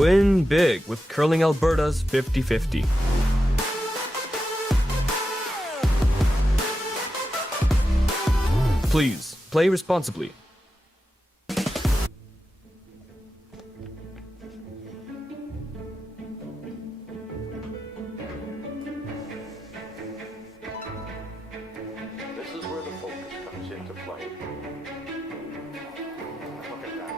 Win big with Curling Alberta's 50-50. Please, play responsibly. This is where the focus comes into play. Look at that.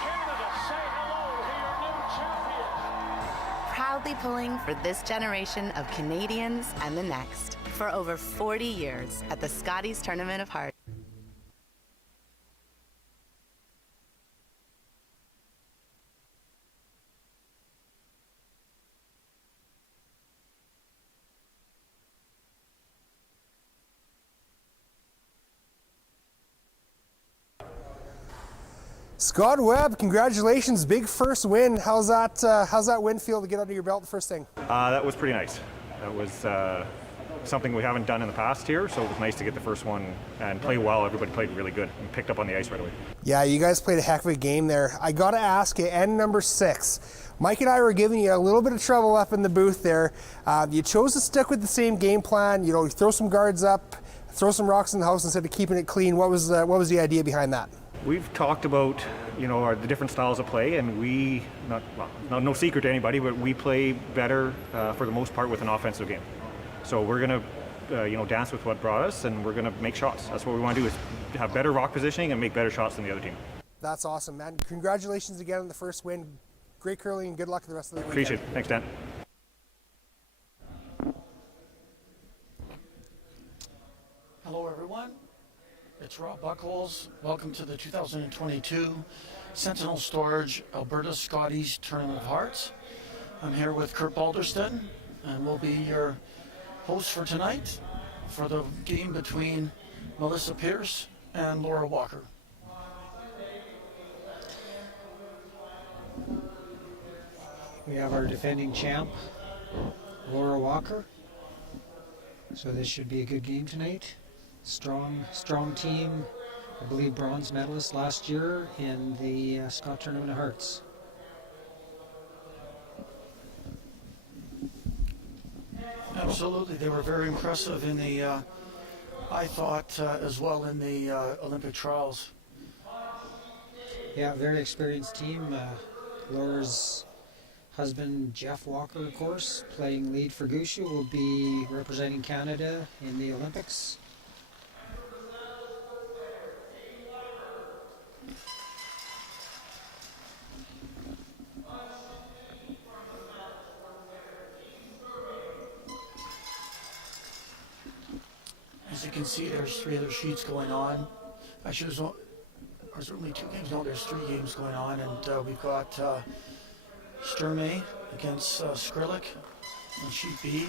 Canada, say hello to your new champions. Proudly pulling for this generation of Canadians and the next for over 40 years at the Scotties Tournament of Hearts. Scott Webb, congratulations, big first win. How's that win feel to get under your belt the first thing? That was pretty nice. That was something we haven't done in the past here, so it was nice to get the first one and play well. Everybody played really good and picked up on the ice right away. Yeah, you guys played a heck of a game there. I gotta ask you, end number 6. Mike and I were giving you a little bit of trouble up in the booth there. You chose to stick with the same game plan. You know, throw some guards up, throw some rocks in the house instead of keeping it clean. What was the idea behind that? We've talked about, you know, the different styles of play, and no secret to anybody, but we play better for the most part with an offensive game. So we're gonna, dance with what brought us, and we're gonna make shots. That's what we want to do, is have better rock positioning and make better shots than the other team. That's awesome, man. Congratulations again on the first win. Great curling and good luck the rest of the weekend. Appreciate it. Thanks, Dan. Hello, everyone. It's Rob Buckholz. Welcome to the 2022 Sentinel Storage Alberta Scotties Tournament of Hearts. I'm here with Kurt Balderston, and we'll be your host for tonight for the game between Melissa Pierce and Laura Walker. We have our defending champ, Laura Walker. So this should be a good game tonight. Strong team. I believe bronze medalist last year in the Scott Tournament of Hearts. Absolutely, they were very impressive in the, I thought, as well in the Olympic trials. Yeah, very experienced team. Laura's husband, Jeff Walker, of course, playing lead for Gushu, will be representing Canada in the Olympics. As you can see, there's 3 other sheets going on. Actually, there's only 2 games. No, there's 3 games going on, and we've got Sturmey against Skrillik on sheet B.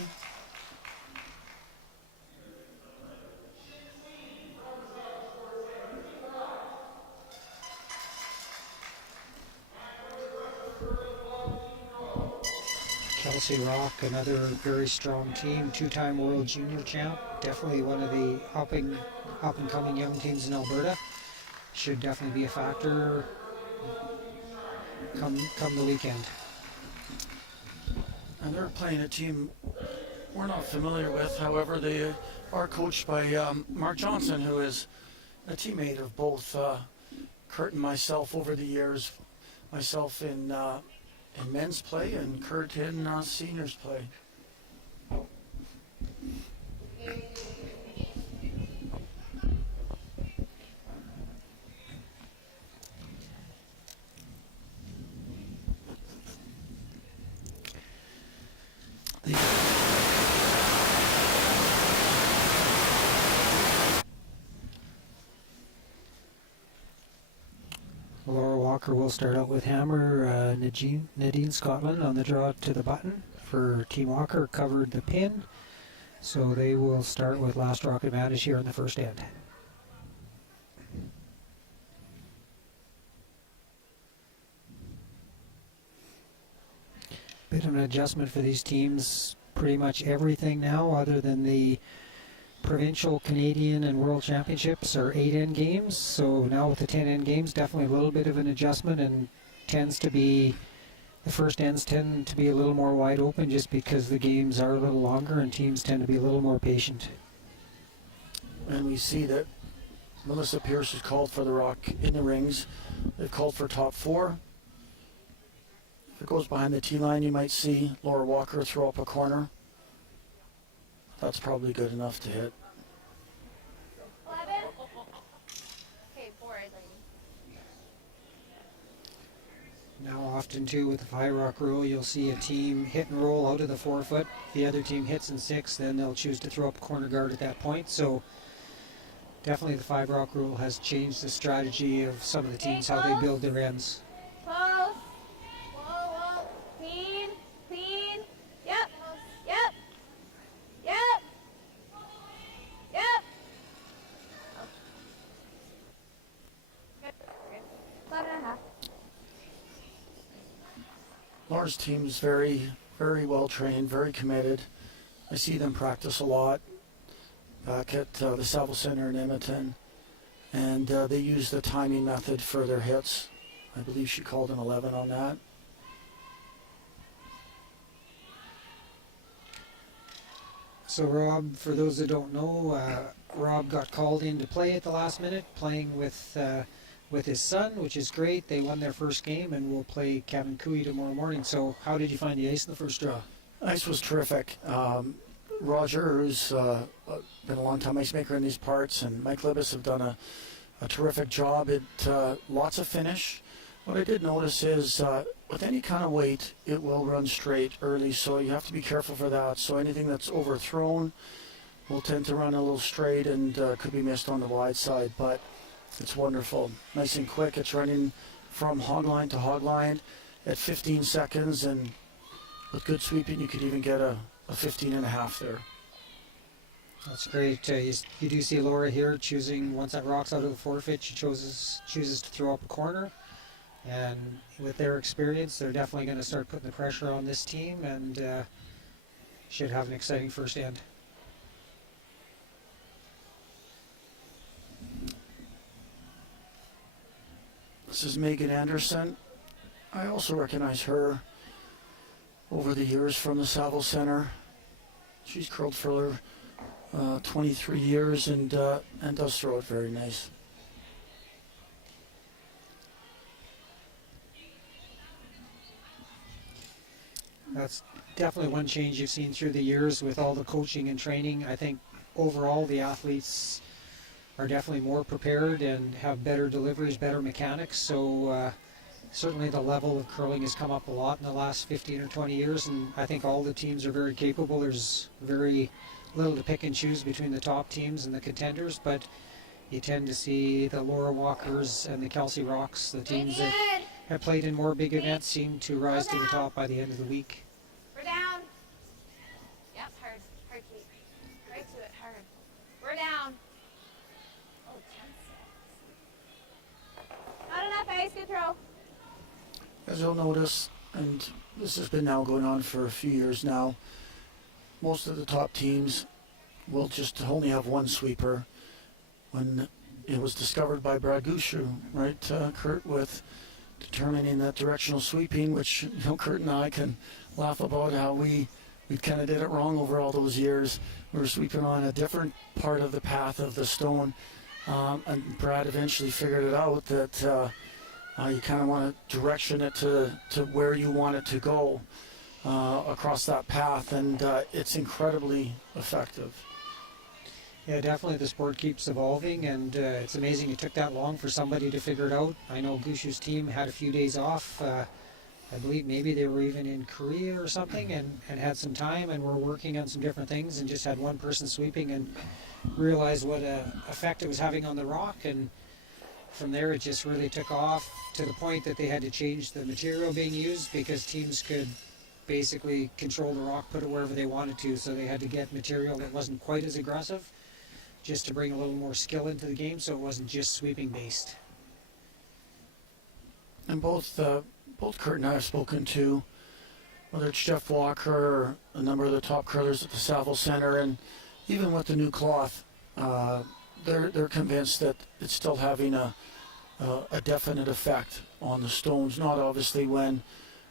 Kelsey Rock, another very strong team, 2-time World Junior champ. Definitely one of the up-and-coming young teams in Alberta. Should definitely be a factor come the weekend. And they're playing a team we're not familiar with. However, they are coached by Mark Johnson, who is a teammate of both Kurt and myself over the years. Myself in men's play and Kurt in seniors play. Laura Walker will start out with hammer. Nadine Scotland on the draw to the button for Team Walker, covered the pin. So they will start with last rock advantage here in the first end. Bit of an adjustment for these teams. Pretty much everything now other than the provincial, Canadian, and World Championships are 8 end games. So now with the 10 end games, definitely a little bit of an adjustment, and the first ends tend to be a little more wide open just because the games are a little longer and teams tend to be a little more patient. And we see that Melissa Pierce has called for the rock in the rings. They've called for top 4. If it goes behind the tee line, you might see Laura Walker throw up a corner. That's probably good enough to hit. 11. Okay, board, lady. Now often too with the 5 rock rule, you'll see a team hit and roll out of the 4 foot. The other team hits in 6, then they'll choose to throw up a corner guard at that point. So definitely the 5 rock rule has changed the strategy of some of the teams, how they build their ends. Close. Whoa. Clean. Yep. Good. 11.5. Laura's team is very, very well trained, very committed. I see them practice a lot back at the Saville Center in Edmonton, and they use the timing method for their hits. I believe she called an 11 on that. So Rob, for those that don't know, Rob got called in to play at the last minute, playing with his son, which is great. They won their first game and will play Kevin Cooey tomorrow morning. So how did you find the ice in the first draw? Ice was terrific. Roger, who's been a long-time ice maker in these parts, and Mike Libas have done a terrific job. Lots of finish. What I did notice is with any kind of weight, it will run straight early, so you have to be careful for that. So anything that's overthrown will tend to run a little straight and could be missed on the wide side, but it's wonderful. Nice and quick. It's running from hog line to hog line at 15 seconds, and with good sweeping, you could even get a 15.5 there. That's great. You do see Laura here choosing, once that rock's out of the forfeit, she chooses to throw up a corner. And with their experience, they're definitely going to start putting the pressure on this team, and should have an exciting first end. This is Megan Anderson. I also recognize her over the years from the Saville Center. She's curled for 23 years and does throw it very nice. That's definitely one change you've seen through the years with all the coaching and training. I think overall the athletes are definitely more prepared and have better deliveries, better mechanics. So certainly the level of curling has come up a lot in the last 15 or 20 years, and I think all the teams are very capable. There's very little to pick and choose between the top teams and the contenders, but you tend to see the Laura Walkers and the Kelsey Rocks, the teams that have played in more big events, seem to rise to the top by the end of the week. We're down. Yep, hard keep. Right to it, hard. We're down. Oh, 10 Not enough ice, good throw. As you'll notice, and this has been now going on for a few years now, most of the top teams will just only have one sweeper. When it was discovered by Brad Gushu, right, Kurt, with determining that directional sweeping, which Kurt and I can laugh about how we kind of did it wrong over all those years. We were sweeping on a different part of the path of the stone, and Brad eventually figured it out that you kind of want to direction it to where you want it to go across that path, and it's incredibly effective. Yeah, definitely the sport keeps evolving, and it's amazing it took that long for somebody to figure it out. I know Gushu's team had a few days off. I believe maybe they were even in Korea or something and had some time and were working on some different things and just had one person sweeping and realized what effect it was having on the rock. And from there it just really took off to the point that they had to change the material being used because teams could basically control the rock, put it wherever they wanted to, so they had to get material that wasn't quite as aggressive, just to bring a little more skill into the game, so it wasn't just sweeping based. And both Kurt and I have spoken to, whether it's Jeff Walker or a number of the top curlers at the Saville Center, and even with the new cloth, they're convinced that it's still having a definite effect on the stones. Not obviously when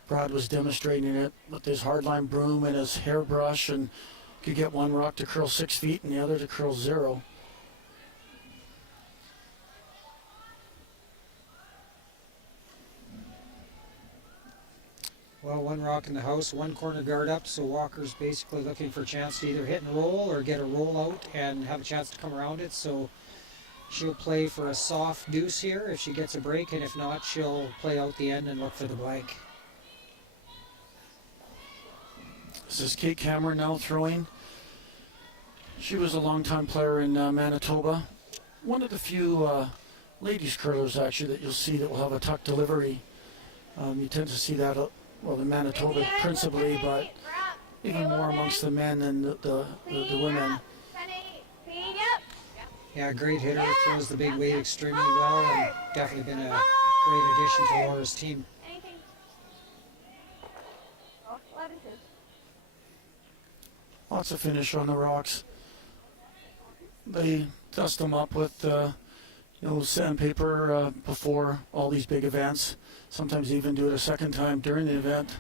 Brad was demonstrating it with his hardline broom and his hairbrush, and could get one rock to curl 6 feet and the other to curl 0. Well, one rock in the house, one corner guard up, so Walker's basically looking for a chance to either hit and roll or get a roll out and have a chance to come around it. So she'll play for a soft deuce here if she gets a break, and if not, she'll play out the end and look for the blank. This is Kate Cameron now throwing. She was a longtime player in Manitoba. One of the few ladies curlers actually that you'll see that will have a tuck delivery. You tend to see that in Manitoba principally, but even more amongst the men than the women. Yeah, great hitter, throws the big weight extremely well, and definitely been a great addition to Laura's team. Lots of finish on the rocks. They dust them up with sandpaper before all these big events. Sometimes even do it a second time during the event.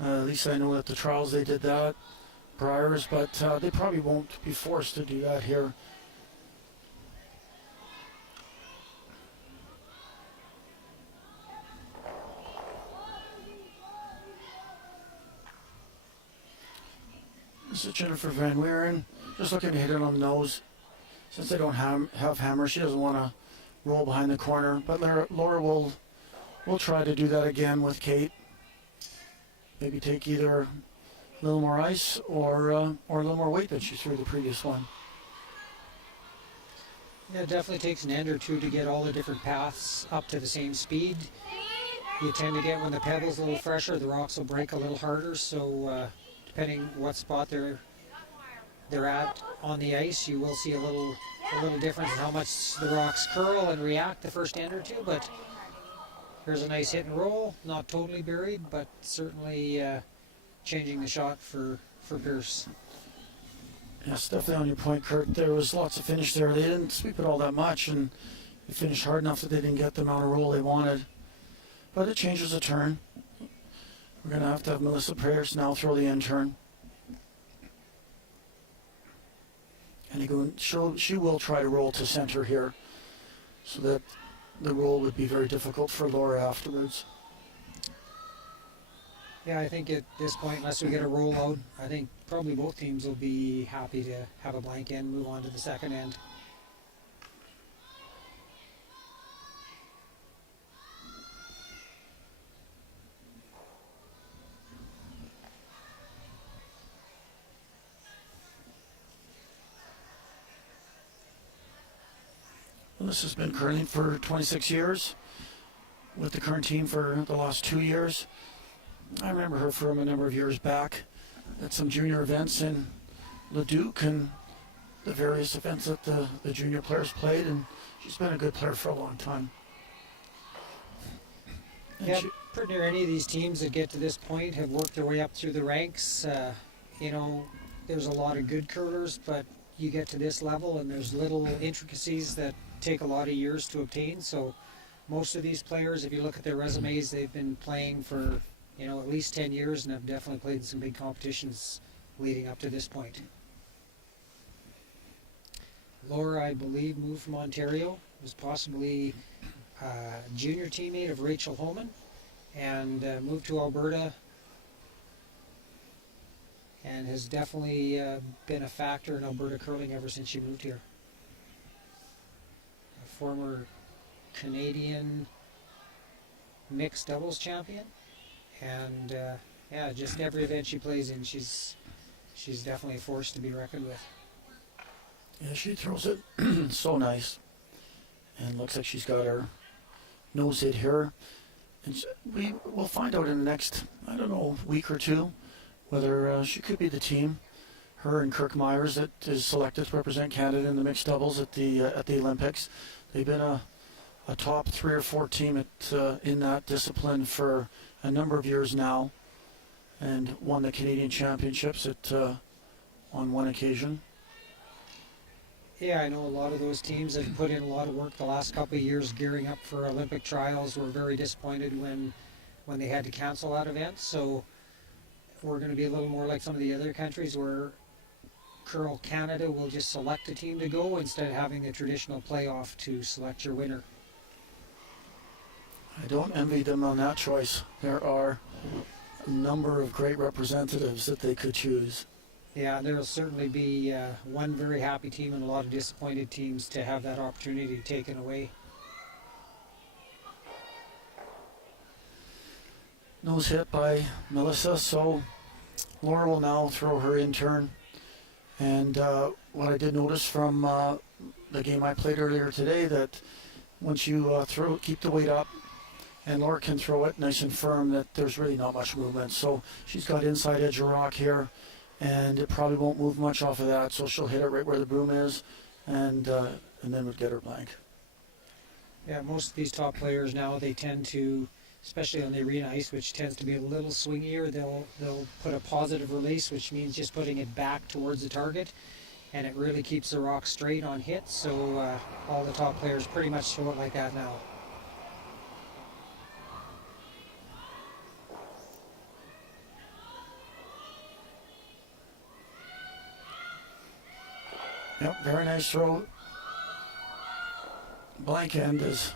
At least I know at the trials they did that priors, but they probably won't be forced to do that here. This is Jennifer Van Weeren, just looking to hit it on the nose. Since they don't have hammer, she doesn't want to roll behind the corner, but Laura will try to do that again with Kate. Maybe take either a little more ice or a little more weight than she threw the previous one. Yeah, it definitely takes an end or two to get all the different paths up to the same speed. You tend to get when the pebble's a little fresher, the rocks will break a little harder, so depending what spot they're at on the ice, you will see a little difference in how much the rocks curl and react the first end or two, but here's a nice hit and roll, not totally buried, but certainly changing the shot for Pierce. Yes, definitely on your point, Kurt. There was lots of finish there. They didn't sweep it all that much, and they finished hard enough that they didn't get the amount of roll they wanted. But it changes a turn. We're going to have Melissa Pierce now throw the end turn. And she will try to roll to center here, so that the roll would be very difficult for Laura afterwards. Yeah, I think at this point, unless we get a roll out, I think probably both teams will be happy to have a blank end, move on to the second end. This has been curling for 26 years, with the current team for the last 2 years. I remember her from a number of years back at some junior events in Leduc and the various events that the junior players played, and she's been a good player for a long time. And yeah, pretty near any of these teams that get to this point have worked their way up through the ranks. There's a lot of good curlers, but you get to this level and there's little intricacies that take a lot of years to obtain. So most of these players, if you look at their resumes, they've been playing for at least 10 years and have definitely played in some big competitions leading up to this point. Laura, I believe, moved from Ontario, was possibly a junior teammate of Rachel Holman, and moved to Alberta, and has definitely been a factor in Alberta curling ever since she moved here. A former Canadian mixed doubles champion, and just every event she plays in, she's definitely a force to be reckoned with. Yeah, she throws it so nice, and looks like she's got her nose hit here. And we will find out in the next, week or two, whether she could be the team. Her and Kirk Myers that is selected to represent Canada in the mixed doubles at the Olympics. They've been a top 3 or 4 team in that discipline for a number of years now, and won the Canadian Championships on one occasion. Yeah, I know a lot of those teams have put in a lot of work the last couple of years gearing up for Olympic trials. Were very disappointed when they had to cancel that event. So we're going to be a little more like some of the other countries where Curl Canada will just select a team to go instead of having the traditional playoff to select your winner. I don't envy them on that choice. There are a number of great representatives that they could choose. Yeah, there will certainly be one very happy team and a lot of disappointed teams to have that opportunity taken away. Nose hit by Melissa, so Laura will now throw her in turn. And what I did notice from the game I played earlier today, that once you keep the weight up, and Laura can throw it nice and firm, that there's really not much movement. So she's got inside edge of rock here, and it probably won't move much off of that, so she'll hit it right where the broom is, and then would get her blank. Yeah, most of these top players now, they tend to, especially on the arena ice, which tends to be a little swingier, they'll put a positive release, which means just putting it back towards the target, and it really keeps the rock straight on hit. So all the top players pretty much throw it like that now. Yep, very nice throw. Blank end as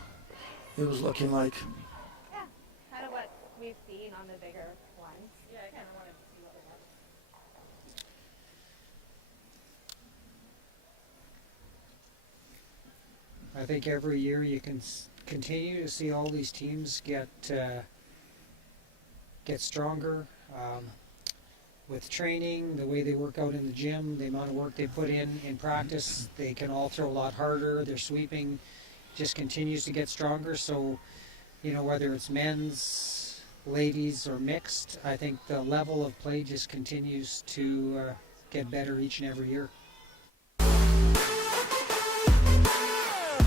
it was looking like. Yeah, kind of what we've seen on the bigger ones. Yeah, I kind of wanted to see what it was. I think every year you can continue to see all these teams get stronger. With training, the way they work out in the gym, the amount of work they put in practice, they can all throw a lot harder. Their sweeping just continues to get stronger. So, you know, whether it's men's, ladies, or mixed, I think the level of play just continues to get better each and every year.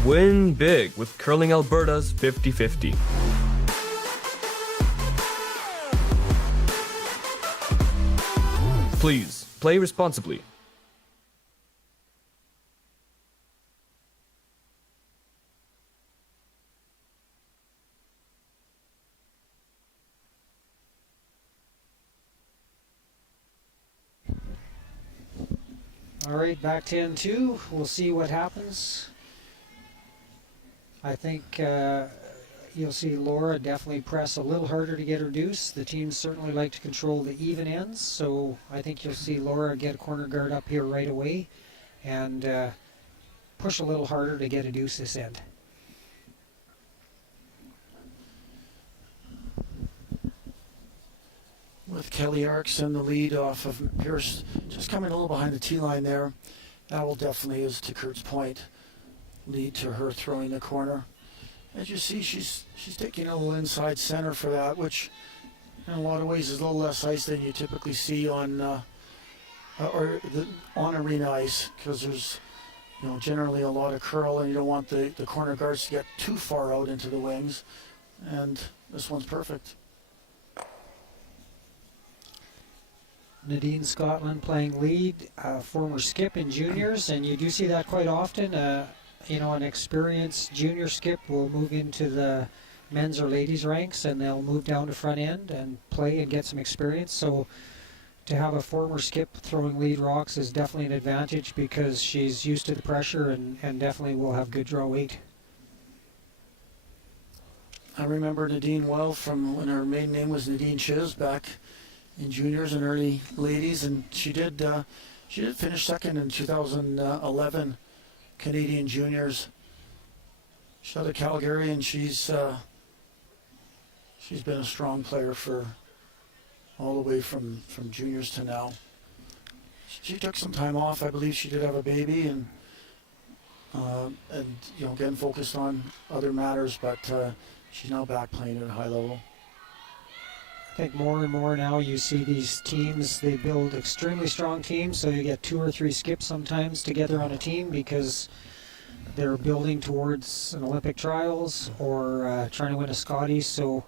Win big with Curling Alberta's 50-50. Please, play responsibly. All right, back 10-2. We'll see what happens. I think you'll see Laura definitely press a little harder to get her deuce. The teams certainly like to control the even ends, so I think you'll see Laura get a corner guard up here right away and push a little harder to get a deuce this end. With Kelly Arks in the lead off of Pierce, just coming a little behind the tee line there. That will definitely, as to Kurt's point, lead to her throwing the corner. As you see, she's taking a little inside center for that, which in a lot of ways is a little less ice than you typically see on arena ice, because there's generally a lot of curl, and you don't want the corner guards to get too far out into the wings. And this one's perfect. Nadine Scotland playing lead, former skip in juniors, and you do see that quite often. An experienced junior skip will move into the men's or ladies ranks, and they'll move down to front end and play and get some experience. So to have a former skip throwing lead rocks is definitely an advantage, because she's used to the pressure and definitely will have good draw weight. I remember Nadine well from when her maiden name was Nadine Chiz back in juniors and early ladies, and she did finish second in 2011 Canadian juniors. She's out of Calgary, and she's been a strong player for all the way from juniors to now. She took some time off. I believe she did have a baby, and again focused on other matters, but she's now back playing at a high level. I think more and more now you see these teams, they build extremely strong teams, so you get 2 or 3 skips sometimes together on a team because they're building towards an Olympic trials or trying to win a Scotties. So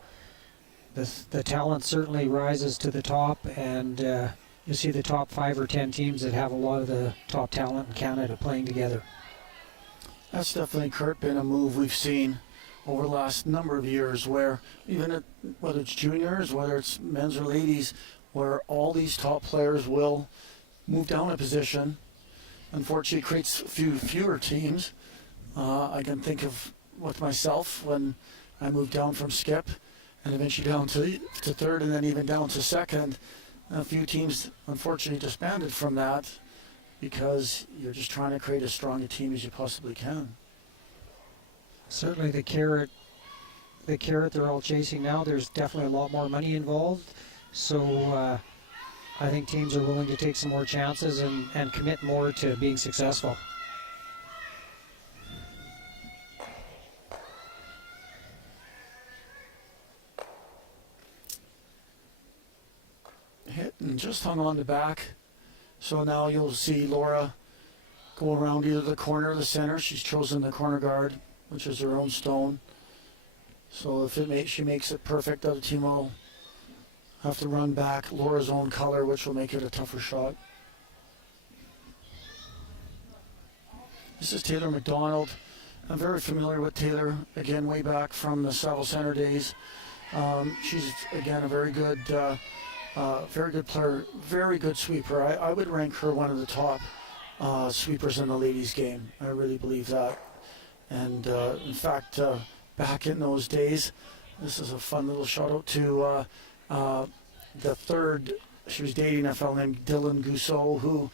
the talent certainly rises to the top, and you'll see the top 5 or 10 teams that have a lot of the top talent in Canada playing together. That's definitely, Kurt, been a move we've seen over the last number of years, where even at, whether it's juniors, whether it's men's or ladies, where all these top players will move down a position. Unfortunately, it creates fewer teams. I can think of with myself when I moved down from skip and eventually down to third and then even down to second. A few teams unfortunately disbanded from that because you're just trying to create as strong a team as you possibly can. Certainly the carrot they're all chasing now, there's definitely a lot more money involved. So I think teams are willing to take some more chances and commit more to being successful. Hit and just hung on the back. So now you'll see Laura go around either the corner or the center. She's chosen the corner guard, which is her own stone. So if she makes it perfect, the other team will have to run back Laura's own color, which will make it a tougher shot. This is Taylor Mcdonald. I'm very familiar with Taylor, again, way back from the Saville Center days. She's, again, a very good player, very good sweeper. I would rank her one of the top sweepers in the ladies' game. I really believe that. And in fact, back in those days, this is a fun little shout out to the third. She was dating a fellow named Dylan Gousseau, who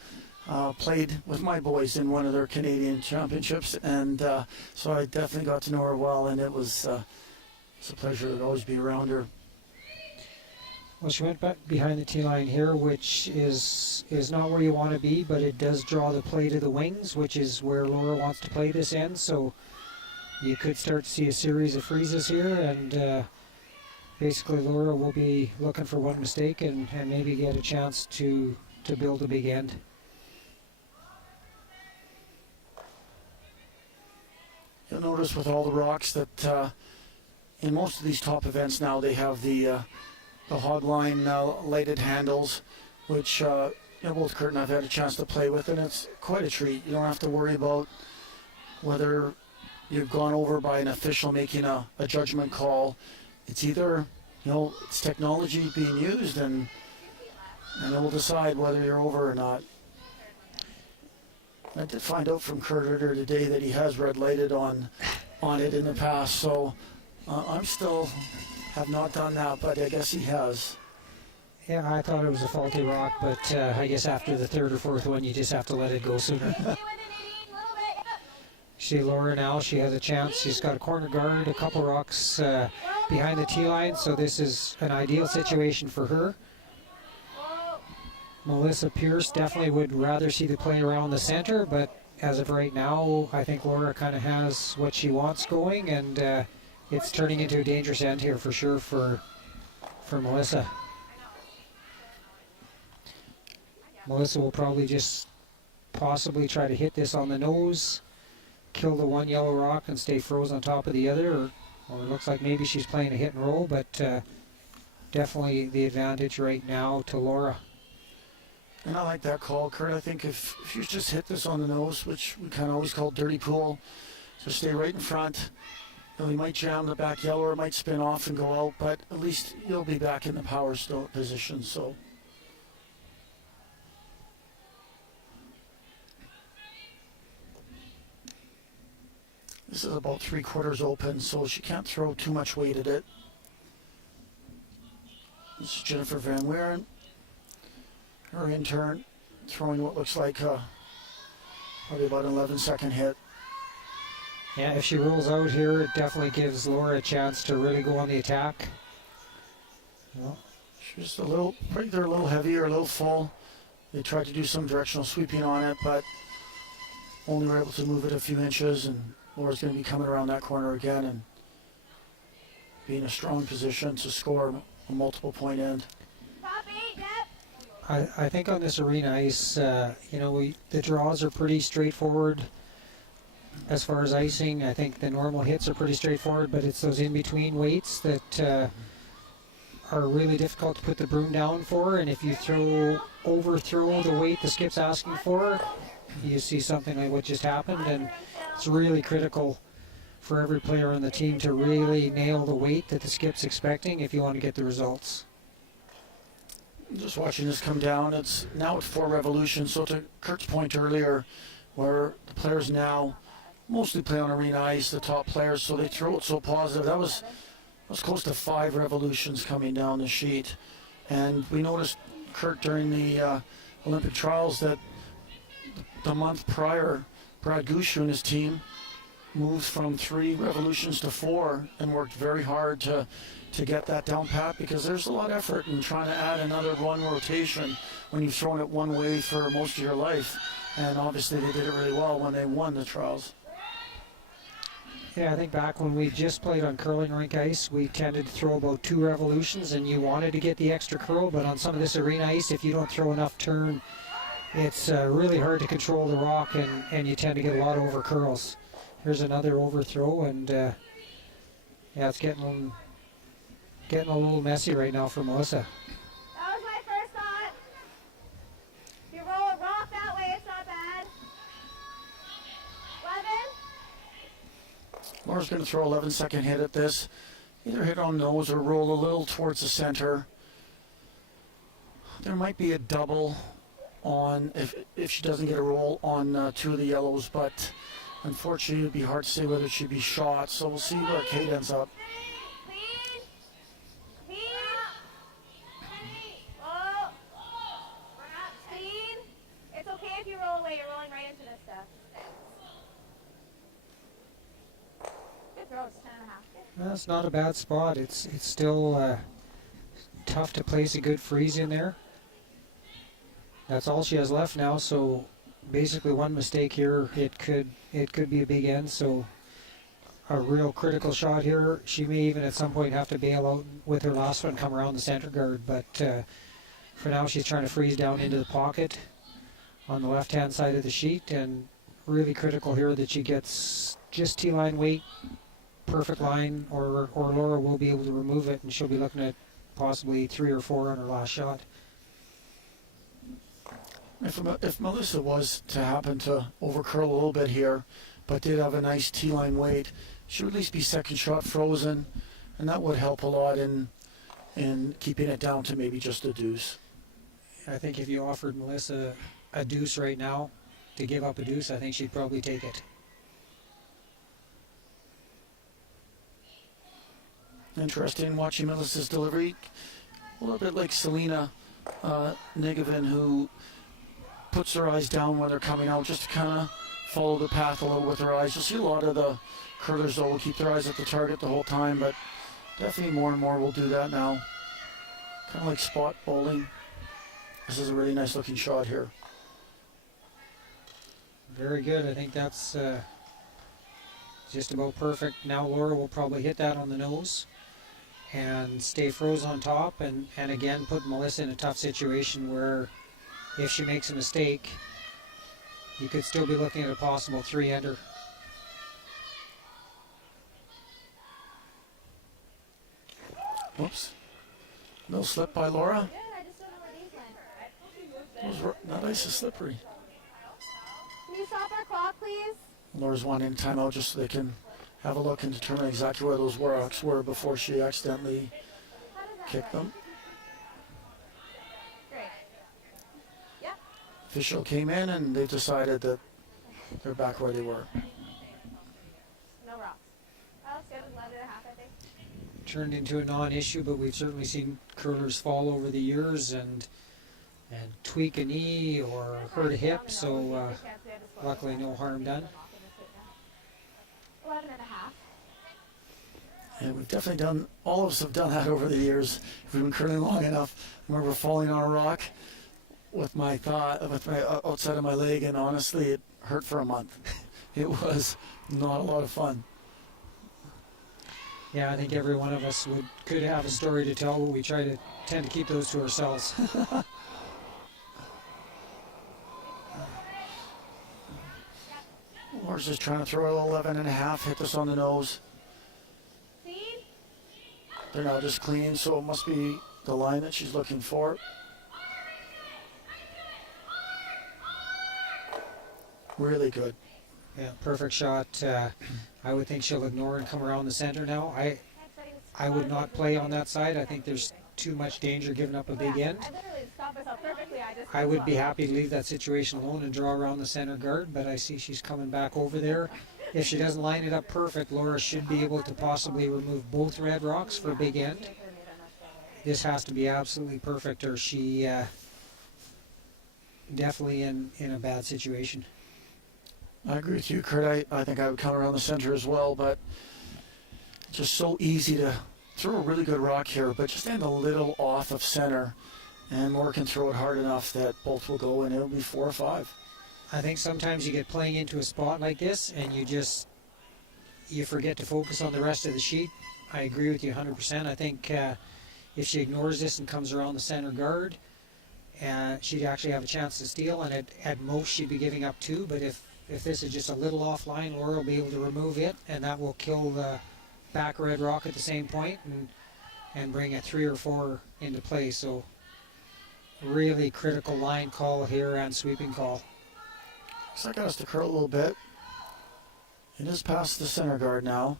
played with my boys in one of their Canadian championships, and so I definitely got to know her well, and it was it's a pleasure to always be around her. Well, she went back behind the tee line here, which is not where you want to be, but it does draw the play to the wings, which is where Laura wants to play this end. So you could start to see a series of freezes here, and basically Laura will be looking for one mistake and maybe get a chance to build a big end. You'll notice with all the rocks that in most of these top events now they have the hogline lighted handles, which both Kurt and I've had a chance to play with, and it's quite a treat. You don't have to worry about whether you've gone over by an official making a judgment call. It's either, it's technology being used, and it will decide whether you're over or not. I did find out from Kurt earlier today that he has red lighted on it in the past, so I'm still have not done that, but I guess he has. Yeah, I thought it was a faulty rock, but I guess after the third or fourth one, you just have to let it go sooner. See Laura now, she has a chance. She's got a corner guard, a couple rocks behind the tee line, so this is an ideal situation for her. Melissa Pierce definitely would rather see the play around the center, but as of right now, I think Laura kind of has what she wants going, and it's turning into a dangerous end here for sure for Melissa. Melissa will probably just possibly try to hit this on the nose, kill the one yellow rock and stay frozen on top of the other, or it looks like maybe she's playing a hit and roll, but definitely the advantage right now to Laura. And I like that call, Kurt. I think if you just hit this on the nose, which we kind of always call dirty pool, just stay right in front. You might jam the back yellow or it might spin off and go out, but at least you'll be back in the power position. So this is about 3/4 open, so she can't throw too much weight at it. This is Jennifer Van Weeren, her intern, throwing what looks like probably about an 11-second hit. Yeah, if she rolls out here, it definitely gives Laura a chance to really go on the attack. Well, she's just they're a little heavier, a little full. They tried to do some directional sweeping on it, but only were able to move it a few inches, and Laura's going to be coming around that corner again and be in a strong position to score a multiple point end. I think on this arena ice, the draws are pretty straightforward. As far as icing, I think the normal hits are pretty straightforward, but it's those in-between weights that are really difficult to put the broom down for, and if you overthrow the weight the skip's asking for, you see something like what just happened, and it's really critical for every player on the team to really nail the weight that the skip's expecting if you want to get the results. Just watching this come down, it's 4 revolutions. So to Kurt's point earlier, where the players now mostly play on arena ice, the top players, so they throw it so positive. That was close to 5 revolutions coming down the sheet. And we noticed, Kurt, during the Olympic trials that the month prior, Brad Gushu and his team moved from 3 revolutions to 4 and worked very hard to get that down pat, because there's a lot of effort in trying to add another one rotation when you've thrown it one way for most of your life. And obviously they did it really well when they won the trials. Yeah, I think back when we just played on curling rink ice, we tended to throw about 2 revolutions, and you wanted to get the extra curl, but on some of this arena ice, if you don't throw enough turn, it's really hard to control the rock, and you tend to get a lot of over curls. Here's another overthrow, and yeah, it's getting a little messy right now for Melissa. That was my first thought. If you roll a rock that way, it's not bad. 11. Laura's going to throw 11-second hit at this. Either hit on nose or roll a little towards the center. There might be a double on if she doesn't get a roll on 2 of the yellows, but unfortunately it would be hard to say whether she'd be shot. So we'll see where Kate ends up. It's okay if you roll away. You're rolling right into this stuff. Good throw. It's 10.5. That's not a bad spot. It's still tough to place a good freeze in there. That's all she has left now, so basically one mistake here, it could be a big end. So a real critical shot here. She may even at some point have to bail out with her last one, come around the center guard, but for now she's trying to freeze down into the pocket on the left-hand side of the sheet, and really critical here that she gets just T-line weight, perfect line, or Laura will be able to remove it, and she'll be looking at possibly 3 or 4 on her last shot. If Melissa was to happen to overcurl a little bit here, but did have a nice T-line weight, she would at least be second shot frozen, and that would help a lot in keeping it down to maybe just a deuce. I think if you offered Melissa a deuce right now, to give up a deuce, I think she'd probably take it. Interesting watching Melissa's delivery. A little bit like Selena Negevin, who puts her eyes down when they're coming out, just to kind of follow the path a little with her eyes. You'll see a lot of the curlers, though, will keep their eyes at the target the whole time, but definitely more and more will do that now. Kind of like spot bowling. This is a really nice looking shot here. Very good. I think that's just about perfect. Now Laura will probably hit that on the nose and stay froze on top, and again put Melissa in a tough situation where if she makes a mistake, you could still be looking at a possible 3-ender. Whoops. No slip by Laura. Good. I just don't know where these went. Those were, that ice is slippery. Can you stop our clock, please? Laura's wanting timeout just so they can have a look and determine exactly where those rocks were before she accidentally How does that kicked go? them. Great. Yep. Official came in and they decided that they're back where they were. No rocks. Oh, that's good. 11.5, I think. Turned into a non-issue, but we've certainly seen curlers fall over the years and tweak a knee or hurt a hip, so luckily no harm done. 11.5. And we've definitely done, all of us have done that over the years. If we've been curling long enough, I remember falling on a rock with my outside of my leg, and honestly, it hurt for a month. It was not a lot of fun. Yeah, I think every one of us could have a story to tell, but we tend to keep those to ourselves. Laura's just trying to throw 11.5, hit this on the nose. See? They're now just clean, so it must be the line that she's looking for. Really good. Yeah, perfect shot. I would think she'll ignore and come around the center now. I would not play on that side. I think there's too much danger giving up a big end. I literally stopped myself perfectly. I would be happy to leave that situation alone and draw around the center guard, but I see she's coming back over there. If she doesn't line it up perfect, Laura should be able to possibly remove both red rocks for a big end. This has to be absolutely perfect, or she definitely in a bad situation. I agree with you, Kurt. I think I would come around the center as well, but just so easy to throw a really good rock here, but just end a little off of center, and Laura can throw it hard enough that both will go, and it'll be 4 or 5. I think sometimes you get playing into a spot like this, and you forget to focus on the rest of the sheet. I agree with you 100%. I think if she ignores this and comes around the center guard, she'd actually have a chance to steal, and at most she'd be giving up 2, but if this is just a little offline, Laura will be able to remove it, and that will kill the back red rock at the same point and bring a 3 or 4 into play. So really critical line call here and sweeping call. So that got us to curl a little bit. It is past the center guard now.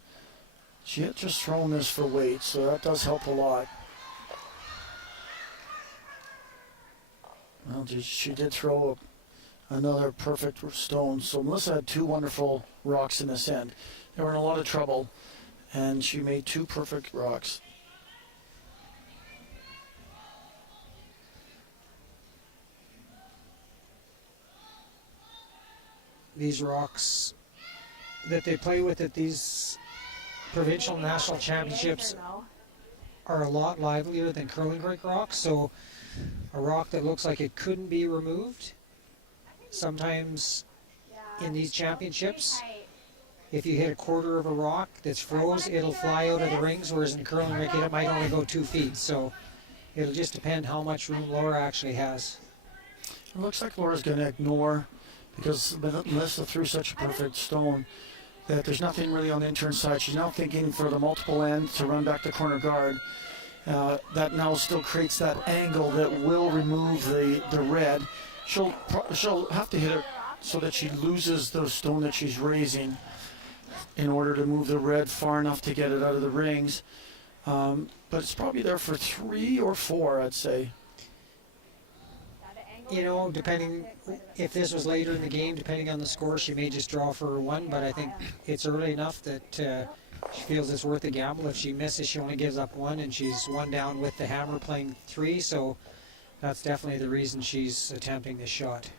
She had just thrown this for weight, so that does help a lot. Well, she did throw another perfect stone. So Melissa had 2 wonderful rocks in this end. They were in a lot of trouble, and she made 2 perfect rocks. These rocks that they play with at these provincial and national championships are a lot livelier than curling rink rocks. So a rock that looks like it couldn't be removed, sometimes in these championships, if you hit a quarter of a rock that's froze, it'll fly out of the rings, whereas in the curling rink it might only go 2 feet. So it'll just depend how much room Laura actually has. It looks like Laura's going to ignore, because Melissa threw such a perfect stone, that there's nothing really on the intern side. She's now thinking for the multiple end to run back to corner guard. That now still creates that angle that will remove the red. She'll have to hit it so that she loses the stone that she's raising in order to move the red far enough to get it out of the rings. But it's probably there for 3 or 4, I'd say. You know, depending, if this was later in the game, depending on the score, she may just draw for 1, but I think it's early enough that she feels it's worth a gamble. If she misses, she only gives up 1, and she's 1 down with the hammer playing 3, so that's definitely the reason she's attempting this shot.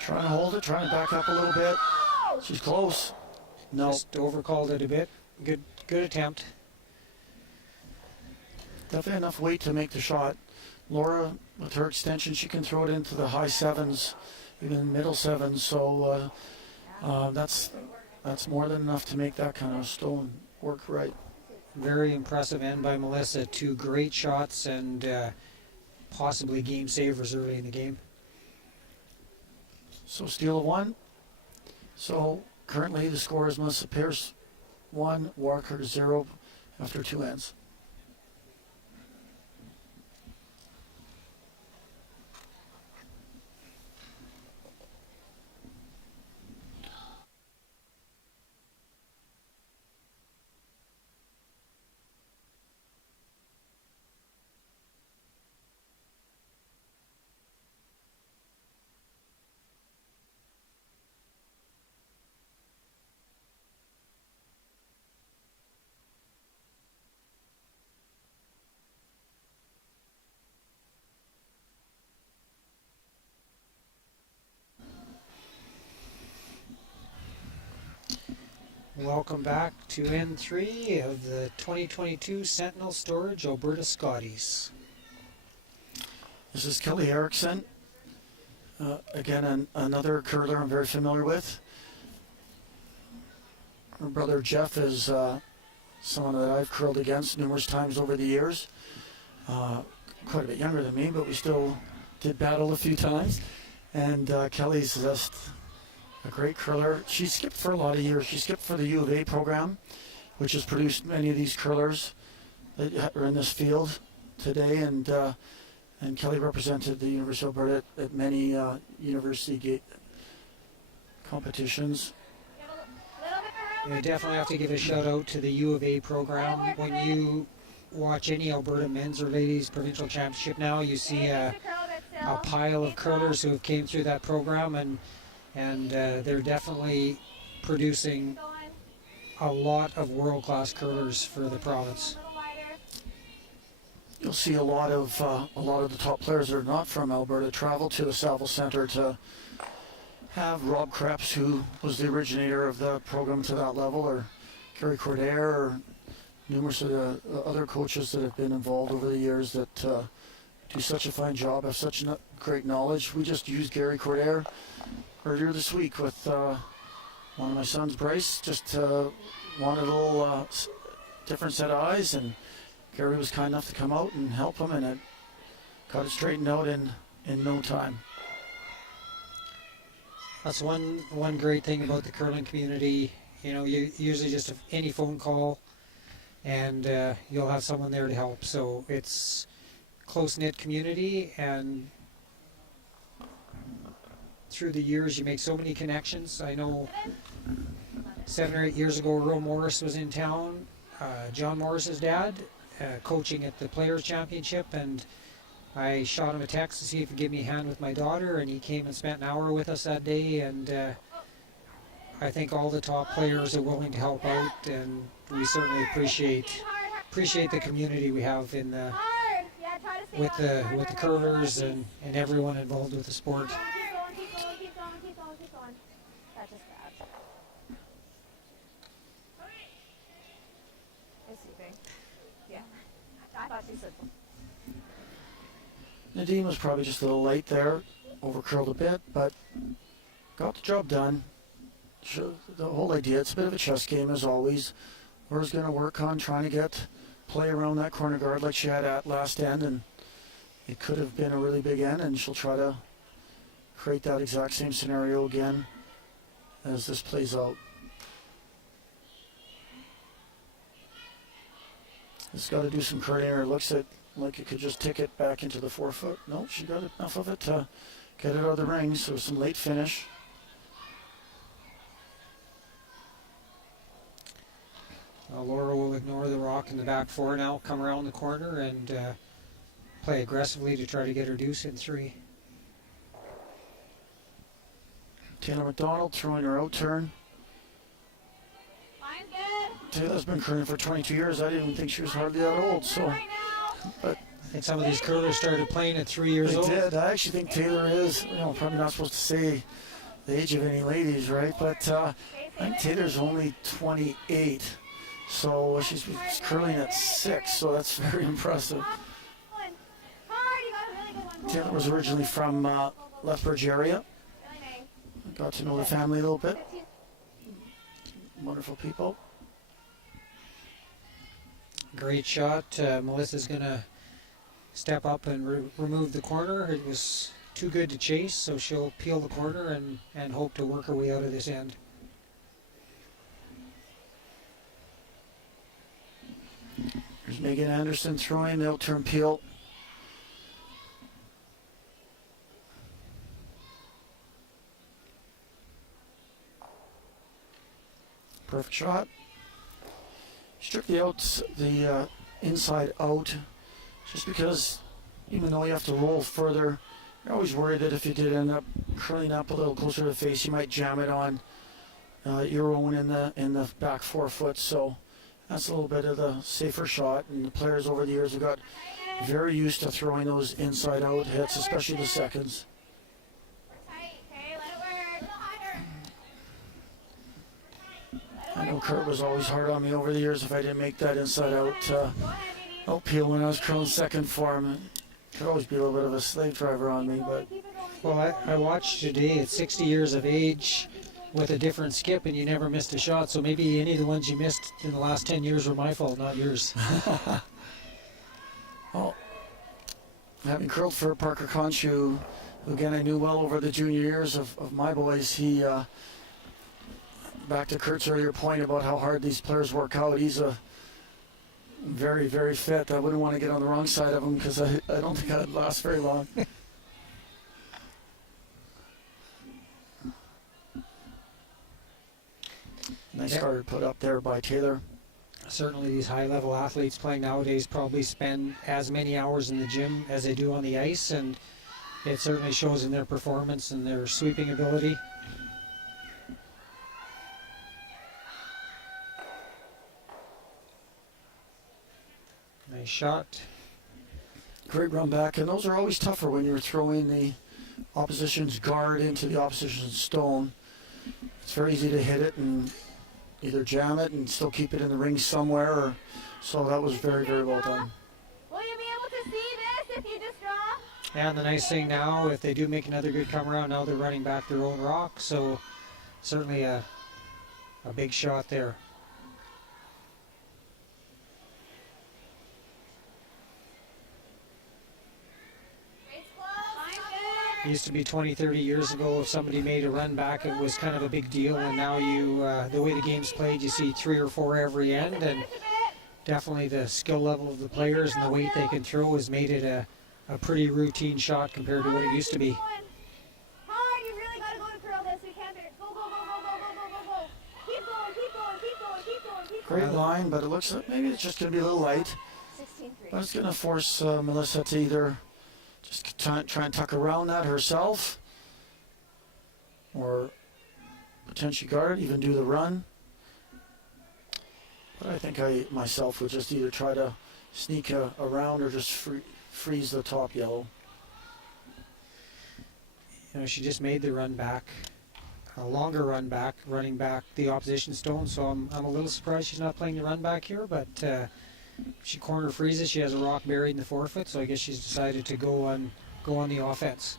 Trying to hold it, trying to back up a little bit. She's close. No. Just overcalled it a bit. Good attempt. Definitely enough weight to make the shot. Laura, with her extension, she can throw it into the high 7s, even middle 7s. So that's more than enough to make that kind of stone work right. Very impressive end by Melissa. 2 great shots and possibly game savers early in the game. So steal of 1. So currently the score is Melissa Pierce 1, Walker 0 after 2 ends. Welcome back to N3 of the 2022 Sentinel Storage Alberta Scotties. This is Kelly Erickson. Again, another curler I'm very familiar with. My brother Jeff is someone that I've curled against numerous times over the years. Quite a bit younger than me, but we still did battle a few times. And Kelly's just a great curler. She skipped for a lot of years. She skipped for the U of A program, which has produced many of these curlers that are in this field today. And Kelly represented the University of Alberta at many university competitions. You definitely have to give a shout out to the U of A program. When you watch any Alberta men's or ladies provincial championship now, you see a pile of curlers who have came through that program, and they're definitely producing a lot of world-class curlers for the province. You'll see a lot of the top players that are not from Alberta travel to the Saville Centre to have Rob Krebs, who was the originator of the program to that level, or Gary Cordair, or numerous of the other coaches that have been involved over the years that do such a fine job, have such great knowledge. We just used Gary Cordair earlier this week with one of my sons, Bryce. Just wanted a little different set of eyes, and Gary was kind enough to come out and help him, and it got it straightened out in no time. That's one great thing about the curling community. You know, you usually just have any phone call, and you'll have someone there to help. So it's close-knit community, and through the years you make so many connections. I know 7 or 8 years ago, Earl Morris was in town, John Morris's dad, coaching at the Players Championship, and I shot him a text to see if he'd give me a hand with my daughter, and he came and spent an hour with us that day, and I think all the top players are willing to help out, and we certainly appreciate the community we have in the with the curlers and everyone involved with the sport. Keep going. That's just bad. Is sleeping. Yeah. I thought she said. Nadine was probably just a little late there, over curled a bit, but got the job done. The whole idea, it's a bit of a chess game as always. Laura's going to work on trying to play around that corner guard like she had at last end, and it could have been a really big end, and she'll try to create that exact same scenario again as this plays out. It's got to do some curling, or it looks like it could just tick it back into the 4 foot. No, she got enough of it to get it out of the ring, so some late finish. Laura will ignore the rock in the back 4 now, come around the corner, and play aggressively to try to get her deuce in 3. Taylor Mcdonald throwing her out turn. Mine's good. Taylor's been curling for 22 years. I didn't even think she was hardly that old. So, but I think some of these curlers started playing at 3 years old. They did. I actually think Taylor is, probably not supposed to say the age of any ladies, right? But I think Taylor's only 28. So she's curling at 6, so that's very impressive. Taylor was originally from Lethbridge area. Got to know the family a little bit. Wonderful people. Great shot. Melissa's going to step up and remove the corner. It was too good to chase, so she'll peel the corner and hope to work her way out of this end. Here's Megan Anderson throwing the out-turn peel. Perfect shot. Strictly out the inside out, just because even though you have to roll further, you're always worried that if you did end up curling up a little closer to the face, you might jam it on your own in the back 4 foot. So that's a little bit of the safer shot, and the players over the years have got very used to throwing those inside out hits, especially the seconds. I know Kurt was always hard on me over the years if I didn't make that inside out peel when I was curling second for him. It could always be a little bit of a slave driver on me, but well, I watched today at 60 years of age, with a different skip and you never missed a shot. So maybe any of the ones you missed in the last 10 years were my fault, not yours. Well, having curled for Parker Conchu, who again I knew well over the junior years of my boys, he, back to Kurt's earlier point about how hard these players work out, he's a very, very fit. I wouldn't want to get on the wrong side of him because I don't think I'd last very long. Nice card put up there by Taylor. Certainly these high-level athletes playing nowadays probably spend as many hours in the gym as they do on the ice, and it certainly shows in their performance and their sweeping ability. Nice shot. Great run back, and those are always tougher when you're throwing the opposition's guard into the opposition's stone. It's very easy to hit it and either jam it and still keep it in the ring somewhere, or so that was very, very well done. Will you be able to see this if you just draw? And the nice thing now, if they do make another good come around, now they're running back their own rock, so certainly a big shot there. It used to be 20, 30 years ago, if somebody made a run back, it was kind of a big deal, and now the way the game's played, you see 3 or 4 every end, and definitely the skill level of the players and the weight they can throw has made it a pretty routine shot compared to what it used to be. Hard, you really gotta go to curl this. We can't bear it. Go, go, go, go, go, go, go, go, go. Keep going, keep going, keep going, keep going, keep going. Great line, but it looks like maybe it's just going to be a little light. 16-3. But it's going to force Melissa to either just try and tuck around that herself, or potentially guard, even do the run. But I think I myself would just either try to sneak around or just freeze the top yellow. You know, she just made the run back, a longer run back, running back the opposition stone, so I'm a little surprised she's not playing the run back here, but she corner freezes, she has a rock buried in the forefoot, so I guess she's decided to go on the offense.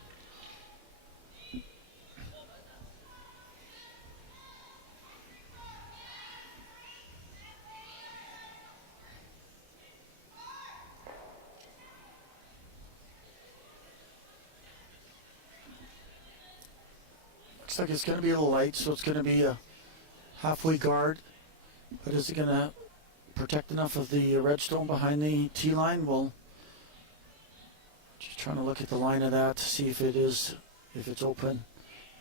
Looks like it's going to be a little light, so it's going to be a halfway guard, but is it going to protect enough of the red stone behind the tee line? Well, just trying to look at the line of that to see if it's open.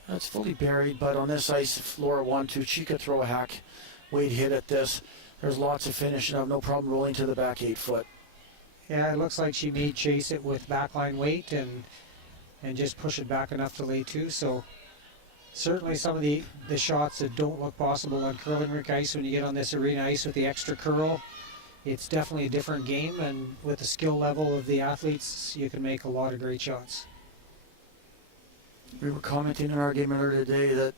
It's fully buried, but on this ice, if Laura wanted to, she could throw a hack weight hit at this. There's lots of finish, and I have no problem rolling to the back 8 foot. Yeah, it looks like she may chase it with backline weight and just push it back enough to lay 2. So certainly some of the shots that don't look possible on curling rink ice, when you get on this arena ice with the extra curl, it's definitely a different game, and with the skill level of the athletes, you can make a lot of great shots. We were commenting in our game earlier today that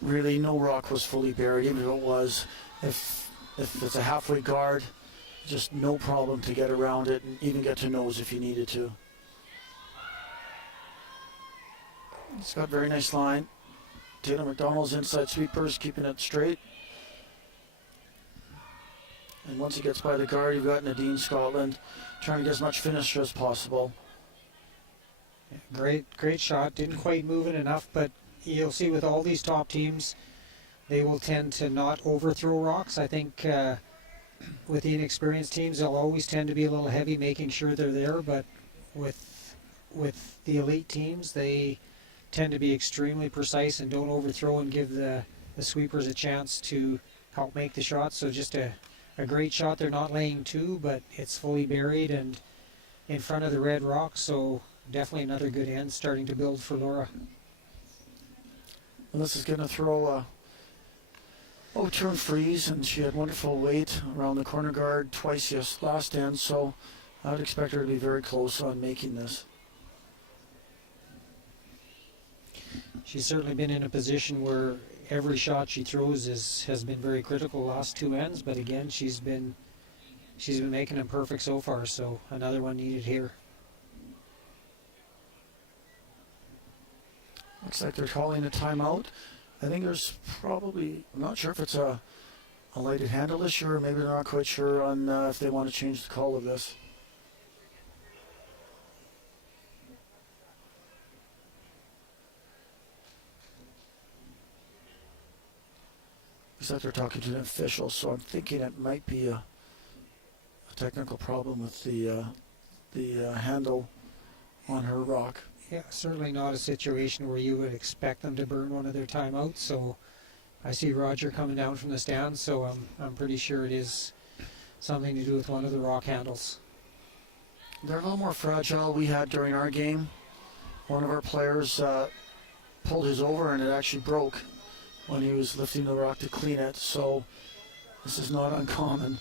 really no rock was fully buried, even if it was. If it's a halfway guard, just no problem to get around it and even get to nose if you needed to. It's got a very nice line. Taylor McDonald's inside sweepers, keeping it straight. And once he gets by the guard, you've got Nadine Scotland trying to get as much finish as possible. Yeah, great shot. Didn't quite move it enough, but you'll see with all these top teams, they will tend to not overthrow rocks. I think with the inexperienced teams, they'll always tend to be a little heavy, making sure they're there. But with the elite teams, they tend to be extremely precise and don't overthrow and give the sweepers a chance to help make the shots. So just a great shot. They're not laying 2, but it's fully buried and in front of the red rock, so definitely another good end starting to build for Laura. Melissa's going to throw a turn freeze, and she had wonderful weight around the corner guard twice last end, so I would expect her to be very close on making this. She's certainly been in a position where every shot she throws has been very critical last 2 ends, but again, she's been making them perfect so far, so another one needed here. Looks like they're calling a timeout. I think there's probably, I'm not sure if it's a lighted handle issue, or maybe they're not quite sure on if they want to change the call of this. Looks like they're talking to an official, so I'm thinking it might be a technical problem with the handle on her rock. Yeah, certainly not a situation where you would expect them to burn one of their timeouts. So I see Roger coming down from the stands, so I'm pretty sure it is something to do with one of the rock handles. They're a little more fragile. We had during our game, one of our players pulled his over and it actually broke when he was lifting the rock to clean it. So this is not uncommon.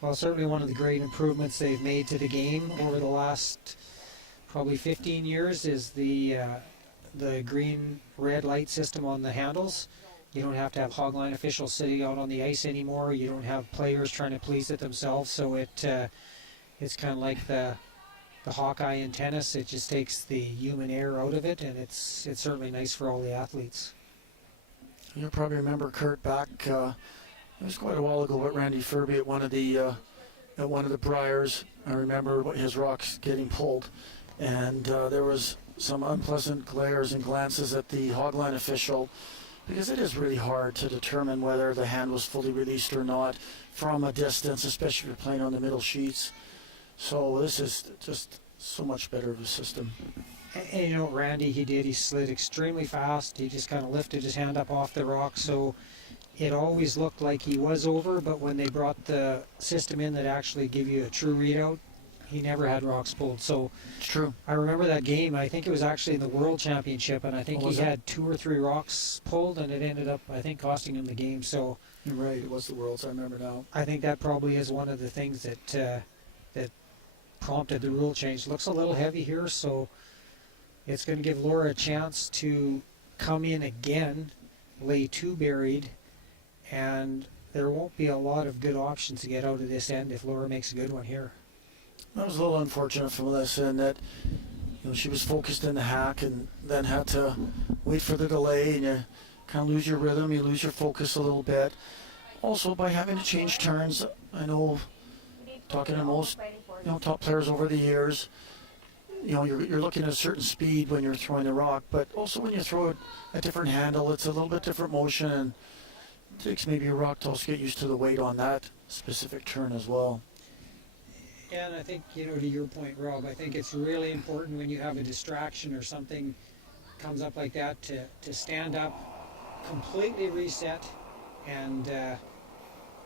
Well, certainly one of the great improvements they've made to the game over the last probably 15 years is the green-red light system on the handles. You don't have to have hogline officials sitting out on the ice anymore. You don't have players trying to police it themselves. So it's kind of like the Hawkeye in tennis. It just takes the human error out of it, and it's certainly nice for all the athletes. You'll probably remember Kurt back. It was quite a while ago with Randy Furby at one of the Briars. I remember his rocks getting pulled, and there was some unpleasant glares and glances at the hogline official, because it is really hard to determine whether the hand was fully released or not from a distance, especially if you're playing on the middle sheets. So this is just so much better of a system. And you know what Randy he did? He slid extremely fast. He just kind of lifted his hand up off the rock, so it always looked like he was over, but when they brought the system in that actually give you a true readout, he never had rocks pulled. So It's true. I remember that game. I think it was actually in the World Championship, and I think Oh, was he it? had 2 or 3 rocks pulled, and it ended up, I think, costing him the game. So You're right. It was the Worlds. I remember now. I think that probably is one of the things that prompted the rule change. Looks a little heavy here, so it's going to give Laura a chance to come in again, lay 2 buried, and there won't be a lot of good options to get out of this end if Laura makes a good one here. That was a little unfortunate for Melissa in that she was focused in the hack and then had to wait for the delay, and you kind of lose your rhythm, you lose your focus a little bit. Also, by having to change turns, I know, talking to most top players over the years, you're looking at a certain speed when you're throwing the rock, but also when you throw a different handle, it's a little bit different motion, and it takes maybe a rock to also get used to the weight on that specific turn as well. And I think, to your point, Rob, I think it's really important when you have a distraction or something comes up like that to stand up, completely reset, and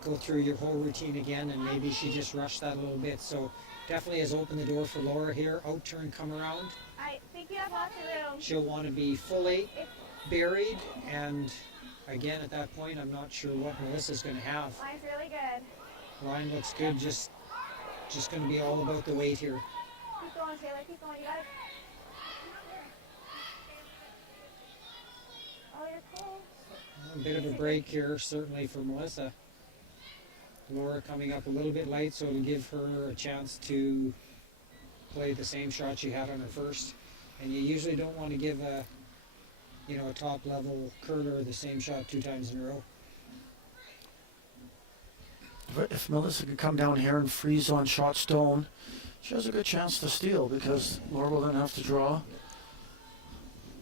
go through your whole routine again. And maybe she just rushed that a little bit. So definitely has opened the door for Laura here. Out turn, come around. I think you have lots of room. She'll want to be fully buried. And again, at that point, I'm not sure what Melissa's going to have. Line's really good. Line looks good. Just going to be all about the weight here. Keep going, Taylor. Keep going. You got it. Oh, you're cool. A bit of a break here, certainly for Melissa. Laura coming up a little bit late, so it'll give her a chance to play the same shot she had on her first. And you usually don't want to give a top-level curler the same shot 2 times in a row. If Melissa could come down here and freeze on shot stone, she has a good chance to steal, because Laura will then have to draw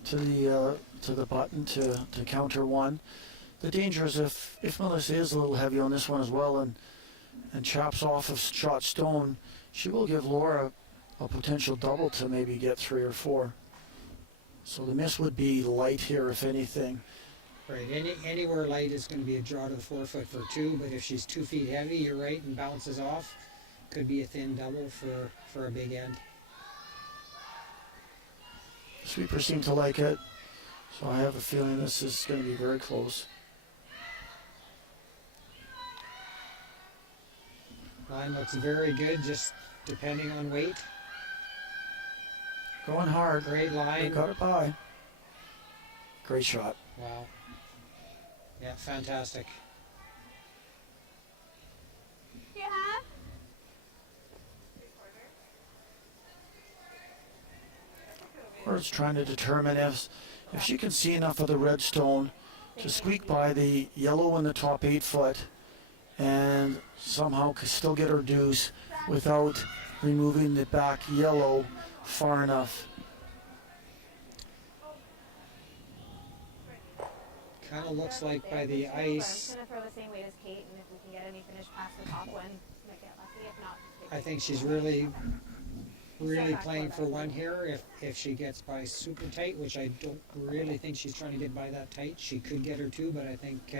to the button to counter one. The danger is if Melissa is a little heavy on this one as well and chops off of shot stone, she will give Laura a potential double to maybe get 3 or 4. So the miss would be light here, if anything. Right, anywhere light is going to be a draw to the 4-foot for 2, but if she's 2 feet heavy, you're right, and bounces off, could be a thin double for a big end. The sweepers seem to like it, so I have a feeling this is going to be very close. Line looks very good, just depending on weight. Going hard. Great They line. got it by. Great shot. Wow. Yeah, fantastic. You have? We're just trying to determine if she can see enough of the red stone to squeak by the yellow in the top 8 foot and somehow could still get her deuce without removing the back yellow far enough. Kind of looks like by the I'm ice, just gonna throw the same weight as Kate, and if we can get any finish past the top one, might get lucky. If not, just I think she's really playing for one here. If she gets by super tight, which I don't really think she's trying to get by that tight, she could get her 2, but I think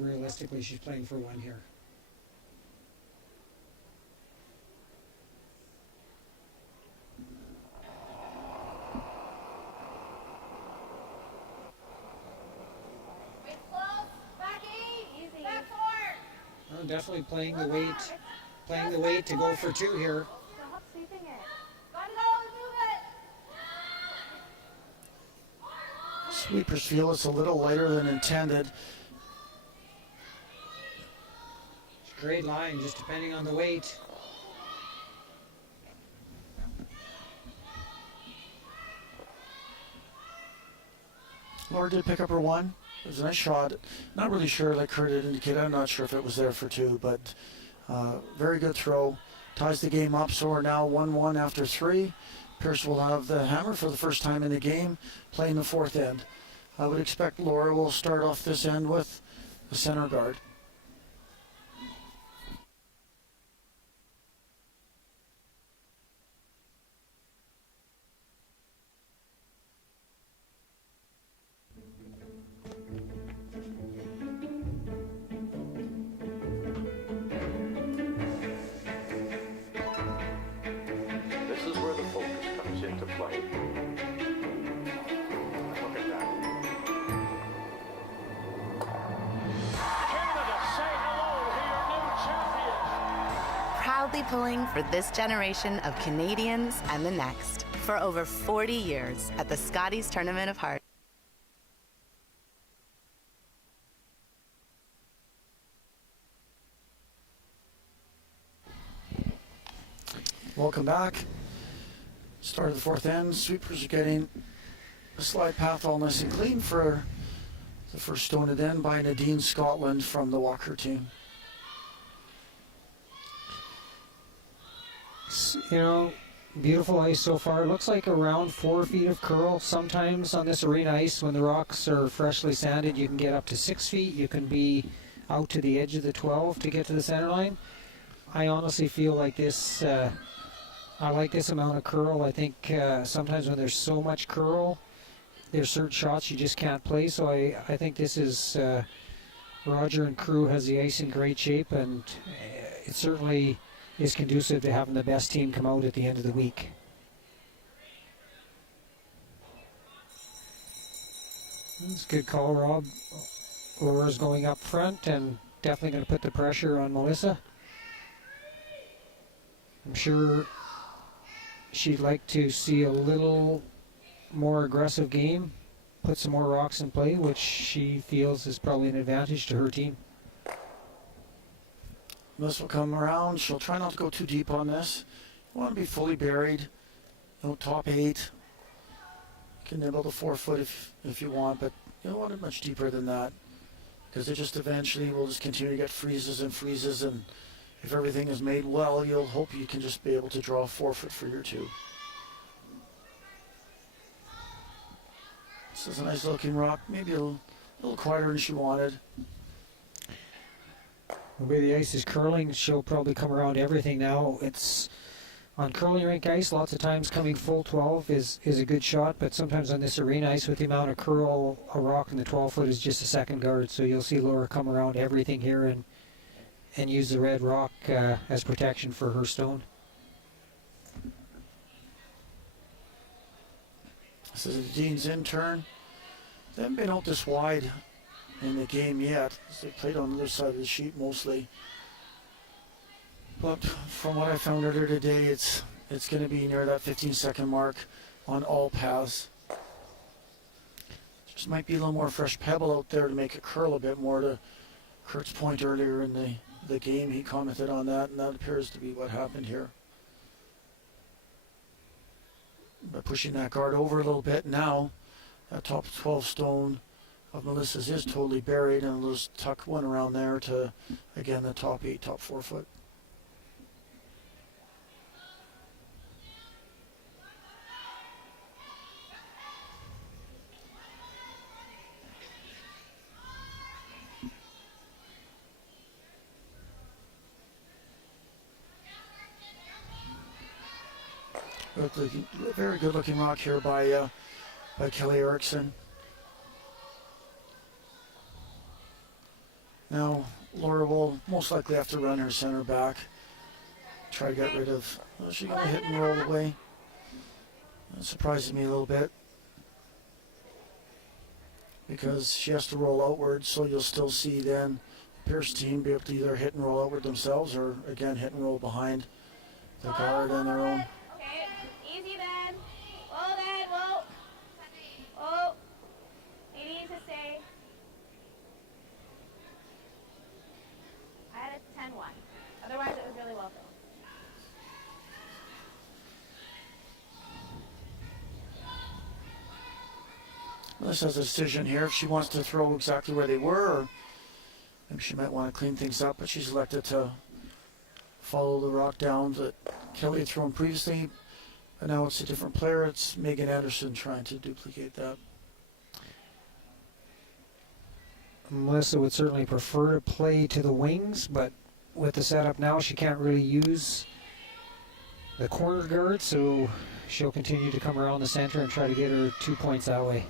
realistically she's playing for one here. Wait close. Back 8. Easy. Back 4. Oh, definitely playing the weight to go for 2 here. Stop sweeping it. Got it all. Move it. Sweepers feel it's a little lighter than intended. Straight line, just depending on the weight. Laura did pick up her 1. It was a nice shot. Not really sure, like Kurt had indicated. I'm not sure if it was there for 2, but very good throw. Ties the game up, so we're now 1-1 after 3. Pierce will have the hammer for the first time in the game, playing the 4th end. I would expect Laura will start off this end with the center guard. This is where the focus comes into play. Look at that. Canada, say hello to your new champion. Proudly pulling for this generation of Canadians and the next for over 40 years at the Scotties Tournament of Hearts. Welcome back. Start of the 4th end. Sweepers are getting a slide path all nice and clean for the first stone at end by Nadine Scotland from the Walker team. You know, beautiful ice so far. Looks like around 4 feet of curl. Sometimes on this arena ice, when the rocks are freshly sanded, you can get up to 6 feet. You can be out to the edge of the 12 to get to the center line. I honestly feel like this. I like this amount of curl. I think sometimes when there's so much curl, there's certain shots you just can't play. So I think this is Roger and crew has the ice in great shape, and it certainly is conducive to having the best team come out at the end of the week. That's a good call, Rob. Laura's going up front and definitely going to put the pressure on Melissa. I'm sure she'd like to see a little more aggressive game, put some more rocks in play, which she feels is probably an advantage to her team. This will come around. She'll try not to go too deep on this. You want to be fully buried. You know, top 8. You can nibble the 4 foot if you want, but you don't want it much deeper than that, because it just eventually will just continue to get freezes, and if everything is made well, you'll hope you can just be able to draw a 4 foot for your 2. This is a nice looking rock, maybe a little quieter than she wanted. The way the ice is curling, she'll probably come around everything now. It's on curling rink ice, lots of times coming full 12 is a good shot, but sometimes on this arena ice with the amount of curl, a rock in the 12 foot is just a second guard. So you'll see Laura come around everything here and use the red rock as protection for her stone. This is Nadine's in turn. They haven't been out this wide in the game yet, as they played on the other side of the sheet mostly. But from what I found earlier today, it's going to be near that 15-second mark on all paths. Just might be a little more fresh pebble out there to make it curl a bit more, to Kurt's point earlier in the game. He commented on that, and that appears to be what happened here. By pushing that guard over a little bit now, That top 12 stone of Melissa's is totally buried, and we'll just tuck one around there to, again, the top 8, top 4 foot. Very good looking rock here by Kelly Erickson. Now Laura will most likely have to run her center back. Try to get rid of, well, she's going to hit and roll away. That surprises me a little bit, because she has to roll outward, so you'll still see then Pierce team be able to either hit and roll outward themselves, or again hit and roll behind the guard on their own. Okay, easy then. Whoa then, whoa. Whoa. You need to stay. I had a 10-1. Otherwise it was really well filled. This has a decision here if she wants to throw exactly where they were, or maybe she might want to clean things up, but she's elected to follow the rock down that Kelly had thrown previously, but now it's a different player. It's Megan Anderson trying to duplicate that. Melissa would certainly prefer to play to the wings, but with the setup now, she can't really use the corner guard, so she'll continue to come around the center and try to get her 2 points that way.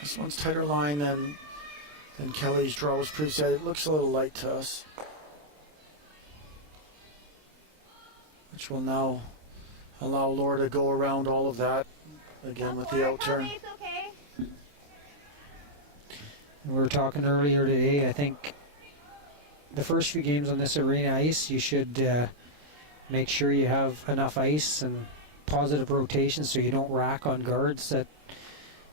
This one's tighter line than Kelly's draw was previously. It looks a little light to us, which will now allow Laura to go around all of that again with the out turn. It's okay. We were talking earlier today, I think the first few games on this arena ice, you should make sure you have enough ice and positive rotation so you don't rack on guards. That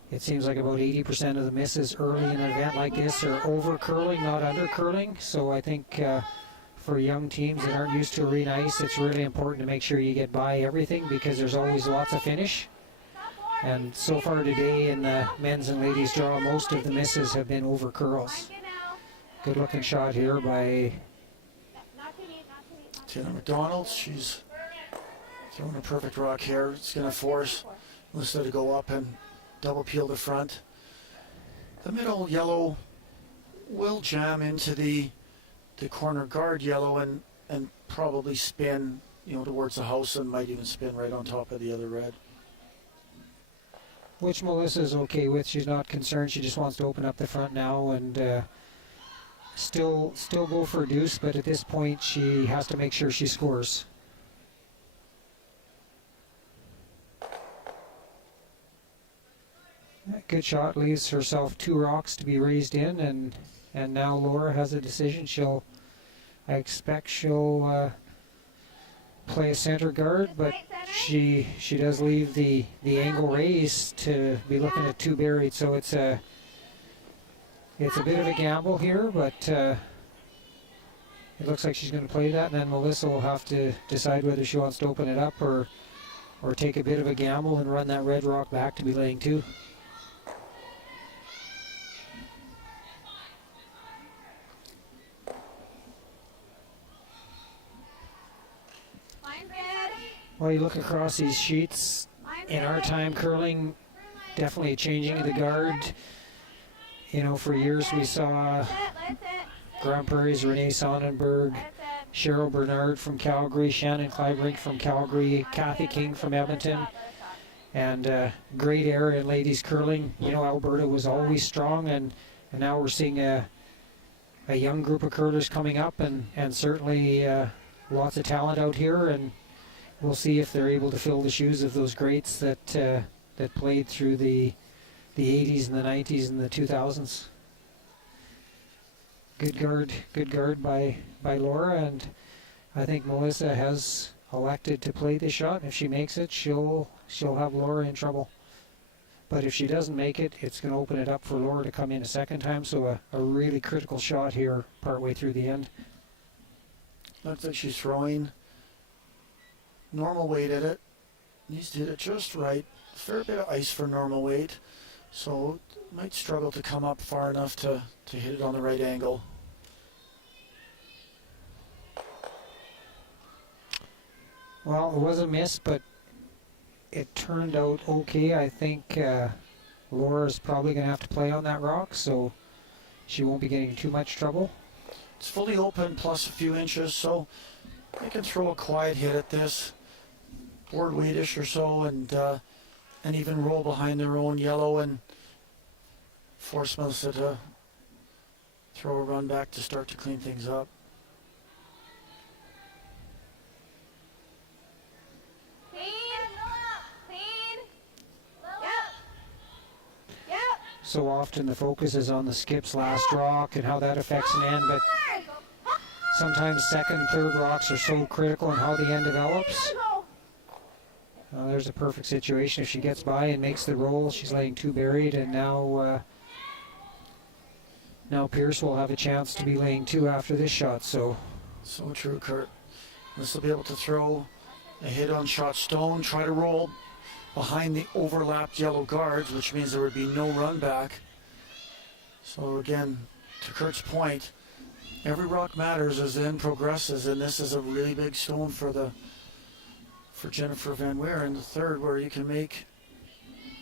it seems like about 80% of the misses early in an event like this are over curling, not under curling. So I think for young teams that aren't used to arena ice, it's really important to make sure you get by everything, because there's always lots of finish. And so far today in the men's and ladies draw, most of the misses have been over curls. Good looking shot here by Taylor Mcdonald. She's throwing a perfect rock here. It's going to force Melissa to go up and double peel the front. The middle yellow will jam into the corner guard yellow and probably spin, towards the house, and might even spin right on top of the other red. which Melissa's okay with. She's not concerned. She just wants to open up the front now and still go for a deuce, but at this point she has to make sure she scores. Good shot, leaves herself 2 rocks to be raised in, and now Laura has a decision. I expect she'll play a center guard, but she does leave the angle raised to be looking at 2 buried, so it's a bit of a gamble here, but it looks like she's going to play that, and then Melissa will have to decide whether she wants to open it up or take a bit of a gamble and run that red rock back to be laying 2. Well, you look across these sheets, in our time curling, definitely changing of the guard. You know, for years we saw Grand Prairie's Renee Sonnenberg, Cheryl Bernard from Calgary, Shannon Clybrink from Calgary, Kathy King from Edmonton, and great era in ladies curling. You know, Alberta was always strong, and now we're seeing a young group of curlers coming up, and certainly lots of talent out here, and we'll see if they're able to fill the shoes of those greats that played through the 80s and the 90s and the 2000s. Good guard by Laura, and I think Melissa has elected to play this shot. If she makes it, she'll have Laura in trouble. But if she doesn't make it, it's going to open it up for Laura to come in a second time. So a really critical shot here partway through the end. Looks like she's throwing normal weight at it. Needs to hit it just right. fair bit of ice for normal weight, so might struggle to come up far enough to hit it on the right angle. Well, it was a miss, but it turned out okay. I think Laura's probably going to have to play on that rock, so she won't be getting in too much trouble. It's fully open plus a few inches, so they can throw a quiet hit at this, board weightish or so, and even roll behind their own yellow and force Melissa to throw a run back to start to clean things up. So often the focus is on the skip's last rock and how that affects an end, but sometimes second, third rocks are so critical in how the end develops. There's a perfect situation. If she gets by and makes the roll, she's laying 2 buried, and now Pierce will have a chance to be laying 2 after this shot. So true, Kurt. This will be able to throw a hit on shot stone, try to roll behind the overlapped yellow guards, which means there would be no run back. So again, to Kurt's point, every rock matters as the end progresses, and this is a really big stone for Jennifer Van Weer in the third, where you can make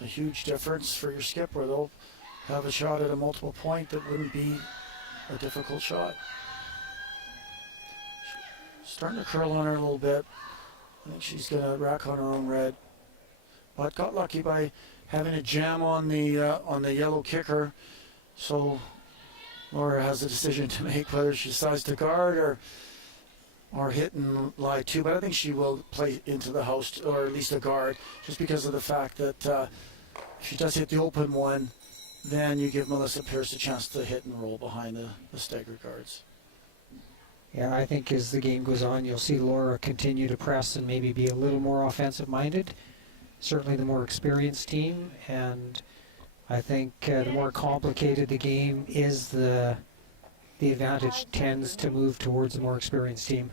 a huge difference for your skip, where they'll have a shot at a multiple point that wouldn't be a difficult shot. Starting to curl on her a little bit. I think she's going to rack on her own red. But got lucky by having a jam on the yellow kicker. So Laura has a decision to make whether she decides to guard or hit and lie 2. But I think she will play into the house, or at least a guard, just because of the fact that if she does hit the open one, then you give Melissa Pierce a chance to hit and roll behind the staggered guards. yeah, I think as the game goes on, you'll see Laura continue to press and maybe be a little more offensive-minded. Certainly the more experienced team, and I think the more complicated the game is, the advantage tends to move towards the more experienced team.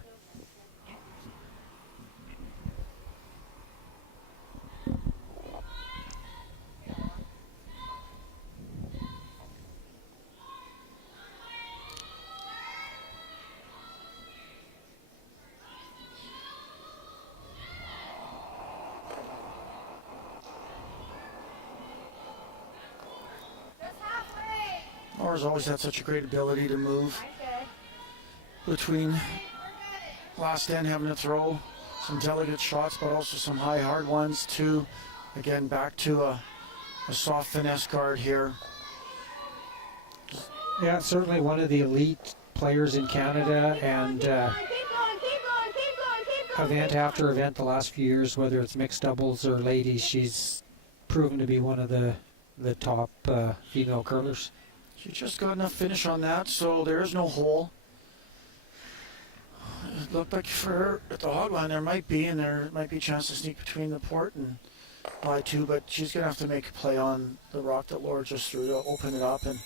Laura's always had such a great ability to move between last end, having to throw some delicate shots, but also some high, hard ones, to, again, back to a soft finesse guard here. Yeah, certainly one of the elite players in Canada, and event after event the last few years, whether it's mixed doubles or ladies, she's proven to be one of the top female curlers. She just got enough finish on that, so there is no hole. It looked like for her at the hog line there might be a chance to sneak between the port and lie 2, but she's going to have to make a play on the rock that Laura just threw to open it up, and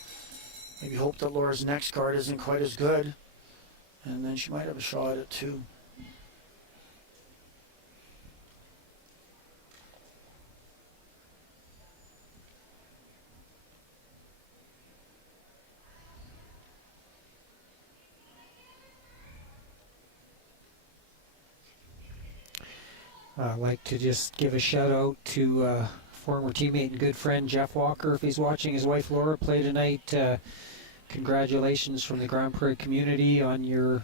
maybe hope that Laura's next guard isn't quite as good, and then she might have a shot at 2. I'd like to just give a shout out to former teammate and good friend Jeff Walker. If he's watching, his wife Laura play tonight. Congratulations from the Grand Prairie community on your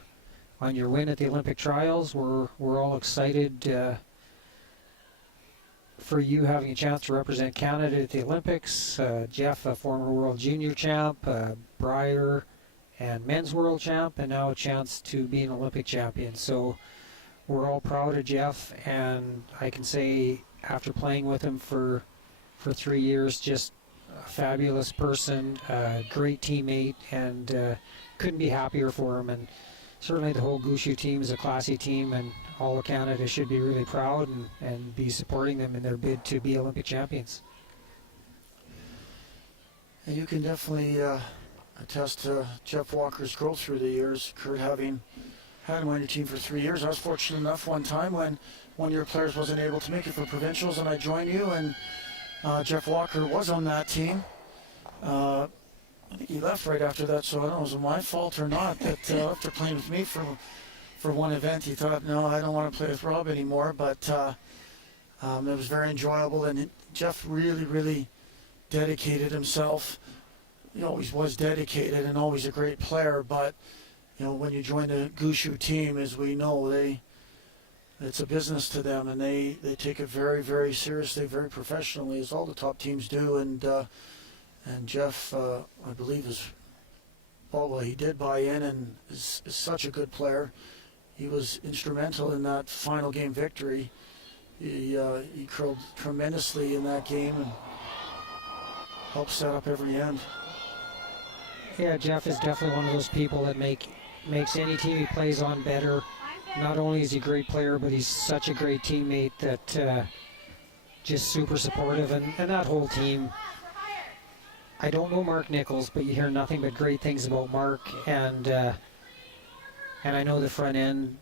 win at the Olympic trials. We're all excited for you having a chance to represent Canada at the Olympics. Jeff, a former world junior champ, Briar and men's world champ, and now a chance to be an Olympic champion. So we're all proud of Jeff, and I can say after playing with him for 3 years, just a fabulous person, great teammate, and couldn't be happier for him. And certainly the whole Gushu team is a classy team, and all of Canada should be really proud and be supporting them in their bid to be Olympic champions. And you can definitely attest to Jeff Walker's growth through the years. Kurt, having had him on your team for 3 years, I was fortunate enough one time when one of your players wasn't able to make it for provincials, and I joined you, and Jeff Walker was on that team. I think he left right after that, so I don't know if it was my fault or not that after playing with me for one event, he thought, no, I don't want to play with Rob anymore. But it was very enjoyable, and Jeff really, really dedicated himself. He always was dedicated and always a great player, but when you join the Gushu team, as we know, it's a business to them, and they take it very, very seriously, very professionally, as all the top teams do. And Jeff, I believe, he did buy in and is such a good player. He was instrumental in that final game victory. He curled tremendously in that game and helped set up every end. Yeah, Jeff is definitely one of those people that makes any team he plays on better. Not only is he a great player, but he's such a great teammate that just super supportive. And that whole team, I don't know Mark Nichols, but you hear nothing but great things about Mark. And I know the front end,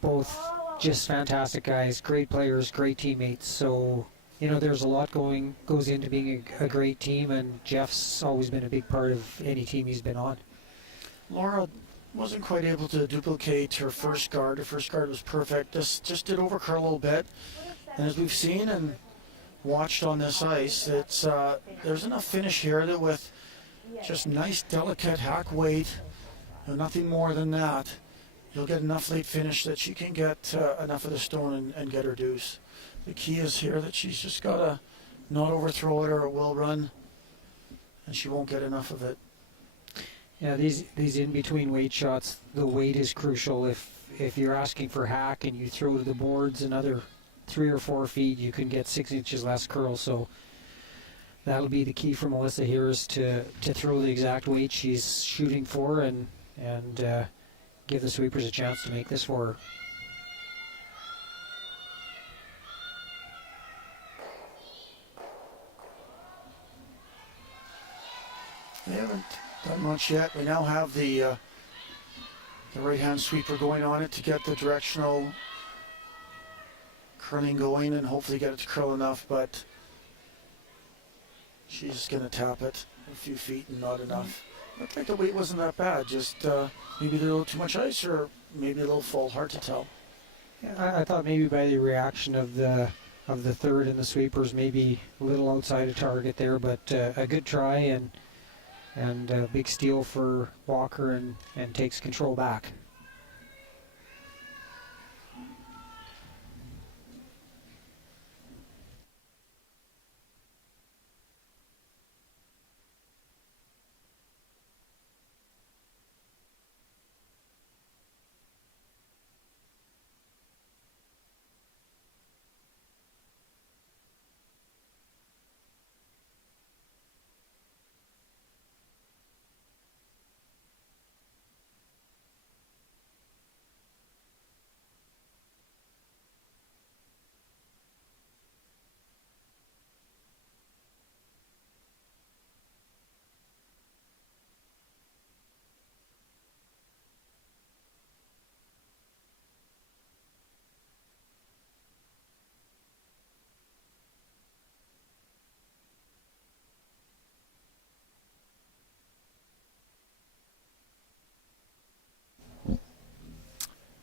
both just fantastic guys, great players, great teammates. So, there's a lot goes into being a great team, and Jeff's always been a big part of any team he's been on. Laura wasn't quite able to duplicate her first guard. Her first guard was perfect. Just did overcurl a little bit. And as we've seen and watched on this ice, it's there's enough finish here that with just nice, delicate hack weight, nothing more than that, you'll get enough late finish that she can get enough of the stone and get her deuce. The key is here that she's just got to not overthrow it or it will run, and she won't get enough of it. Yeah, these in-between weight shots, the weight is crucial. If you're asking for hack and you throw to the boards another 3 or 4 feet, you can get 6 inches less curl. So that'll be the key for Melissa here, is to throw the exact weight she's shooting for and give the sweepers a chance to make this for her. They haven't done much yet. We now have the right-hand sweeper going on it to get the directional curling going and hopefully get it to curl enough, but she's going to tap it a few feet and not enough. Looked like the weight wasn't that bad, just maybe a little too much ice or maybe a little full, hard to tell. Yeah, I thought maybe by the reaction of the third and the sweepers, maybe a little outside of target there, but a good try and a big steal for Walker and takes control back.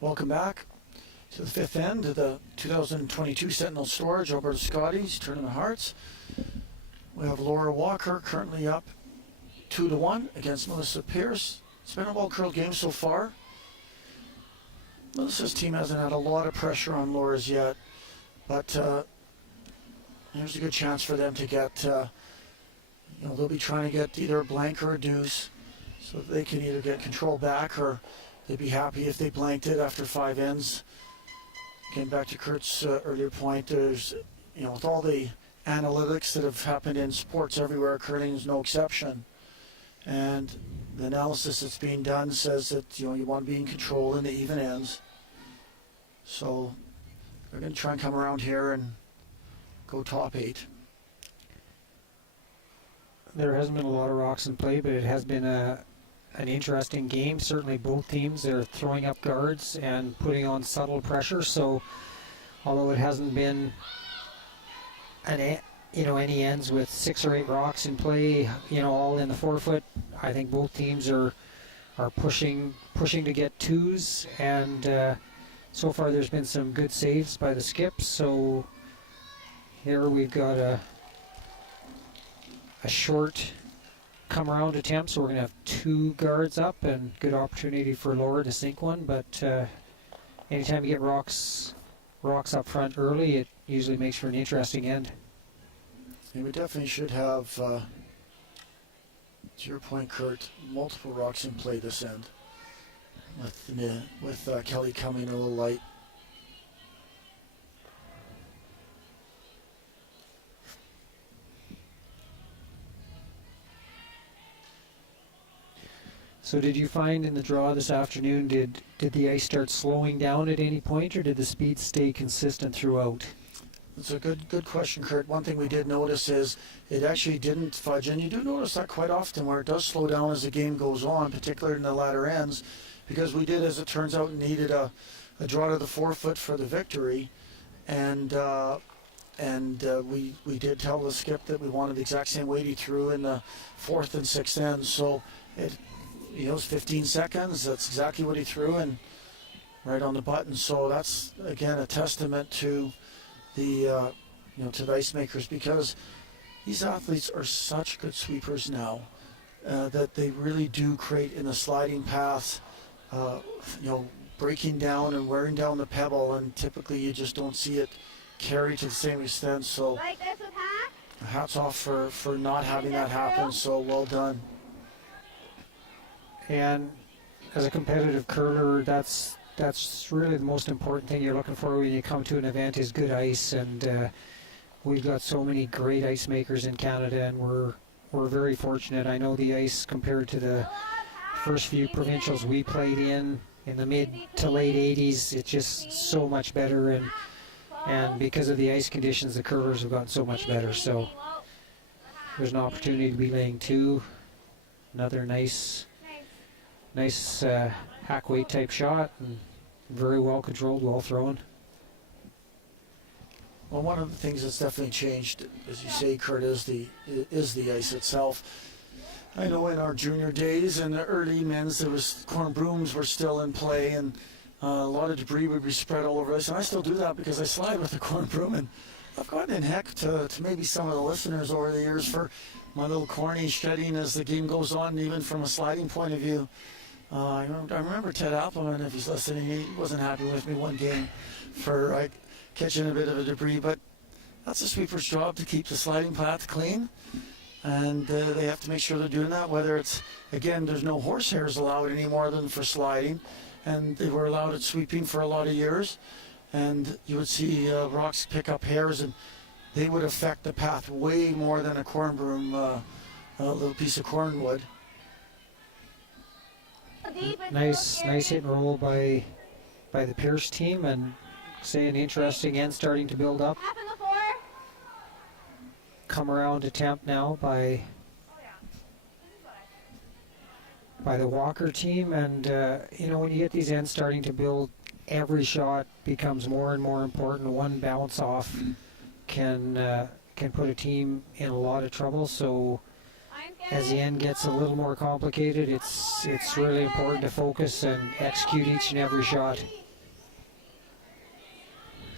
Welcome back to the fifth end of the 2022 Sentinel Storage Alberta Scotties Tournament of Hearts. We have Laura Walker currently up 2-1 against Melissa Pierce. It's been a well-curled game so far. Melissa's team hasn't had a lot of pressure on Laura's yet, but there's a good chance for them to get, they'll be trying to get either a blank or a deuce, so that they can either get control back or they'd be happy if they blanked it after 5 ends. Getting back to Kurt's earlier point, there's, with all the analytics that have happened in sports everywhere, curling is no exception. And the analysis that's being done says that, you want to be in control in the even ends. So they're going to try and come around here and go top 8. There hasn't been a lot of rocks in play, but it has been an interesting game. Certainly both teams are throwing up guards and putting on subtle pressure, so although it hasn't been any ends with 6 or 8 rocks in play, all in the 4-foot. I think both teams are pushing to get 2s, and so far there's been some good saves by the skips. So here we've got a short come around attempt, so we're going to have 2 guards up, and good opportunity for Laura to sink one. But anytime you get rocks up front early, it usually makes for an interesting end. And we definitely should have, to your point, Kurt, multiple rocks in play this end. With Kelly coming a little light. So did you find in the draw this afternoon, did the ice start slowing down at any point, or did the speed stay consistent throughout? It's a good question, Kurt. One thing we did notice is it actually didn't fudge, and you do notice that quite often where it does slow down as the game goes on, particularly in the latter ends, because we did, as it turns out, needed a draw to the 4-foot for the victory, and we did tell the skip that we wanted the exact same weight he threw in the 4th and 6th ends. So it was 15 seconds. That's exactly what he threw, and right on the button. So that's again a testament to the to the ice makers, because these athletes are such good sweepers now that they really do create in the sliding paths, breaking down and wearing down the pebble, and typically you just don't see it carry to the same extent. So Like this with hack? hats off for not having that happen. So well done. And as a competitive curler, that's really the most important thing you're looking for when you come to an event is good ice. And we've got so many great ice makers in Canada, and we're very fortunate. I know the ice, compared to the first few provincials we played in the mid to late 80s, it's just so much better. And because of the ice conditions, the curlers have gotten so much better. So there's an opportunity to be laying 2. Another nice hack weight type shot, and very well controlled, well thrown. Well, one of the things that's definitely changed, as you say, Kurt, is the ice itself. I know in our junior days and the early men's, there was corn brooms were still in play, and a lot of debris would be spread all over the ice. And I still do that because I slide with the corn broom, and I've gotten in heck to maybe some of the listeners over the years for my little corny shedding as the game goes on, even from a sliding point of view. I remember Ted Appleman, if he's listening, he wasn't happy with me one game for catching a bit of a debris, but that's the sweeper's job, to keep the sliding path clean, and they have to make sure they're doing that, whether it's, again, there's no horsehairs allowed anymore than for sliding, and they were allowed at sweeping for a lot of years, and you would see rocks pick up hairs, and they would affect the path way more than a corn broom, a little piece of corn would. Nice hit and roll by the Pierce team, and say an interesting end starting to build up. Half in the 4. Come around attempt now by the Walker team, and when you get these ends starting to build, every shot becomes more and more important. One bounce off can put a team in a lot of trouble. So as the end gets a little more complicated, it's really important to focus and execute each and every shot.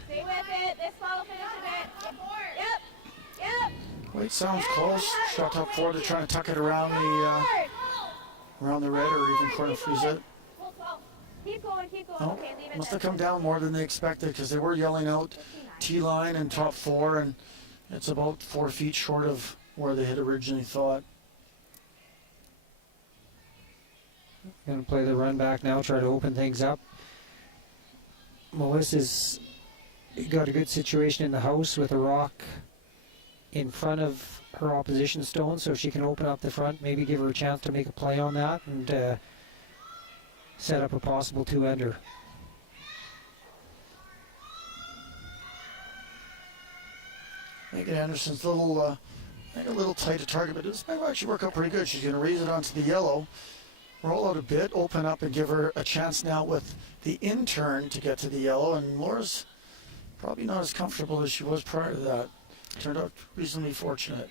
Stay with it. This ball will finish a bit. Yep. Wait, sounds close. Shot up forward to try to tuck it around the red, or even corner freeze it. Keep going. No, Okay, leave it must there. have come down more than they expected, because they were yelling out T-line and top 4, and it's about 4 feet short of where they had originally thought. Going to play the run back now, try to open things up. Melissa's got a good situation in the house with a rock in front of her opposition stone, so she can open up the front, maybe give her a chance to make a play on that, and set up a possible 2-ender. Megan Anderson's a little tight to target, but this might actually work out pretty good. She's going to raise it onto the yellow, roll out a bit, open up, and give her a chance now with the in-turn to get to the yellow. And Laura's probably not as comfortable as she was prior to that. turned out reasonably fortunate.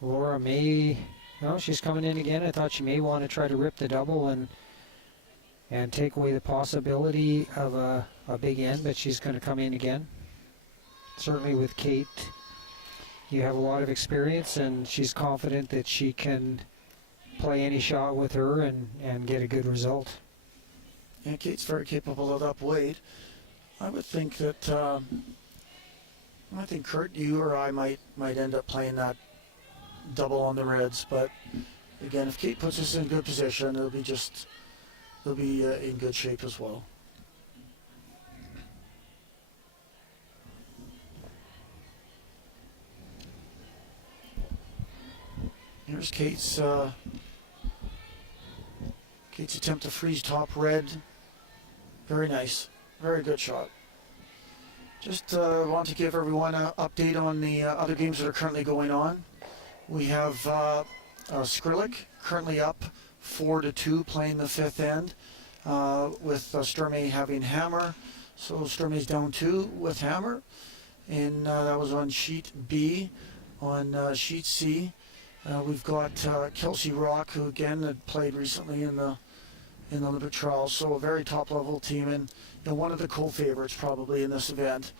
Laura may, no, she's coming in again. I thought she may want to try to rip the double and take away the possibility of a big end, but she's going to come in again. Certainly with Kate, you have a lot of experience, and she's confident that she can play any shot with her and get a good result. And Kate's very capable of that weight. I would think that, I think Kurt, you or I might end up playing that double on the reds, but again, if Kate puts us in good position, it'll be in good shape as well. Here's Kate's attempt to freeze top red. Very nice, very good shot. Just want to give everyone an update on the other games that are currently going on. We have Skrillex currently up 4-2, playing the fifth end, with Sturmey having hammer. So Sturmey's down 2 with hammer, and that was on sheet B. On sheet C, we've got Kelsey Rock, who again had played recently in the Olympic trials. So a very top level team, and one of the co-favorites probably in this event,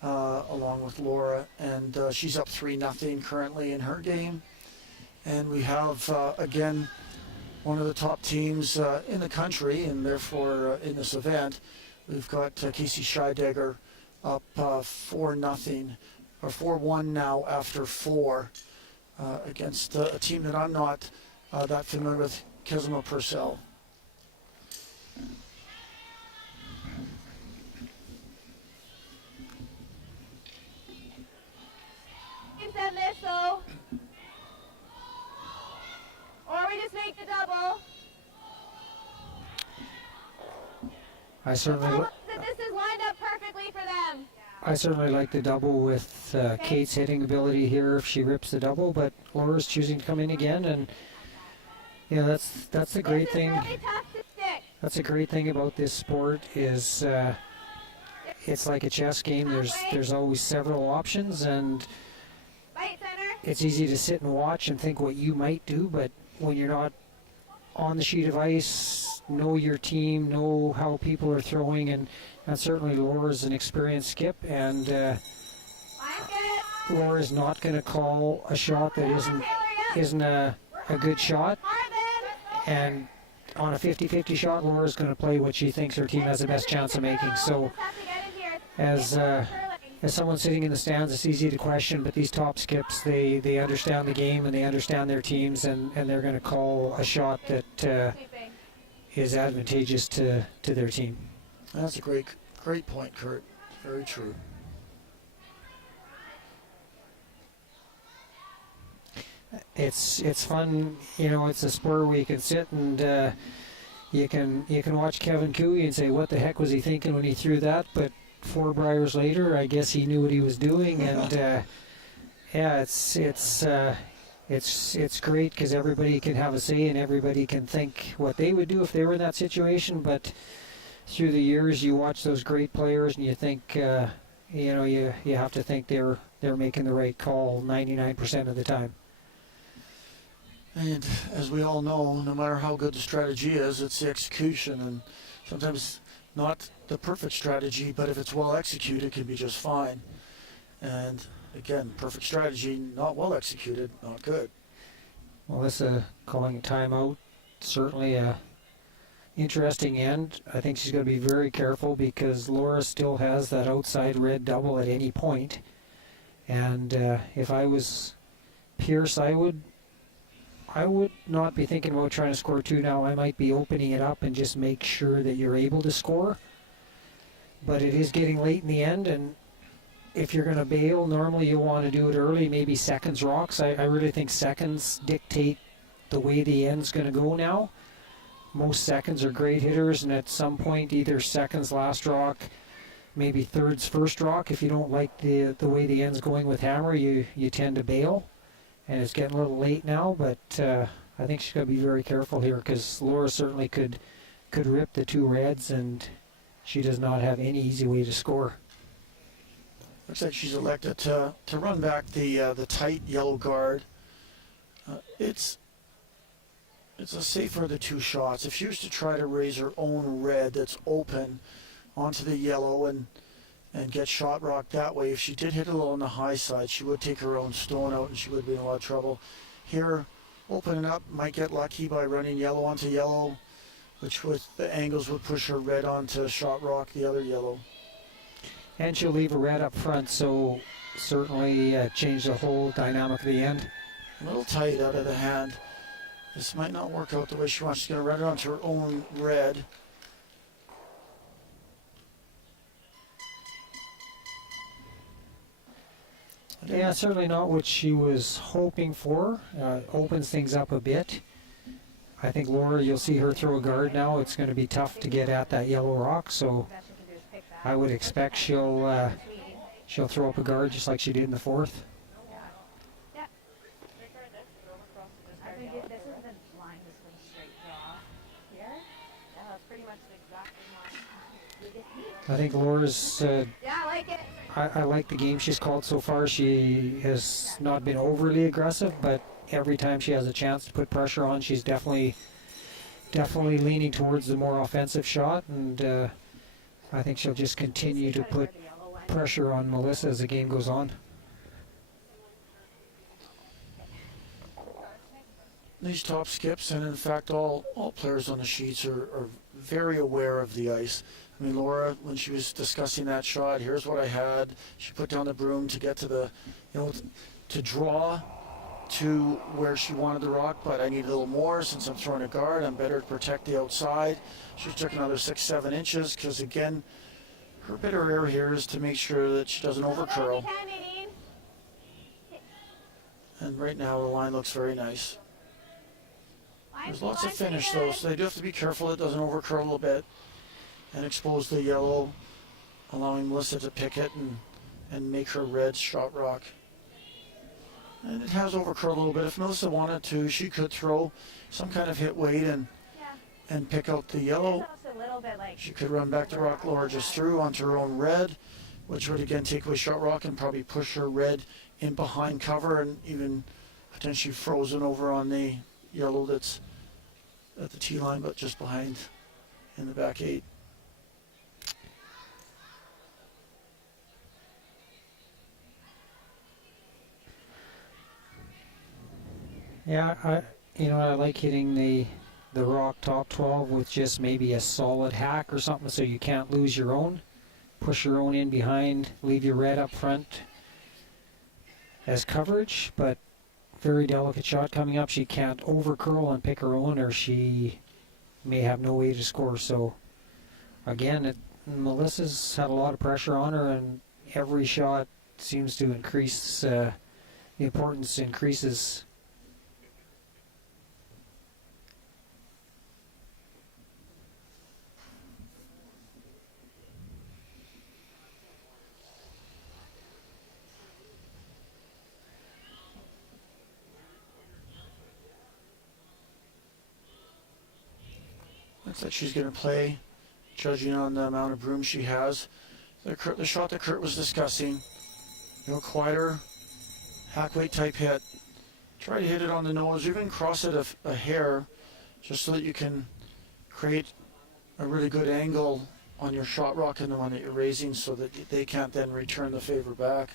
along with Laura, and she's up 3-0 currently in her game. And we have again one of the top teams in the country, and therefore in this event, we've got Casey Scheidegger up 4-0 or 4-1 now after 4 against a team that I'm not that familiar with, Kesima Purcell. That missile, or we just make the double. I certainly This is lined up perfectly for them. I certainly like the double with Kate's hitting ability here if she rips the double, but Laura's choosing to come in again, and that's the great thing. Really tough to stick. That's a great thing about this sport is it's like a chess game. There's always several options, and Right center. it's easy to sit and watch and think what you might do, but when you're not on the sheet of ice, know your team, know how people are throwing, and certainly Laura's an experienced skip, and Laura's not going to call a shot that isn't a good shot, and on a 50-50 shot, Laura's going to play what she thinks her team has the best chance of making. So as someone sitting in the stands, it's easy to question, but these top skips, they understand the game and they understand their teams, and they're going to call a shot that is advantageous to their team. That's a great point, Kurt. Very true. It's fun, it's a sport where you can sit and you can watch Kevin Cooey and say, what the heck was he thinking when he threw that? But 4 Briars later, I guess he knew what he was doing, and yeah, it's great because everybody can have a say and everybody can think what they would do if they were in that situation. But through the years, you watch those great players and you think, you have to think they're making the right call 99% of the time. And as we all know, no matter how good the strategy is, it's the execution, and sometimes not the perfect strategy, but if it's well executed, it can be just fine. And again, perfect strategy, not well executed, not good. Melissa calling a timeout, certainly a interesting end. I think she's going to be very careful because Laura still has that outside red double at any point. And if I was Pierce, I would not be thinking about trying to score 2 now. I might be opening it up and just make sure that you're able to score. But it is getting late in the end, and if you're going to bail, normally you'll want to do it early, maybe seconds rocks. I really think seconds dictate the way the end's going to go now. Most seconds are great hitters, and at some point either seconds last rock, maybe thirds first rock. If you don't like the way the end's going with hammer, you tend to bail. And it's getting a little late now, but I think she's got to be very careful here because Laura certainly could rip the 2 reds, and she does not have any easy way to score. Looks like she's elected to run back the tight yellow guard. It's a safer of the two shots. If she was to try to raise her own red that's open onto the yellow and get shot rocked that way, if she did hit a little on the high side, she would take her own stone out and she would be in a lot of trouble. Here, opening up, might get lucky by running yellow onto yellow, which with the angles would push her red onto shot rock, the other yellow. And she'll leave a red up front, so certainly change the whole dynamic of the end. A little tight out of the hand. This might not work out the way she wants. She's going to run it onto her own red. Yeah, certainly not what she was hoping for. Opens things up a bit. I think Laura, you'll see her throw a guard now. It's going to be tough to get at that yellow rock, so I would expect she'll throw up a guard just like she did in the fourth. I think this is the line just for the straight draw. Here? Yeah, that's pretty much the exact line. I think Laura's, Yeah, I like it. I like the game she's called so far. She has not been overly aggressive, but every time she has a chance to put pressure on, she's definitely leaning towards the more offensive shot, and I think she'll just continue to put pressure on Melissa as the game goes on. These top skips, and in fact all players on the sheets are very aware of the ice. I mean, Laura, when she was discussing that shot, here's what I had. She put down the broom to get to the, to draw to where she wanted the rock, but I need a little more since I'm throwing a guard. I'm better to protect the outside. She took another 6-7 inches because, again, her bit of error here is to make sure that she doesn't overcurl. And right now the line looks very nice. There's lots of finish though, so they do have to be careful it doesn't overcurl a little bit and expose the yellow, allowing Melissa to pick it and make her red shot rock. And it has overcurled a little bit. If Melissa wanted to, she could throw some kind of hit weight and pick out the yellow. She could run back the rock Laura just threw onto her own red, which would again take away shot rock and probably push her red in behind cover and even potentially frozen over on the yellow that's at the tee line, but just behind in the back 8. Yeah, I like hitting the rock top 12 with just maybe a solid hack or something, so you can't lose your own. Push your own in behind, leave your red up front as coverage, but very delicate shot coming up. She can't overcurl and pick her own, or she may have no way to score. So again, Melissa's had a lot of pressure on her, and every shot seems to increase, the importance increases. Looks like she's going to play, judging on the amount of room she has. The shot that Kurt was discussing, quieter, hack weight type hit. Try to hit it on the nose, or even cross it a hair, just so that you can create a really good angle on your shot rock and the one that you're raising, so that they can't then return the favor back.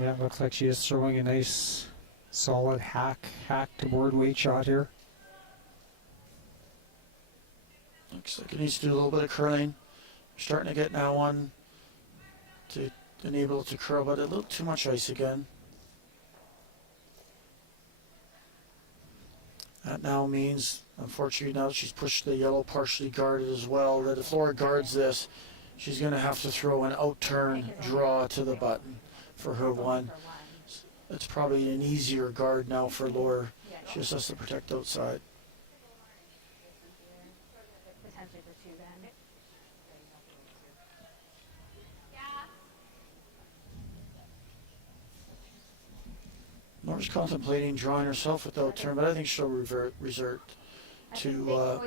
Yeah, it looks like she is throwing a nice, solid hack to board weight shot here. Looks like it needs to do a little bit of curling. We're starting to get now on to enable it to curl, but a little too much ice again. That now means, unfortunately, now that she's pushed the yellow partially guarded as well, that if Laura guards this, she's going to have to throw an out-turn draw to the button for her one. It's probably an easier guard now for Laura. She just has to protect outside. Nora's contemplating drawing herself without turn, but I think she'll resort to a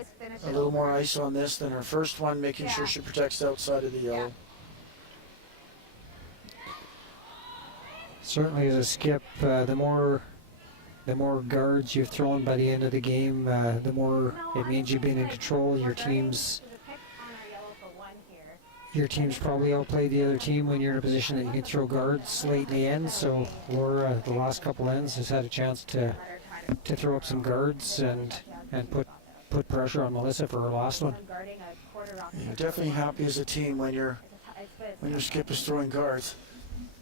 little more ice on this than her first one, making sure she protects the outside of the yellow. Certainly as a skip, the more guards you've thrown by the end of the game, the more it means you've been in control. Your team's probably outplayed the other team when you're in a position that you can throw guards late in the end. So Laura, the last couple ends, has had a chance to throw up some guards and put pressure on Melissa for her last one. You're definitely happy as a team when your skip is throwing guards.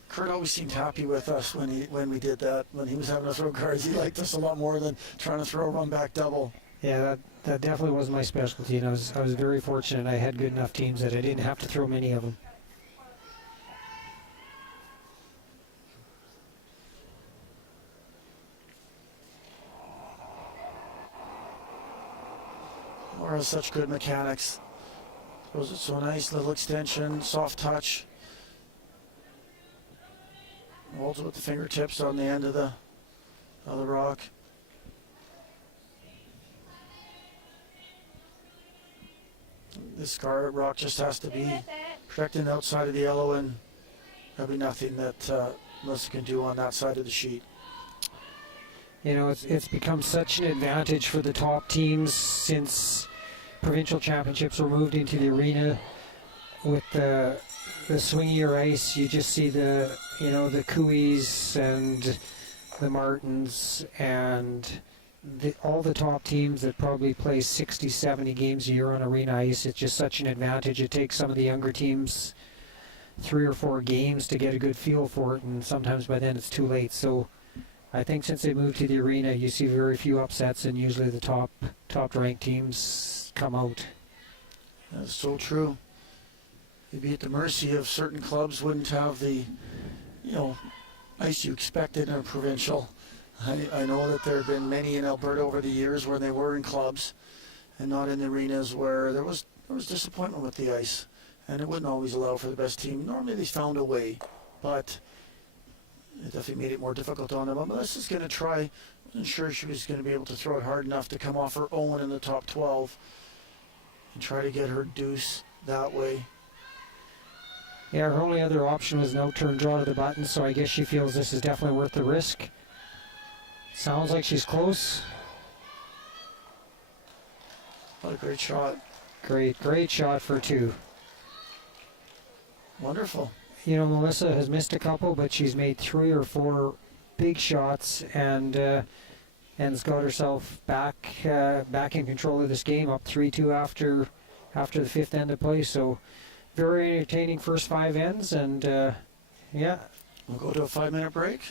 Kurt always seemed happy with us when we did that. When he was having to throw guards, he liked us a lot more than trying to throw a run back double. Yeah, that definitely was my specialty, and I was very fortunate. I had good enough teams that I didn't have to throw many of them. Laura has such good mechanics. Throws it so nice, little extension, soft touch. Holds it with the fingertips on the end of the rock. This rock just has to be protecting the outside of the yellow, and there'll be nothing that Melissa can do on that side of the sheet. You know, it's become such an advantage for the top teams since provincial championships were moved into the arena. With the swingier ice, you just see the Cooeys and the Martins and all the top teams that probably play 60, 70 games a year on arena ice. It's just such an advantage. It takes some of the younger teams 3 or 4 games to get a good feel for it, and sometimes by then it's too late. So I think since they moved to the arena, you see very few upsets, and usually the top ranked teams come out. That's so true. You'd be at the mercy of certain clubs, wouldn't have the ice you expected in a provincial. I know that there have been many in Alberta over the years where they were in clubs and not in the arenas, where there was disappointment with the ice, and it wouldn't always allow for the best team. Normally they found a way, but it definitely made it more difficult on them. But Melissa's going to try. I wasn't sure she was going to be able to throw it hard enough to come off her own in the top 12 and try to get her deuce that way. Yeah, her only other option was an out-turn draw to the button, so I guess she feels this is definitely worth the risk. Sounds like she's close. What a great shot. Great shot for 2. Wonderful. You know, Melissa has missed a couple, but she's made 3 or 4 big shots and has got herself back in control of this game, up 3-2 after the 5th end of play. So very entertaining first 5 ends, and yeah. We'll go to a 5-minute break.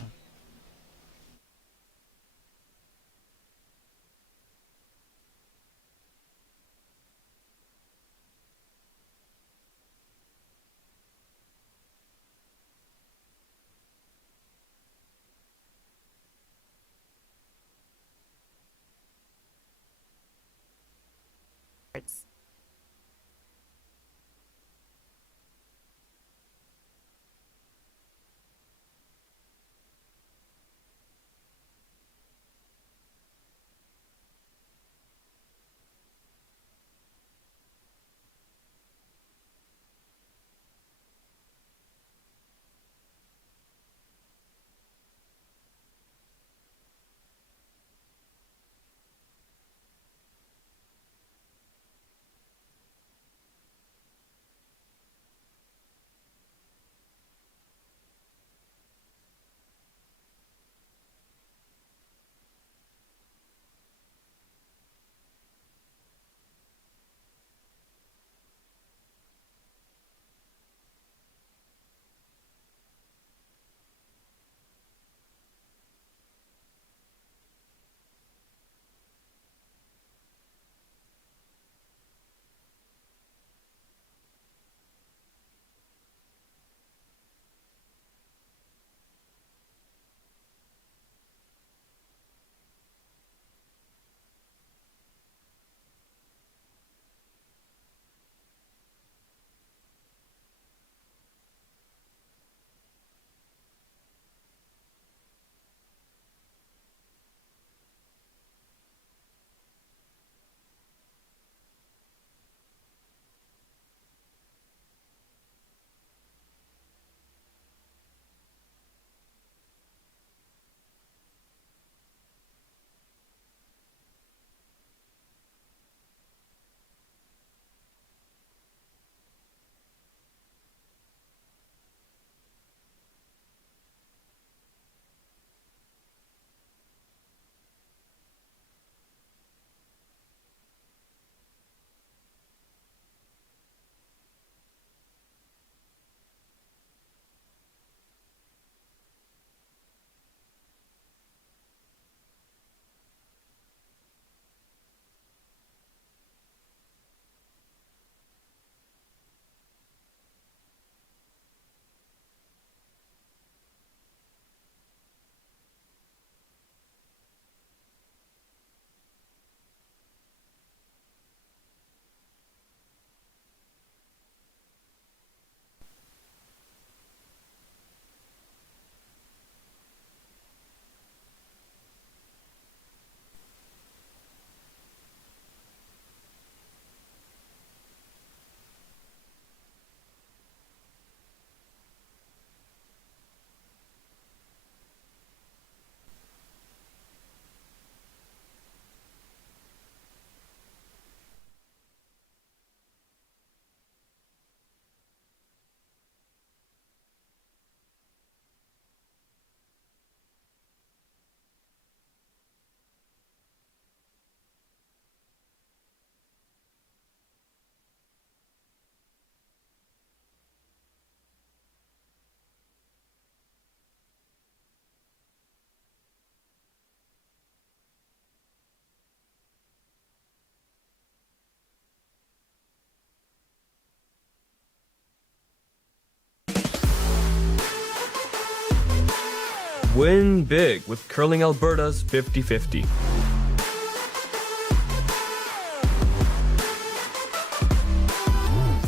Win big with Curling Alberta's 50-50.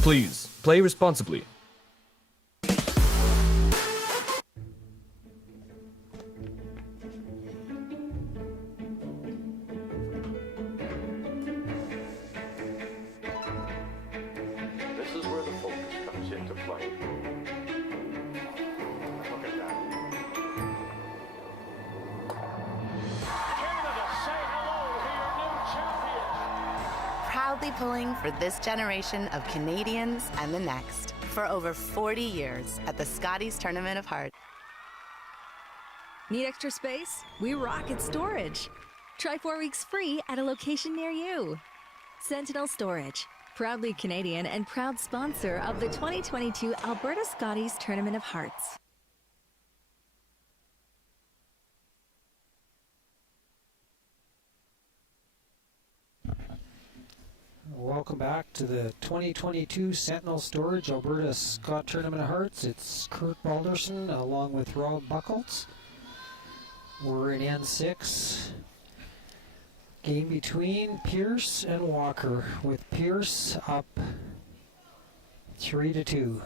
Please, play responsibly. This is where the focus comes into play. Look at that. Canada, say hello to your new champions. Proudly pulling for this generation of Canadians and the next for over 40 years at the Scotties Tournament of Hearts. Need extra space? We rock at storage. Try 4 weeks free at a location near you. Sentinel Storage, proudly Canadian and proud sponsor of the 2022 Alberta Scotties Tournament of Hearts. Welcome back to the 2022 Sentinel Storage Alberta Scott Tournament of Hearts. It's Kurt Balderson along with Rob Buckholz. We're in N6. Game between Pierce and Walker, with Pierce up 3-2.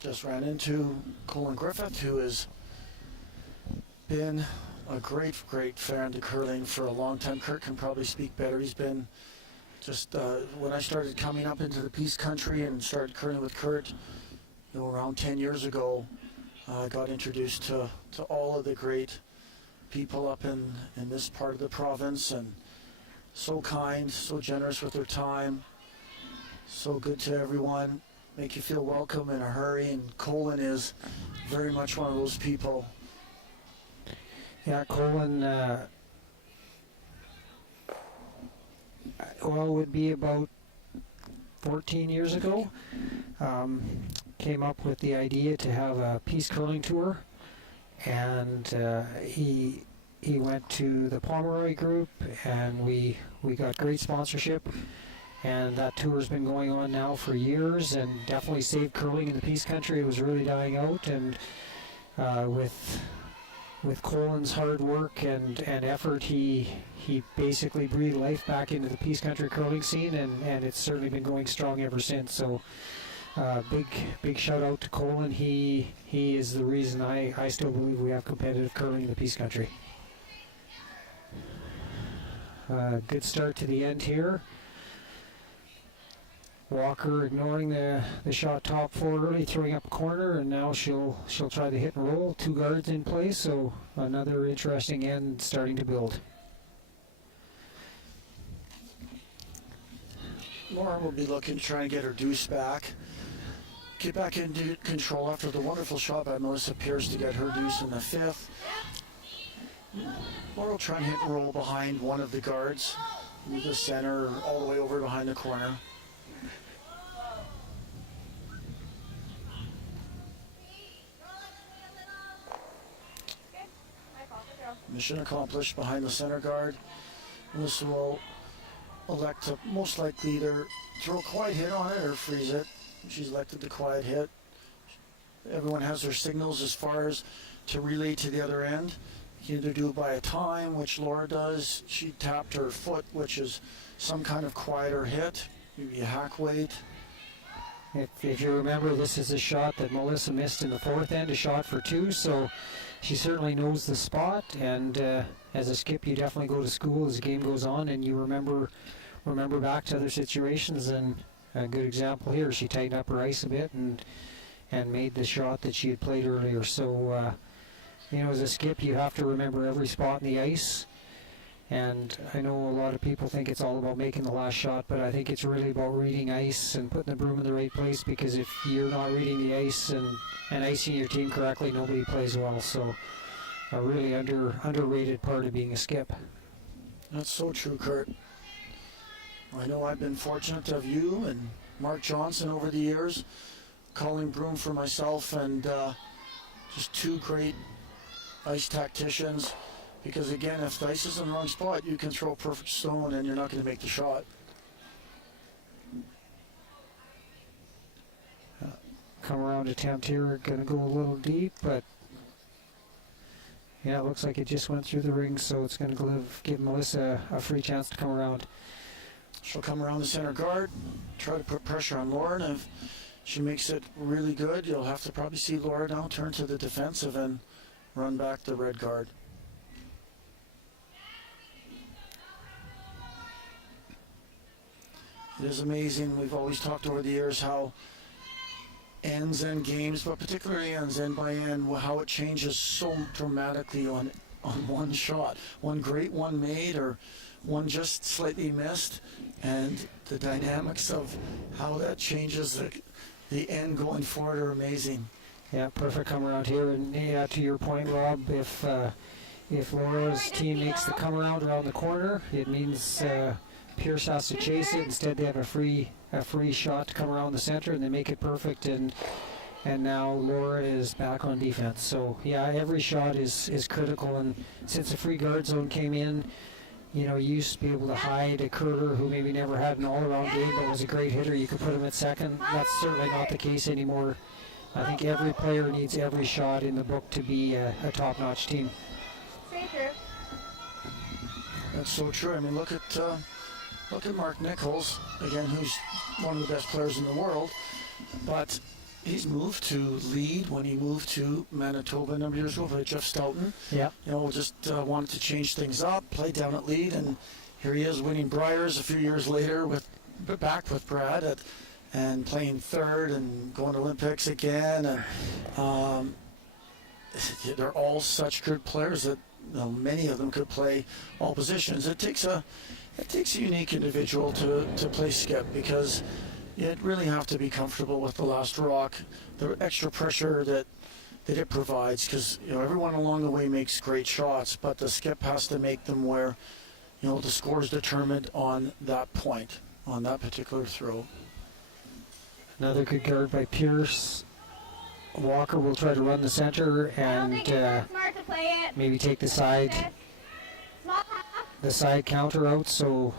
Just ran into Colin Griffith, who has been a great fan to curling for a long time. Kurt can probably speak better. He's been just, when I started coming up into the Peace Country and started curling with Kurt, around 10 years ago, I got introduced to all of the great people up in this part of the province, and so kind, so generous with their time, so good to everyone, make you feel welcome in a hurry, and Colin is very much one of those people. Yeah, Colin, well, it would be about 14 years ago, came up with the idea to have a Peace Curling Tour, and he went to the Pomeroy group, and we got great sponsorship, and that tour's been going on now for years, and definitely saved curling in the Peace Country. It was really dying out, and with Colin's hard work and effort, he basically breathed life back into the Peace Country curling scene, and it's certainly been going strong ever since. So big shout out to Colin. He is the reason I still believe we have competitive curling in the Peace Country. Good start to the end here. Walker ignoring the shot top four early, throwing up a corner, and now she'll try the hit and roll. 2 guards in place, so another interesting end starting to build. Laura will be looking to try and get her deuce back. Get back into control after the wonderful shot by Melissa Pierce to get her deuce in the 5th. Laura will try and hit and roll behind one of the guards, move the center all the way over behind the corner. Mission accomplished behind the center guard. Melissa will elect to most likely either throw a quiet hit on it or freeze it. She's elected the quiet hit. Everyone has their signals as far as to relay to the other end. You can either do it by a time, which Laura does. She tapped her foot, which is some kind of quieter hit, maybe a hack weight. If you remember, this is a shot that Melissa missed in the 4th end, a shot for 2, so she certainly knows the spot, and as a skip you definitely go to school as the game goes on, and you remember back to other situations, and a good example here, she tightened up her ice a bit and made the shot that she had played earlier. So as a skip you have to remember every spot in the ice, and I know a lot of people think it's all about making the last shot, but I think it's really about reading ice and putting the broom in the right place, because if you're not reading the ice and icing your team correctly, nobody plays well. So a really underrated part of being a skip. That's so true, Kurt. I know I've been fortunate to have you and Mark Johnson over the years, calling broom for myself, and just 2 great ice tacticians. Because again, if the ice is in the wrong spot, you can throw a perfect stone and you're not going to make the shot. Come around attempt here, gonna go a little deep, but yeah, it looks like it just went through the ring, so it's gonna give Melissa a free chance to come around. She'll come around the center guard, try to put pressure on Laura, and if she makes it really good, you'll have to probably see Laura now turn to the defensive and run back the red guard. It is amazing. We've always talked over the years how ends and games, but particularly ends end by end, how it changes so dramatically on one shot. One great one made or one just slightly missed, and the dynamics of how that changes the end going forward are amazing. Yeah, perfect come around here, and yeah, to your point, Rob, if Laura's team makes the come around the corner, it means Pierce has to chase it. Instead, they have a free shot to come around the center, and they make it perfect. And now Laura is back on defense. So yeah, every shot is critical. And since the free guard zone came in, you know, you used to be able to hide a curler who maybe never had an all-around game but was a great hitter. You could put him at second. That's certainly not the case anymore. I think every player needs every shot in the book to be a top-notch team. That's so true. I mean, look at Mark Nichols, again, who's one of the best players in the world, but he's moved to lead when he moved to Manitoba a number of years ago with Jeff Stoughton. Yeah. You know, just wanted to change things up, play down at lead, and here he is winning Briars a few years later back with Brad and playing third and going to Olympics again. And they're all such good players that many of them could play all positions. It takes a unique individual to play skip, because you'd really have to be comfortable with the last rock, the extra pressure that it provides, because you know everyone along the way makes great shots, but the skip has to make them where you know the score is determined on that point, on that particular throw. Another good guard by Pierce. Walker will try to run the center and maybe take the side counter out, so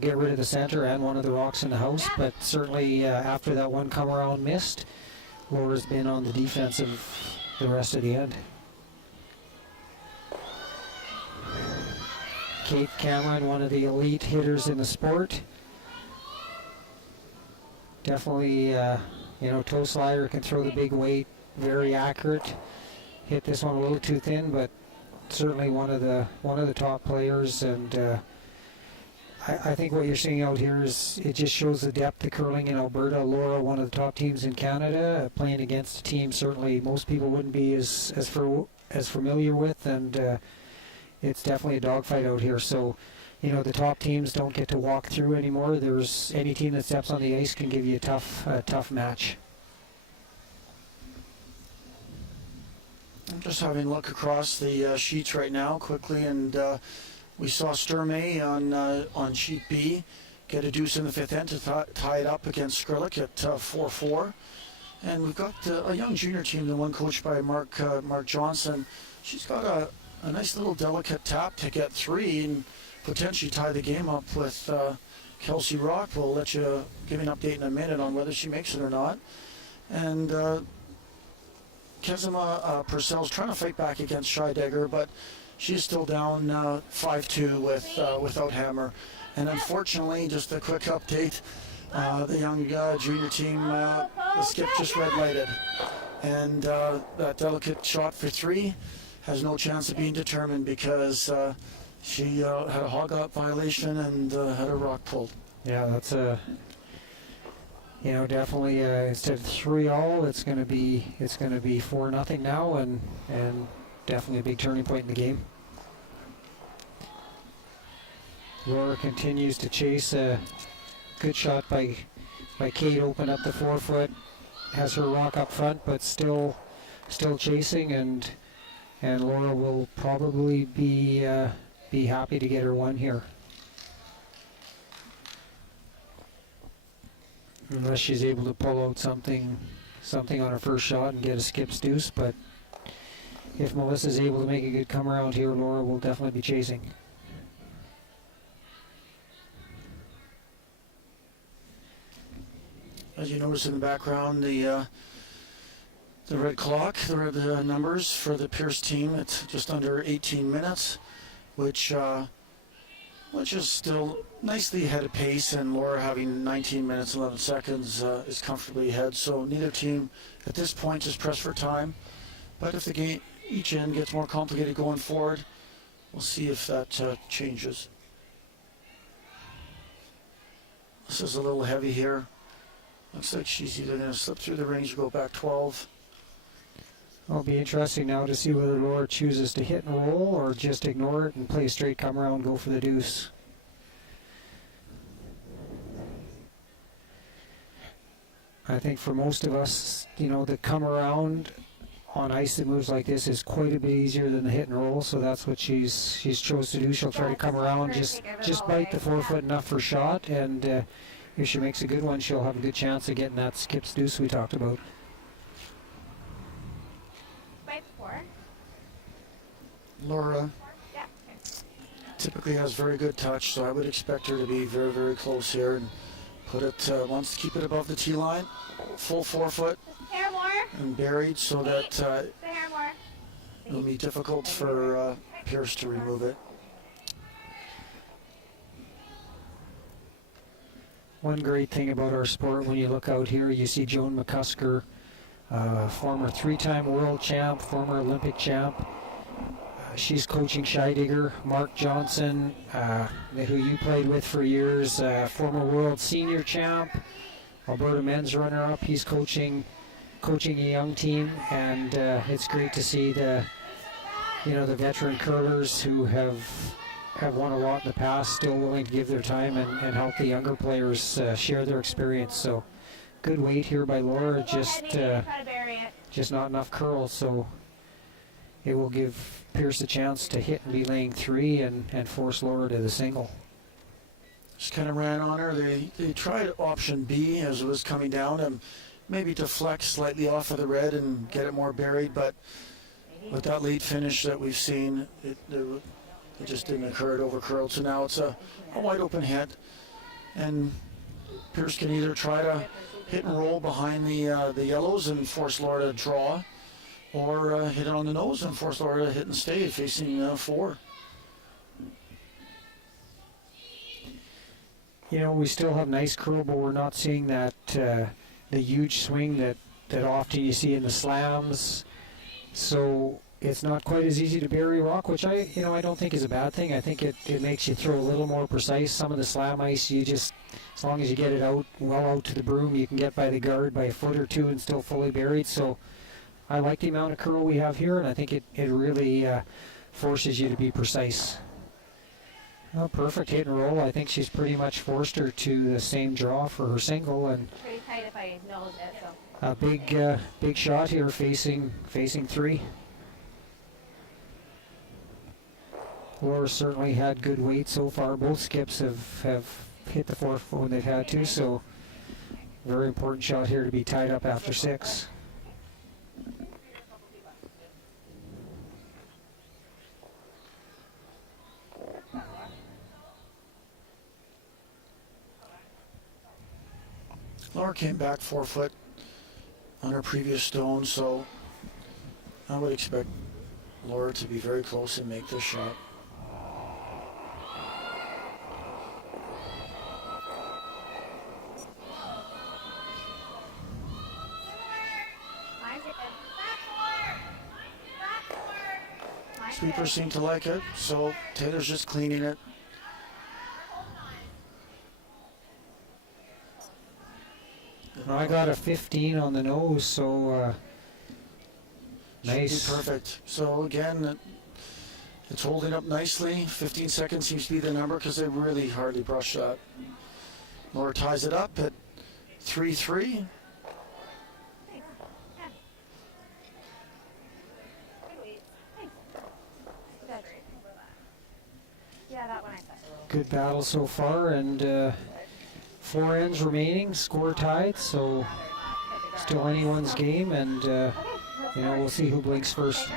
get rid of the center and one of the rocks in the house. But certainly after that one come around missed, Laura's been on the defensive the rest of the end. Kate Cameron, one of the elite hitters in the sport. Definitely, toe slider, can throw the big weight, very accurate. Hit this one a little too thin, but certainly one of the top players. And I think what you're seeing out here is it just shows the depth of curling in Alberta. Laura, one of the top teams in Canada, playing against a team certainly most people wouldn't be as familiar with, and it's definitely a dogfight out here. So, you know, the top teams don't get to walk through anymore. There's any team that steps on the ice can give you a tough match. I'm just having a look across the sheets right now quickly, and we saw Sturmey on sheet B get a deuce in the fifth end to tie it up against Skrlik at 4-4. And we've got a young junior team, the one coached by Mark Johnson. She's got a nice little delicate tap to get 3 and potentially tie the game up with Kelsey Rock. We'll let you give an update in a minute on whether she makes it or not. And Kezema Purcell's trying to fight back against Scheidegger, but she's still down 5-2 without Hammer. And unfortunately, just a quick update, the young junior team, the skip just red lighted. And that delicate shot for 3 has no chance of being determined because she had a hog up violation and had a rock pulled. Yeah, that's definitely instead of 3-all, it's going to be 4-0 now, and definitely a big turning point in the game. Laura continues to chase. A good shot by Kate, open up the 4-foot, has her rock up front, but still chasing, and Laura will probably be happy to get her one here. Unless she's able to pull out something on her first shot and get a skip's deuce, but if Melissa's able to make a good come around here, Laura will definitely be chasing. As you notice in the background, the The red clock, the red numbers for the Pierce team, it's just under 18 minutes, which is still nicely ahead of pace, and Laura having 19 minutes 11 seconds is comfortably ahead. So neither team at this point is pressed for time. But if the game each end gets more complicated going forward, we'll see if that changes. This is a little heavy here. Looks like she's either going to slip through the range or go back 12. It'll be interesting now to see whether Laura chooses to hit and roll or just ignore it and play a straight come around, go for the deuce. I think for most of us, you know, the come around on ice that moves like this is quite a bit easier than the hit and roll, so that's what she's chose to do. She'll try to come around, just bite the forefoot enough for shot, and if she makes a good one, she'll have a good chance of getting that skips deuce we talked about. Laura typically has very good touch, so I would expect her to be very, very close here and put it, wants to keep it above the tee line, full forefoot and buried so that it'll be difficult for Pierce to remove it. One great thing about our sport, when you look out here, you see Joan McCusker, former 3-time world champ, former Olympic champ. She's coaching Scheidegger. Mark Johnson, who you played with for years, former world senior champ, Alberta men's runner-up. He's coaching a young team, and it's great to see the veteran curlers who have won a lot in the past still willing to give their time and help the younger players share their experience. So good weight here by Laura, just not enough curl, so it will give Pierce a chance to hit and be laying 3 and force Laura to the single. Just kind of ran on her. They tried option B as it was coming down and maybe to flex slightly off of the red and get it more buried, but with that late finish that we've seen, it just didn't occur. It over curled, so now it's a wide open hit, and Pierce can either try to hit and roll behind the yellows and force Laura to draw, or hit it on the nose and force Laura to hit and stay facing 4. You know, we still have nice curl, but we're not seeing that the huge swing that often you see in the slams. So it's not quite as easy to bury rock, which I don't think is a bad thing. I think it makes you throw a little more precise. Some of the slam ice, you just, as long as you get it out to the broom, you can get by the guard by a foot or two and still fully buried. So I like the amount of curl we have here, and I think it really forces you to be precise. Well, perfect hit and roll. I think she's pretty much forced her to the same draw for her single, and Pretty tight if I nose it, so. a big shot here facing 3. Laura certainly had good weight so far. Both skips have hit the forefoot when they've had to, so very important shot here to be tied up after 6. Laura came back 4 foot on her previous stone, so I would expect Laura to be very close and make this shot. Sweepers seem to like it, so Taylor's just cleaning it. I got a 15 on the nose, so nice. Should be perfect. So again, it's holding up nicely. 15 seconds seems to be the number because they really hardly brush that. Laura ties it up at 3-3. Yeah, that one I said. Good battle so far, and 4 ends remaining, score tied, so still anyone's game, and we'll see who blinks first.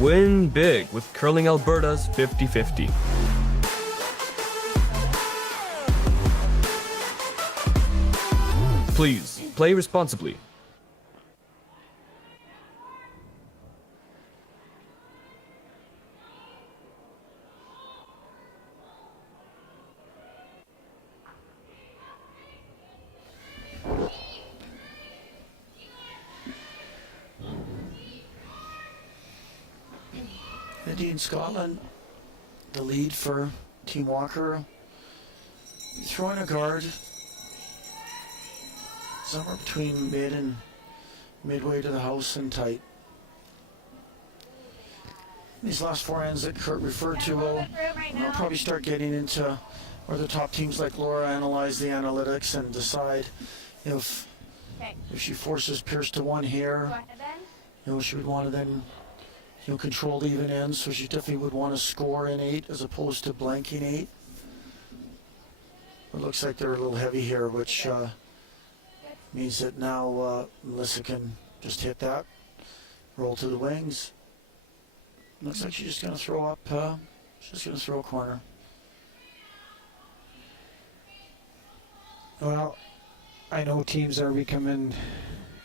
Win big with Curling Alberta's 50-50. Please, play responsibly. Nadine Scotland, the lead for Team Walker. Throwing a guard somewhere between mid and midway to the house and tight. These last four ends that Kurt referred to will probably start getting into where the top teams like Laura analyze the analytics and decide if she forces Pierce to one here, she would want to then control the even ends, so she definitely would want to score in 8 as opposed to blanking 8. It looks like they're a little heavy here, which means that now Melissa can just hit that, roll to the wings. Looks like she's just going to throw up, she's just going to throw a corner. Well, I know teams are becoming,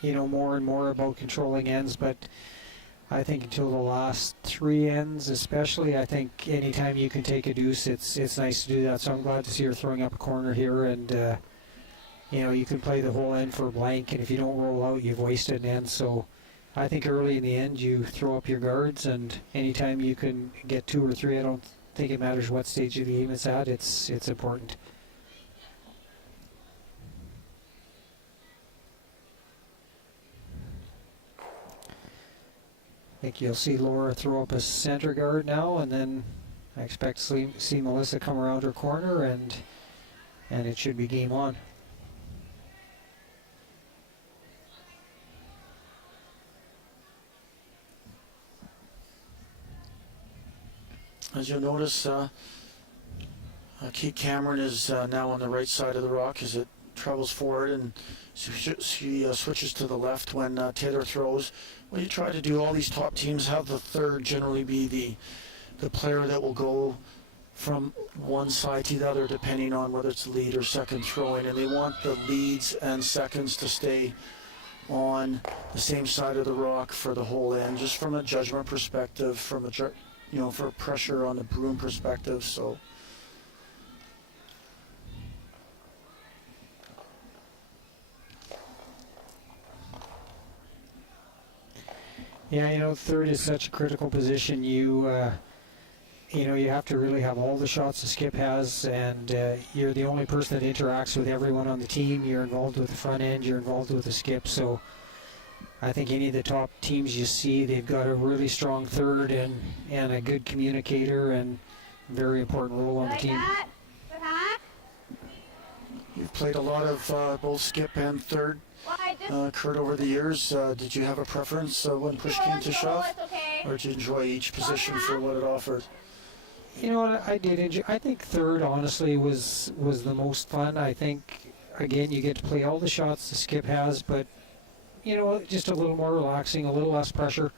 more and more about controlling ends, but I think until the last 3 ends especially, I think anytime you can take a deuce, it's nice to do that. So I'm glad to see her throwing up a corner here, and you can play the whole end for a blank, and if you don't roll out, you've wasted an end. So I think early in the end, you throw up your guards, and anytime you can get 2 or 3, I don't think it matters what stage of the game it's at, it's important. I think you'll see Laura throw up a center guard now, and then I expect to see Melissa come around her corner, and it should be game on. As you'll notice, Kate Cameron is now on the right side of the rock as it travels forward, and she switches to the left when Taylor throws. What you try to do, all these top teams have the third generally be the player that will go from one side to the other depending on whether it's lead or second throwing, and they want the leads and seconds to stay on the same side of the rock for the whole end, just from a judgment perspective, from a for pressure on the broom perspective. So yeah, third is such a critical position. You have to really have all the shots the skip has, and you're the only person that interacts with everyone on the team. You're involved with the front end, you're involved with the skip. So I think any of the top teams you see, they've got a really strong third and a good communicator and very important role on the team. You've played a lot of both skip and third, Kurt, over the years. Did you have a preference when push came to shove, or did you enjoy each position for what it offered? You know what, I did enjoy. I think third, honestly, was the most fun. I think, again, you get to play all the shots the skip has, but just a little more relaxing, a little less pressure.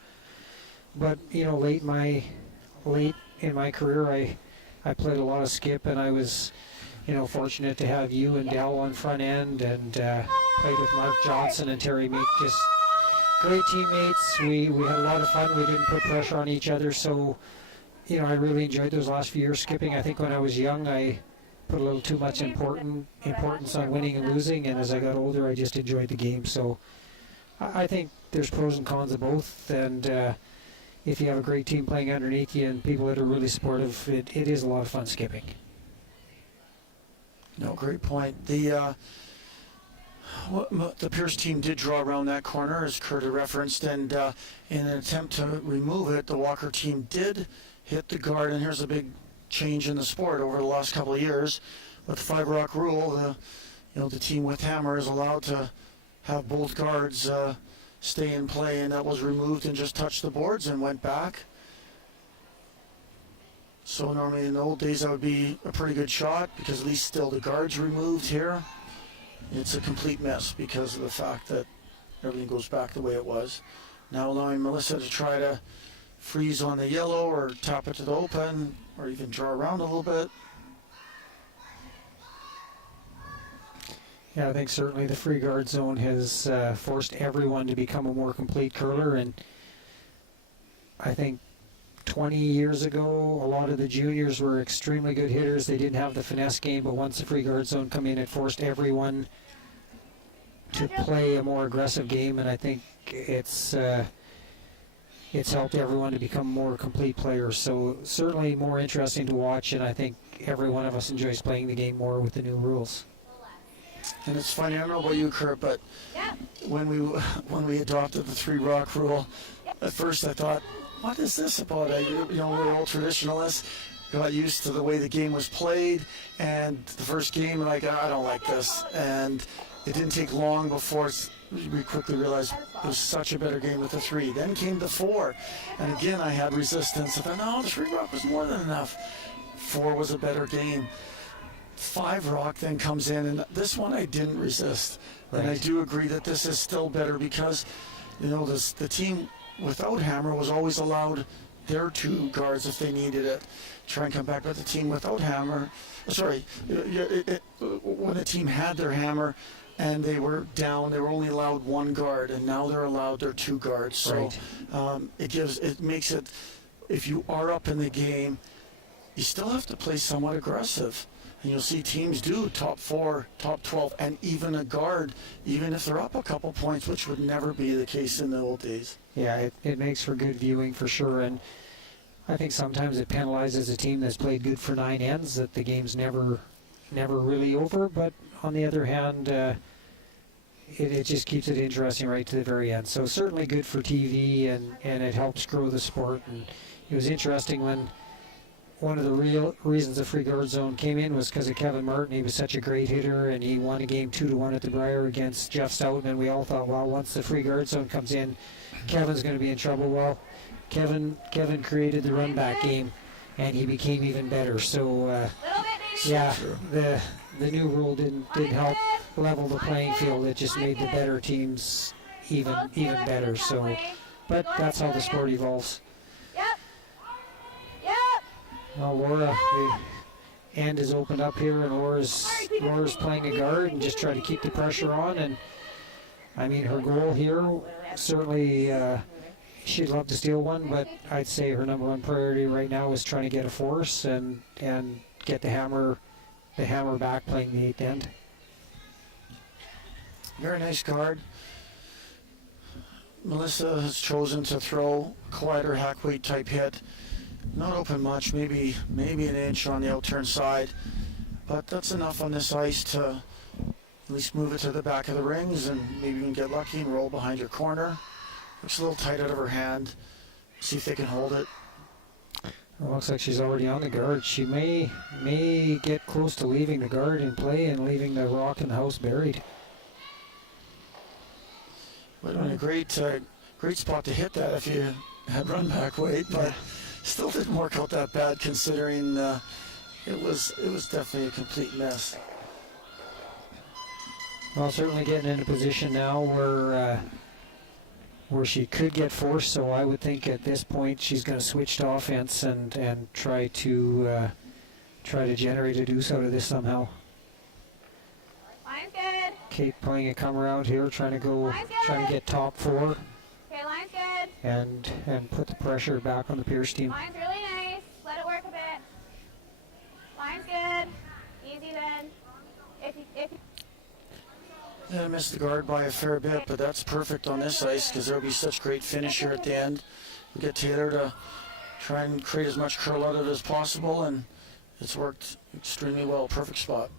But late in my career, I played a lot of skip, and I was fortunate to have you and Dal on front end, and played with Mark Johnson and Terry Meek, just great teammates. We had a lot of fun. We didn't put pressure on each other, so I really enjoyed those last few years skipping. I think when I was young, I put a little too much importance on winning and losing, and as I got older, I just enjoyed the game. So I think there's pros and cons of both, and if you have a great team playing underneath you and people that are really supportive, it is a lot of fun skipping. No, great point. The Pierce team did draw around that corner, as Kurt had referenced, and in an attempt to remove it, the Walker team did hit the guard, and here's a big change in the sport over the last couple of years. With the 5-rock rule, the team with hammer is allowed to have both guards stay in play, and that was removed and just touched the boards and went back. So normally in the old days that would be a pretty good shot, because at least still the guard's removed here. It's a complete mess because of the fact that everything goes back the way it was. Now allowing Melissa to try to freeze on the yellow or tap it to the open, or even draw around a little bit. Yeah, I think certainly the free guard zone has forced everyone to become a more complete curler, and I think 20 years ago, a lot of the juniors were extremely good hitters. They didn't have the finesse game, but once the free guard zone come in, it forced everyone to play a more aggressive game, and I think it's helped everyone to become more complete players. So certainly more interesting to watch, and I think every one of us enjoys playing the game more with the new rules. And it's funny, I don't know about you, Kurt, but when we adopted the 3 rock rule, at first I thought, what is this about? We're all traditionalists. Got used to the way the game was played, and the first game, I don't like this. And it didn't take long before we quickly realized it was such a better game with the 3. Then came the 4, and again I had resistance. I thought, no, the 3 rock was more than enough. 4 was a better game. 5 rock then comes in, and this one I didn't resist. Right. And I do agree that this is still better because, the team without hammer was always allowed their 2 guards if they needed it. Try and come back with the team without hammer. When the team had their hammer and they were down, they were only allowed 1 guard, and now they're allowed their 2 guards. So it makes it, if you are up in the game, you still have to play somewhat aggressive. And you'll see teams do top 4, top 12, and even a guard, even if they're up a couple points, which would never be the case in the old days. Yeah, it makes for good viewing for sure, and I think sometimes it penalizes a team that's played good for 9 ends, that the game's never really over, but on the other hand, it just keeps it interesting right to the very end. So certainly good for TV, and it helps grow the sport. And it was interesting when one of the real reasons the free guard zone came in was because of Kevin Martin. He was such a great hitter, and he won a game 2-1 at the Brier against Jeff Stoughton, and we all thought, well, once the free guard zone comes in, Kevin's going to be in trouble. Well, Kevin created the run back game, and he became even better. So the new rule didn't help level the playing field. It just made the better teams even better. So, but that's how the sport evolves. Well, Laura, the end is opened up here, and Laura's playing a guard and just trying to keep the pressure on. And I mean, her goal here, certainly she'd love to steal one, but I'd say her number 1 priority right now is trying to get a force and get the hammer back playing the 8th end. Very nice guard. Melissa has chosen to throw quieter hack weight type hit. Not open much, maybe an inch on the outturn side, but that's enough on this ice to at least move it to the back of the rings and maybe even get lucky and roll behind your corner. Looks a little tight out of her hand. See if they can hold it. It looks like she's already on the guard. She may get close to leaving the guard in play and leaving the rock in the house buried. Would have been a great spot to hit that if you had run back weight, but still didn't work out that bad considering it was definitely a complete mess. Well, certainly getting in a position now where she could get forced, so I would think at this point she's going to switch to offense and try to generate a deuce out of this somehow. Line's good. Kate playing a come around here, trying to get top 4. Okay, line's good. And put the pressure back on the Pierce team. Line's really nice. Let it work a bit. Line's good. Easy then. Yeah, I missed the guard by a fair bit, but that's perfect on this ice because there'll be such great finish here at the end. We'll get Taylor to try and create as much curl out of it as possible, and it's worked extremely well. Perfect spot.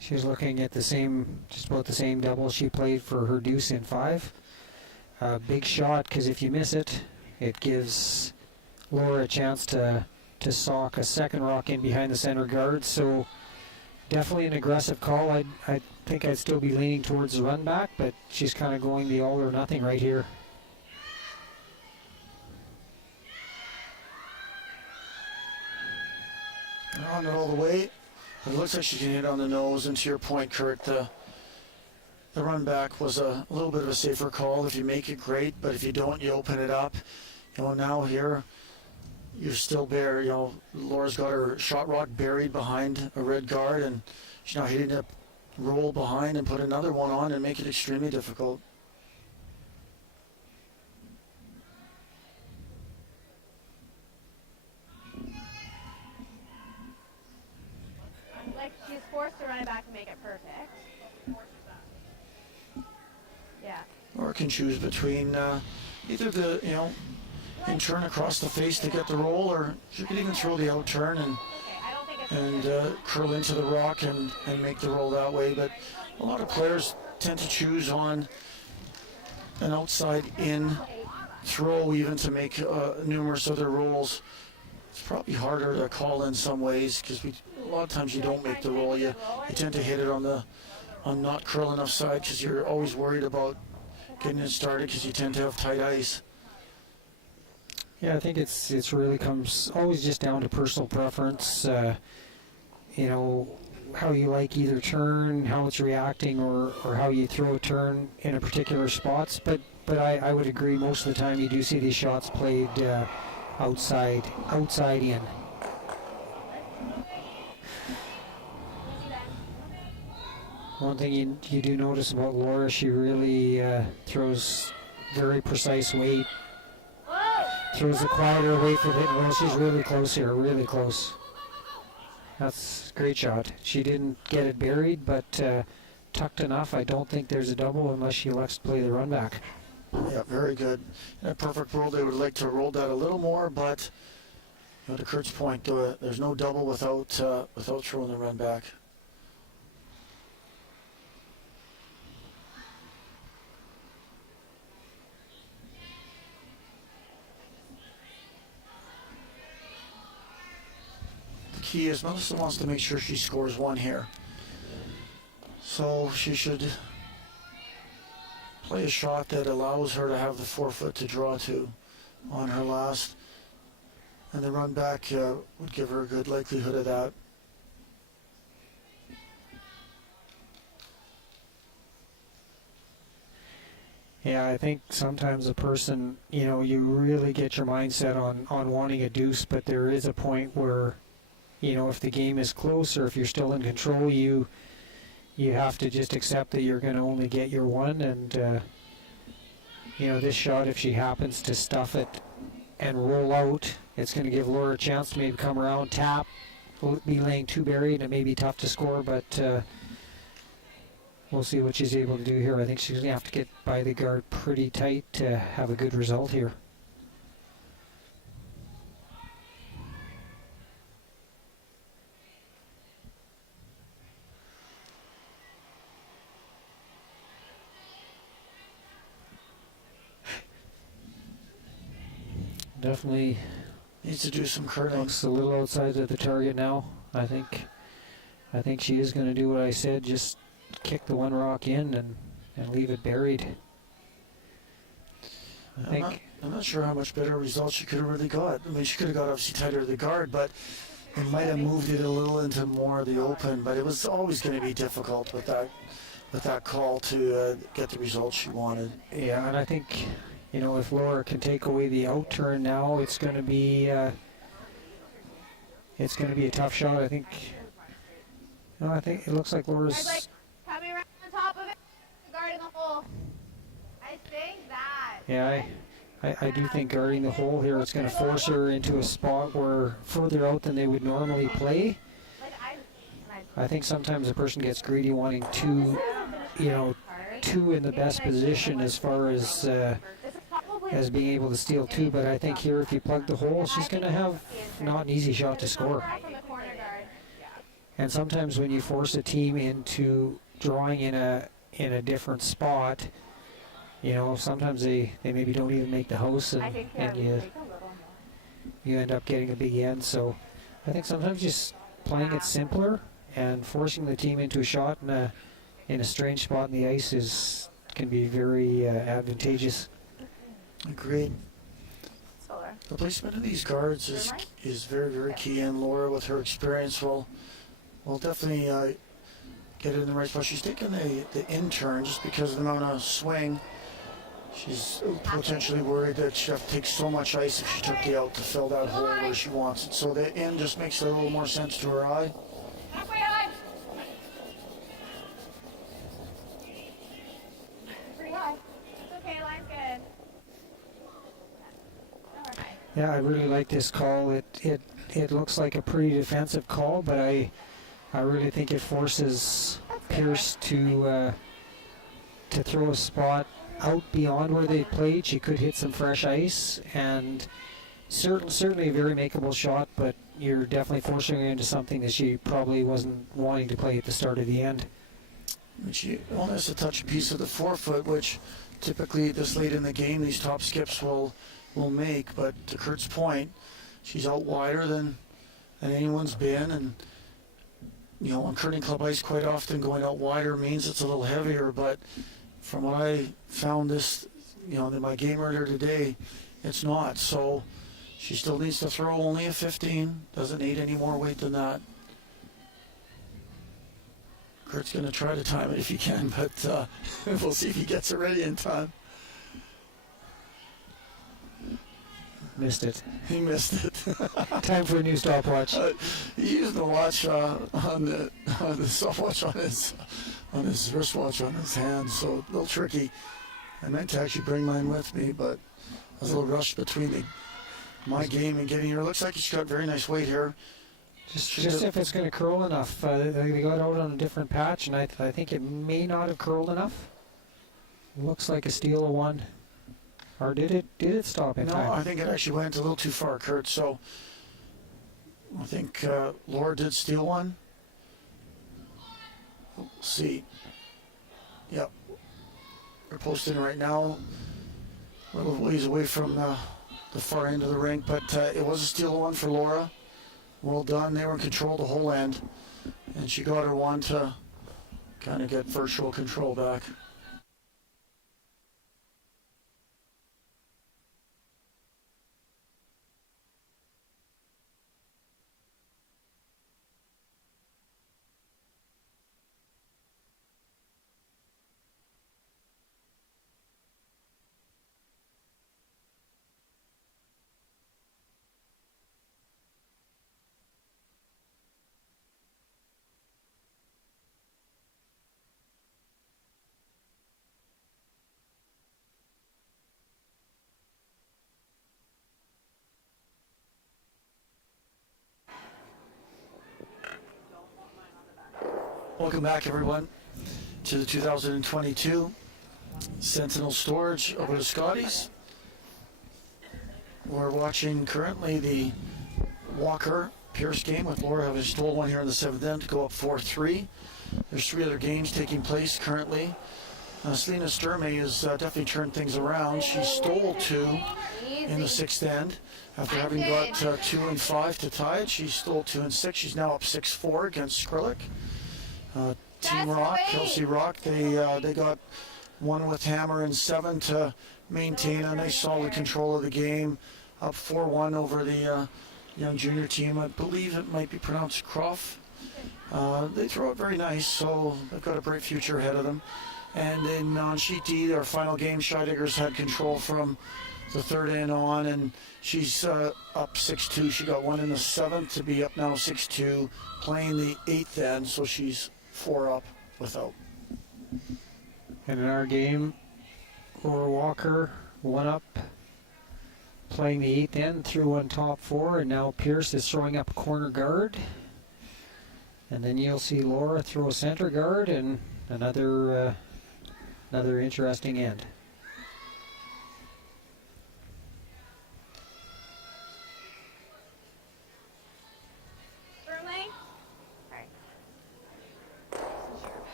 She's looking at just about the same double she played for her deuce in 5. Big shot, because if you miss it, it gives Laura a chance to sock a second rock in behind the center guard. So definitely an aggressive call. I think I'd still be leaning towards the run back, but she's kind of going the all or nothing right here. On it all the way. It looks like she can hit on the nose, and to your point, Kurt, the run back was a little bit of a safer call. If you make it, great, but if you don't, you open it up. Now here, you're still bare. You know, Laura's got her shot rock buried behind a red guard, and she's now hitting to roll behind and put another one on and make it extremely difficult. Like she's forced to run it back and make it perfect. Yeah. Or can choose between either the, in turn across the face to get the roll, or she could even throw the out turn and curl into the rock and make the roll that way. But a lot of players tend to choose on an outside in throw even to make numerous other rolls. It's probably harder to call in some ways because a lot of times you don't make the roll. You tend to hit it on not curl enough side because you're always worried about getting it started because you tend to have tight ice. Yeah, I think it's really comes always just down to personal preference. How you like either turn, how it's reacting, or how you throw a turn in a particular spots. But I would agree most of the time you do see these shots played outside in. One thing you do notice about Laura, she really throws very precise weight. Throws the quieter weight for the hit. Well, she's really close here, really close. That's a great shot. She didn't get it buried, but tucked enough. I don't think there's a double unless she elects to play the run back. Yeah, very good. In a perfect world, they would like to roll that a little more, but to Kurt's point, there's no double without throwing the run back. The key is Melissa wants to make sure she scores one here. So she should play a shot that allows her to have the forefoot to draw to on her last. And the run back would give her a good likelihood of that. Yeah, I think sometimes a person, you really get your mindset on wanting a deuce, but there is a point where, if the game is close or if you're still in control, you have to just accept that you're going to only get your one. And, this shot, if she happens to stuff it and roll out, it's going to give Laura a chance to maybe come around, tap, be laying two buried. It may be tough to score, but we'll see what she's able to do here. I think she's going to have to get by the guard pretty tight to have a good result here. Definitely needs to do some curling. Looks a little outside of the target now. I think she is going to do what I said, just kick the one rock in and leave it buried. I'm not sure how much better results she could have really got. I mean, she could have got obviously tighter to the guard, but it might have moved it a little into more of the open. But it was always going to be difficult with that call to get the results she wanted. Yeah, and I think, if Laura can take away the out turn now, it's going to be a tough shot. I think it looks like Laura's Coming around on top of it, guarding the hole. I think that. Yeah, I do think guarding the hole here, it's going to force her into a spot where further out than they would normally play. I think sometimes a person gets greedy wanting two in the best position as far as being able to steal two, but I think here if you plug the hole, she's going to have not an easy shot to score. And sometimes when you force a team into drawing in a different spot, sometimes they maybe don't even make the house, and you end up getting a big end. So I think sometimes just playing it simpler and forcing the team into a shot in a strange spot in the ice can be very advantageous. Agreed. The placement of these guards is very, very key, and Laura, with her experience, will definitely get it in the right spot. She's taking the in turn just because of the amount of swing She's potentially worried that she'd have to take so much ice if she took the out to fill that hole where she wants it. So the in just makes a little more sense to her eye. Halfway on. Pretty high. It's okay, line's good. All right. Yeah, I really like this call. It looks like a pretty defensive call, but I really think it forces Pierce to throw a spot out beyond where they played. She could hit some fresh ice, and certainly a very makeable shot, but you're definitely forcing her into something that she probably wasn't wanting to play at the start of the end. And she only has to touch a piece of the forefoot, which typically this late in the game these top skips will make, but to Kurt's point, she's out wider than anyone's been, and you know, on curling club ice quite often going out wider means it's a little heavier, but from what I found this, you know, in my game earlier today, it's not. So she still needs to throw only a 15, doesn't need any more weight than that. Kurt's going to try to time it if he can, but we'll see if he gets it ready in time. Missed it. He missed it. Time for a new stopwatch. He used the watch on the stopwatch on his wristwatch on his hand, so a little tricky. I meant to actually bring mine with me, but I was a little rushed between my game and getting here. Looks like he's got very nice weight here. Just if it's going to curl enough. They got out on a different patch, and I think it may not have curled enough. Looks like a steal of one. Or did it stop in time? No, I think it actually went a little too far, Kurt. So I think Laura did steal one. We'll see. Yep. We're posting it right now. A little ways away from the far end of the rink, but it was a steal one for Laura. Well done. They were in control the whole end, and she got her one to kind of get virtual control back. Welcome back, everyone, to the 2022 Sentinel Storage Alberta Scotties. We're watching currently the Walker-Pierce game with Laura having stole one here in the 7th end to go up 4-3. There's 3 other games taking place currently. Selena Sturmey has definitely turned things around. She stole 2 in the 6th end. After having got 2 and 5 to tie it, she stole 2 and 6. She's now up 6-4 against Skrillex. Team Rock, Kelsey Rock, they got 1 with hammer and 7 to maintain a nice solid control of the game. Up 4-1 over the young junior team. I believe it might be pronounced Croft. They throw it very nice, so they've got a bright future ahead of them. And in on sheet D, our final game, Scheidegger's had control from the 3rd end on, and she's up 6-2. She got 1 in the 7th to be up now 6-2, playing the 8th end, so she's 4 up without. And in our game, Laura Walker 1 up, playing the 8th end through on top 4, and now Pierce is throwing up corner guard. And then you'll see Laura throw a center guard and another interesting end.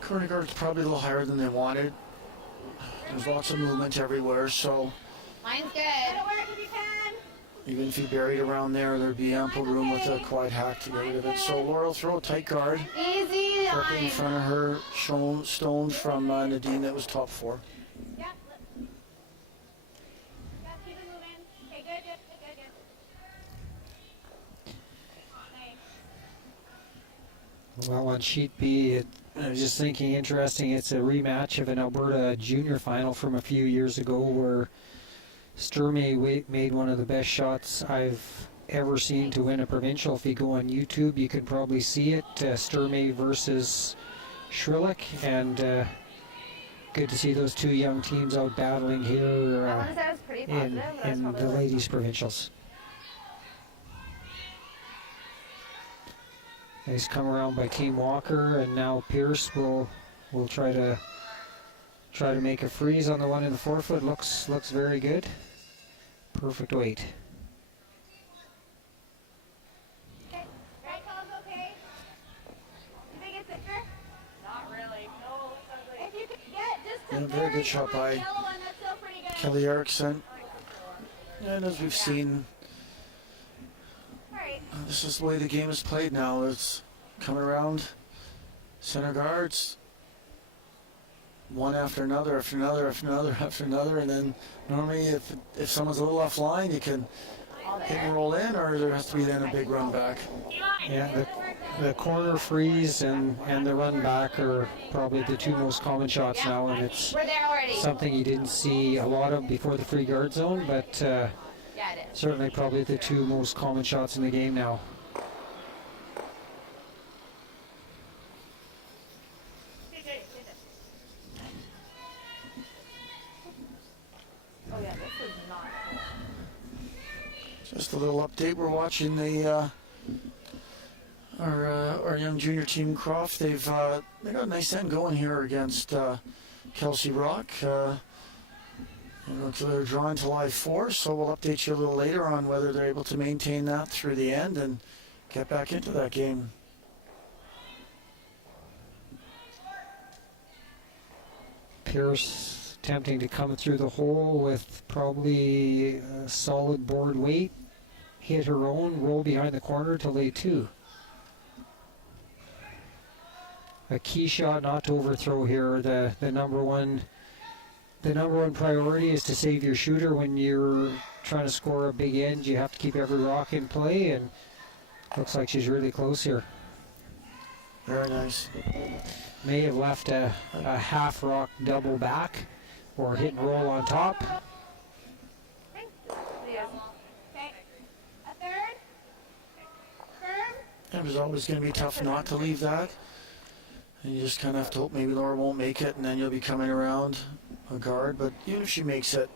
Corner guard's probably a little higher than they wanted. There's lots of movement everywhere, so Mine's good. even if you buried around there, there'd be ample room with a quiet hack to get rid of it. So Laura will throw a tight guard. Easy Directly in line. front of her, stone from Nadine that was top 4. Yeah. Yeah, keep it moving. Okay, good. Well, on sheet B, I was just thinking, interesting, it's a rematch of an Alberta junior final from a few years ago where Sturmey made one of the best shots I've ever seen to win a provincial. If you go on YouTube, you can probably see it, Sturmey versus Shrillick, and good to see those two young teams out battling here in the ladies provincials. Nice come around by Team Walker, and now Pierce will try to make a freeze on the one in the forefoot. Looks very good. Perfect weight. Okay. Right column's okay. You think it's thicker? Not really. No, it looks ugly. If you could get just And a very good shot by yellow one, that's still pretty good. Kelly Erickson. And as we've seen, Alright. this is the way the game is played now. It's coming around center guards, one after another, after another, after another, after another, and then normally if someone's a little offline, you can hit and roll in, or there has to be then a big run back. Yeah, the corner freeze and the run back are probably the two most common shots now, and it's We're there already. something you didn't see a lot of before the free guard zone, but Yeah, it is. certainly probably the two most common shots in the game now. Oh yeah, this is not cool. Just a little update. We're watching the our young junior team Croft. They got a nice end going here against Kelsey Rock. They're drawing to live 4, so we'll update you a little later on whether they're able to maintain that through the end and get back into that game. Pierce attempting to come through the hole with probably a solid board weight, hit her own, roll behind the corner to lay 2. A key shot not to overthrow here. The number one priority is to save your shooter when you're trying to score a big end. You have to keep every rock in play, and looks like she's really close here. Very nice. May have left a half rock double back or hit and roll on top. Okay. A third. Firm. It was always going to be tough not to leave that. And you just kind of have to hope maybe Laura won't make it, and then you'll be coming around a guard. But even if she makes it,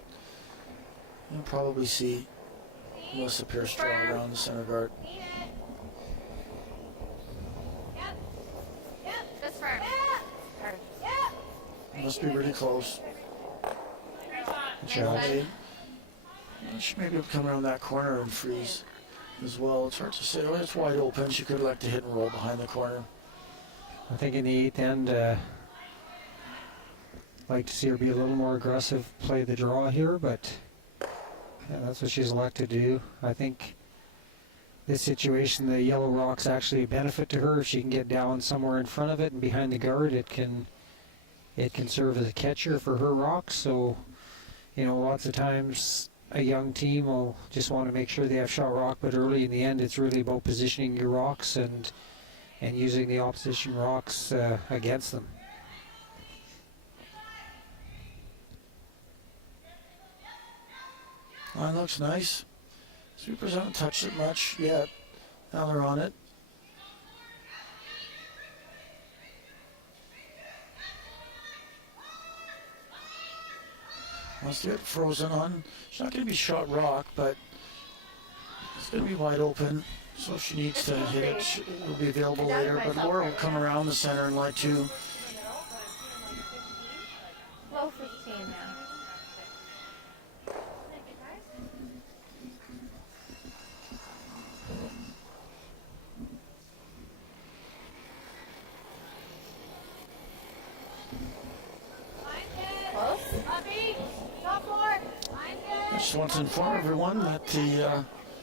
you'll probably see Melissa Pierce draw around the center guard. Need it. Yep. Yep. Just firm. Yep. Yep. Must be really close. Chelsea. She maybe will come around that corner and freeze as well. It's hard to say. Oh, it's wide open. She could elect to hit and roll behind the corner. I think in the 8th end, like to see her be a little more aggressive, play the draw here, but yeah, that's what she's elected to do. I think this situation, the yellow rock's actually a benefit to her. If she can get down somewhere in front of it and behind the guard, it can serve as a catcher for her rocks. So, you know, lots of times a young team will just want to make sure they have shot rock, but early in the end, it's really about positioning your rocks and using the opposition rocks against them. Line looks nice. Sweepers haven't touched it much yet. Now they're on it. Wants to get frozen on. She's not going to be shot rock, but it's going to be wide open. So if she needs to hit it, it will be available later. But Laura will come around the center and line 2. Low 15 now. Close. Puppy. Top 4. I just want to inform everyone that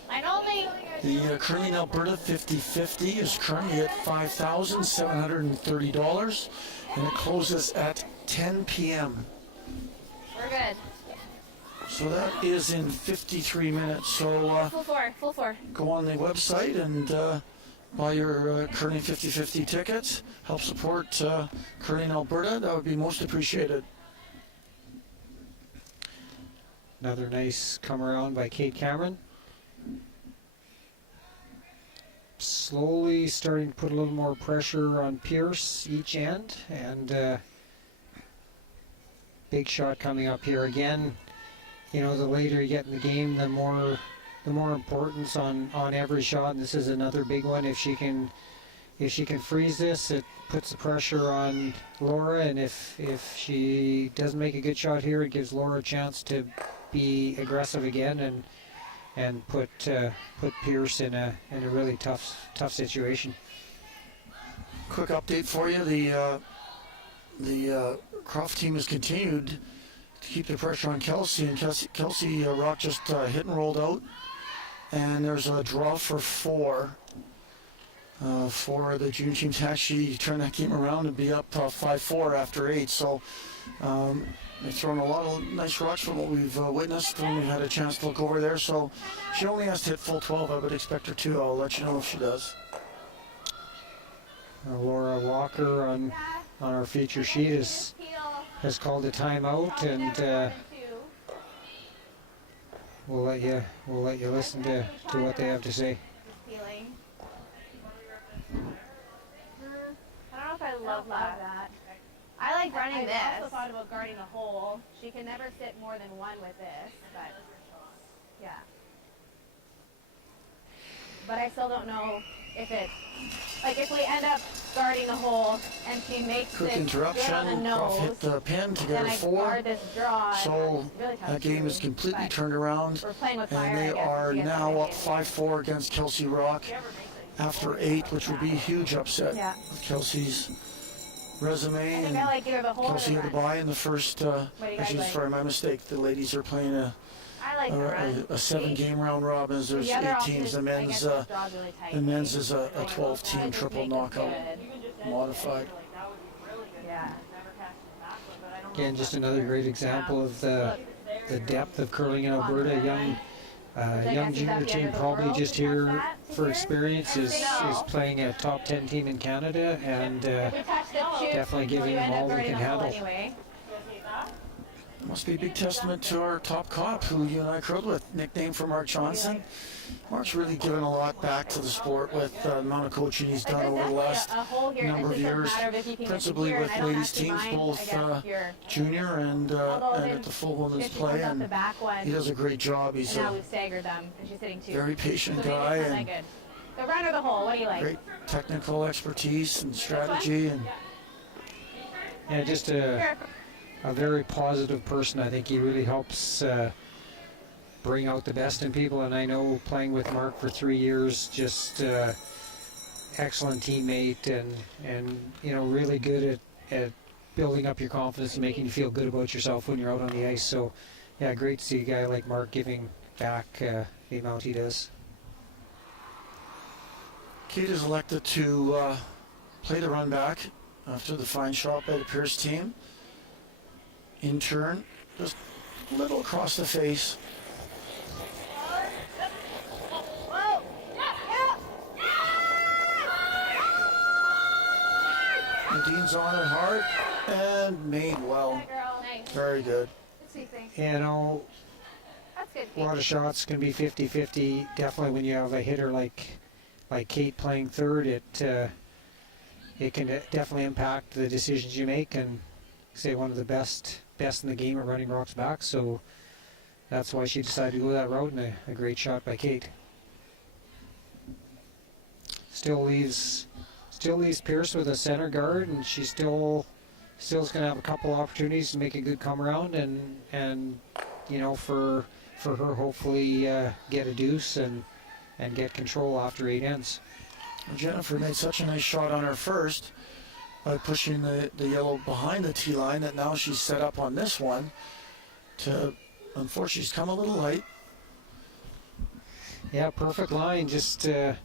Line only. the Curling Alberta 50-50 is currently at $5,730, and it closes at 10 p.m. We're good. So that is in 53 minutes. So Full 4. Full 4. go on the website and buy your Curling 50/50 tickets, help support Curling Alberta, that would be most appreciated. Another nice come around by Kate Cameron. Slowly starting to put a little more pressure on Pierce each end, and big shot coming up here again. You know, the later you get in the game, the more importance on every shot, and this is another big one. If she can freeze this, it puts the pressure on Laura, and if she doesn't make a good shot here, it gives Laura a chance to be aggressive again and put Pierce in a really tough situation. Quick update for you: the Croft team has continued to keep the pressure on Kelsey, and Kelsey Rock just hit and rolled out, and there's a draw for 4. For the junior team to actually turn that game around and be up 5-4 after 8. So they've thrown a lot of nice rocks from what we've witnessed when we had a chance to look over there. So she only has to hit full 12. I would expect her to. I'll let you know if she does. Laura Walker on our feature sheet has called a timeout, and we'll let you listen to what they have to say. I don't know if I love that. I like running this. I also thought about guarding the hole. She can never sit more than one with this, but yeah. But I still don't know if it's like if we end up guarding the hole and she makes Quick this interruption. on the nose, Hit the pin to get then her I 4. guard this draw. So it's really tough that to game do, is completely but turned around, we're playing with and fire, they I guess, are to get now that up game. 5-4 against Kelsey Rock after 8, which would be a huge upset Yeah. with Kelsey's resume. I And think I like either the hole or Kelsey the had a run. bye in the first. What do you guys Actually, like? sorry, my mistake. The ladies are playing a I like the run. 7-game round robins. There's The other 8 option teams. is, The I men's guess, this draw's really tight. the men's is a Like, 12-team just triple make this knockout good. modified. Yeah. Again, just another great example of the depth of curling in Alberta. Young junior team, probably just here for experience, is playing a top 10 team in Canada, and definitely giving them all they can handle. Must be a big testament to our top cop, who you and I curled with, nicknamed for Mark Johnson. Mark's really given a lot back to the sport with the amount of coaching he's done over the last number of years, principally with ladies teams, both junior and at the full women's play, and he does a great job. He's Now a we've staggered them, and she's sitting 2. very patient So maybe guy it's not and that good. The run or the hole, what do you like? great technical expertise and strategy, and Yeah, just a very positive person. I think he really helps bring out the best in people, and I know playing with Mark for 3 years, just excellent teammate, and you know, really good at building up your confidence and making you feel good about yourself when you're out on the ice. So yeah, great to see a guy like Mark giving back the amount he does. Kate is elected to play the run back after the fine shot by the Pierce team. In turn, just a little across the face. Nadine's on it hard and made well. Very good. You know, That's good. a lot of shots can be 50-50. Definitely when you have a hitter like Kate playing third, it can definitely impact the decisions you make, and say one of the best in the game at running rocks back. So that's why she decided to go that route, and a great shot by Kate. Still leaves Pierce with a center guard, and she still's going to have a couple opportunities to make a good come around, and you know, for her hopefully get a deuce and get control after 8 ends. Jennifer made such a nice shot on her first by pushing the yellow behind the tee line that now she's set up on this one to, unfortunately, she's come a little light. Yeah, perfect line, just 3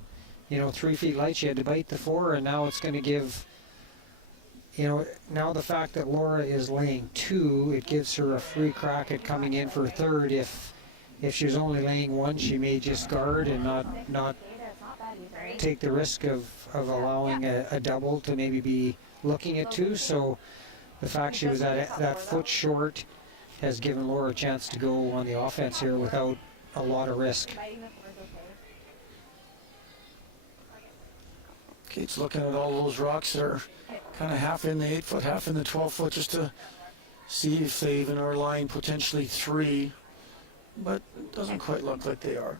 feet light. She had to bite the 4, and now it's going to give, now the fact that Laura is laying 2, it gives her a free crack at coming in for third. If she was only laying 1, she may just guard and not take the risk of allowing a double to maybe be looking at two. So the fact she was at that foot short has given Laura a chance to go on the offense here without a lot of risk. Kate's looking at all those rocks that are kind of half in the 8-foot, half in the 12-foot, just to see if they even are lying potentially 3, but it doesn't quite look like they are.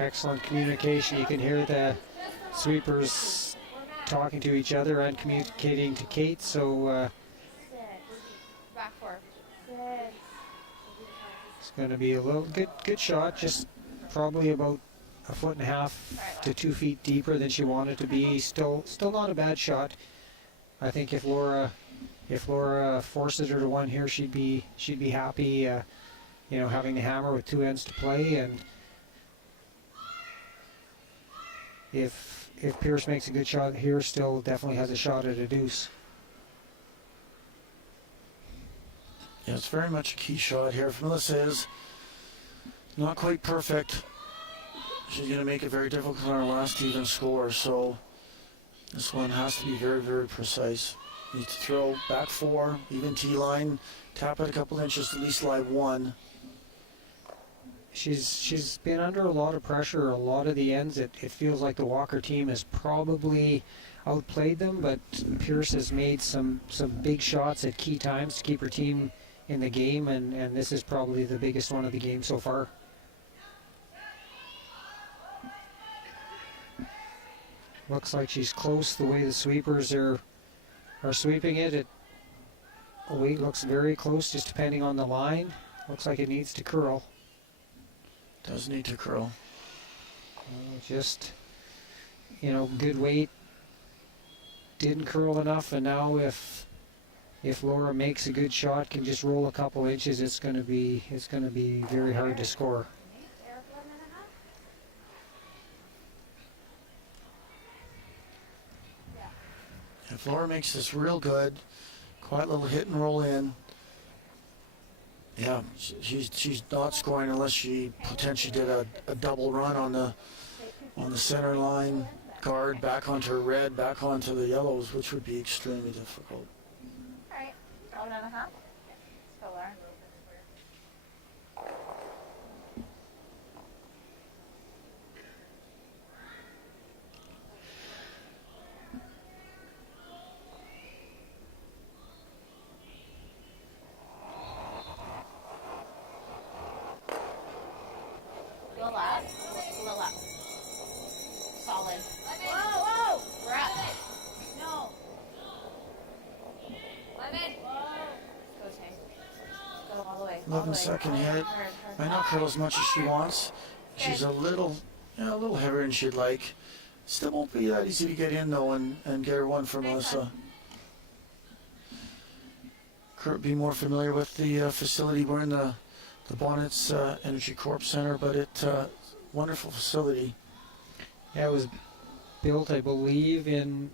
Excellent communication. You can hear the sweepers talking to each other and communicating to Kate. So it's going to be a little good shot. Just probably about 1.5 to 2 feet deeper than she wanted to be. Still not a bad shot. I think if Laura forces her to one here, she'd be happy. Having the hammer with 2 ends to play, and if Pierce makes a good shot here, still definitely has a shot at a deuce. Yeah, it's very much a key shot here. If Melissa is not quite perfect, she's going to make it very difficult on her last even score. So this one has to be very, very precise. Need to throw back 4, even tee line, tap it a couple inches, at least lie 1. She's been under a lot of pressure. A lot of the ends, it feels like the Walker team has probably outplayed them, but Pierce has made some big shots at key times to keep her team in the game, and this is probably the biggest one of the game so far. Looks like she's close the way the sweepers are sweeping it. Weight looks very close, just depending on the line. Looks like it needs to curl. Does need to curl. Just, good weight. Didn't curl enough, and now if Laura makes a good shot, can just roll a couple inches, it's going to be very hard to score. If Laura makes this real good, quiet little hit and roll in. Yeah, she's not scoring unless she potentially did a double run on the center line, guard back onto her red, back onto the yellows, which would be extremely difficult. All right, 11.5. Let's go, Laura. Solid. Whoa! We're up. No. 11. Go, Tay. Go all the way. 11-second hit. Might not curl as much as she wants. She's a little heavier than she'd like. Still won't be that easy to get in though and get her one for Melissa. Kurt, be more familiar with the facility. We're in the Bonnets Energy Corp Center, but it's a wonderful facility. Yeah, it was built, I believe, in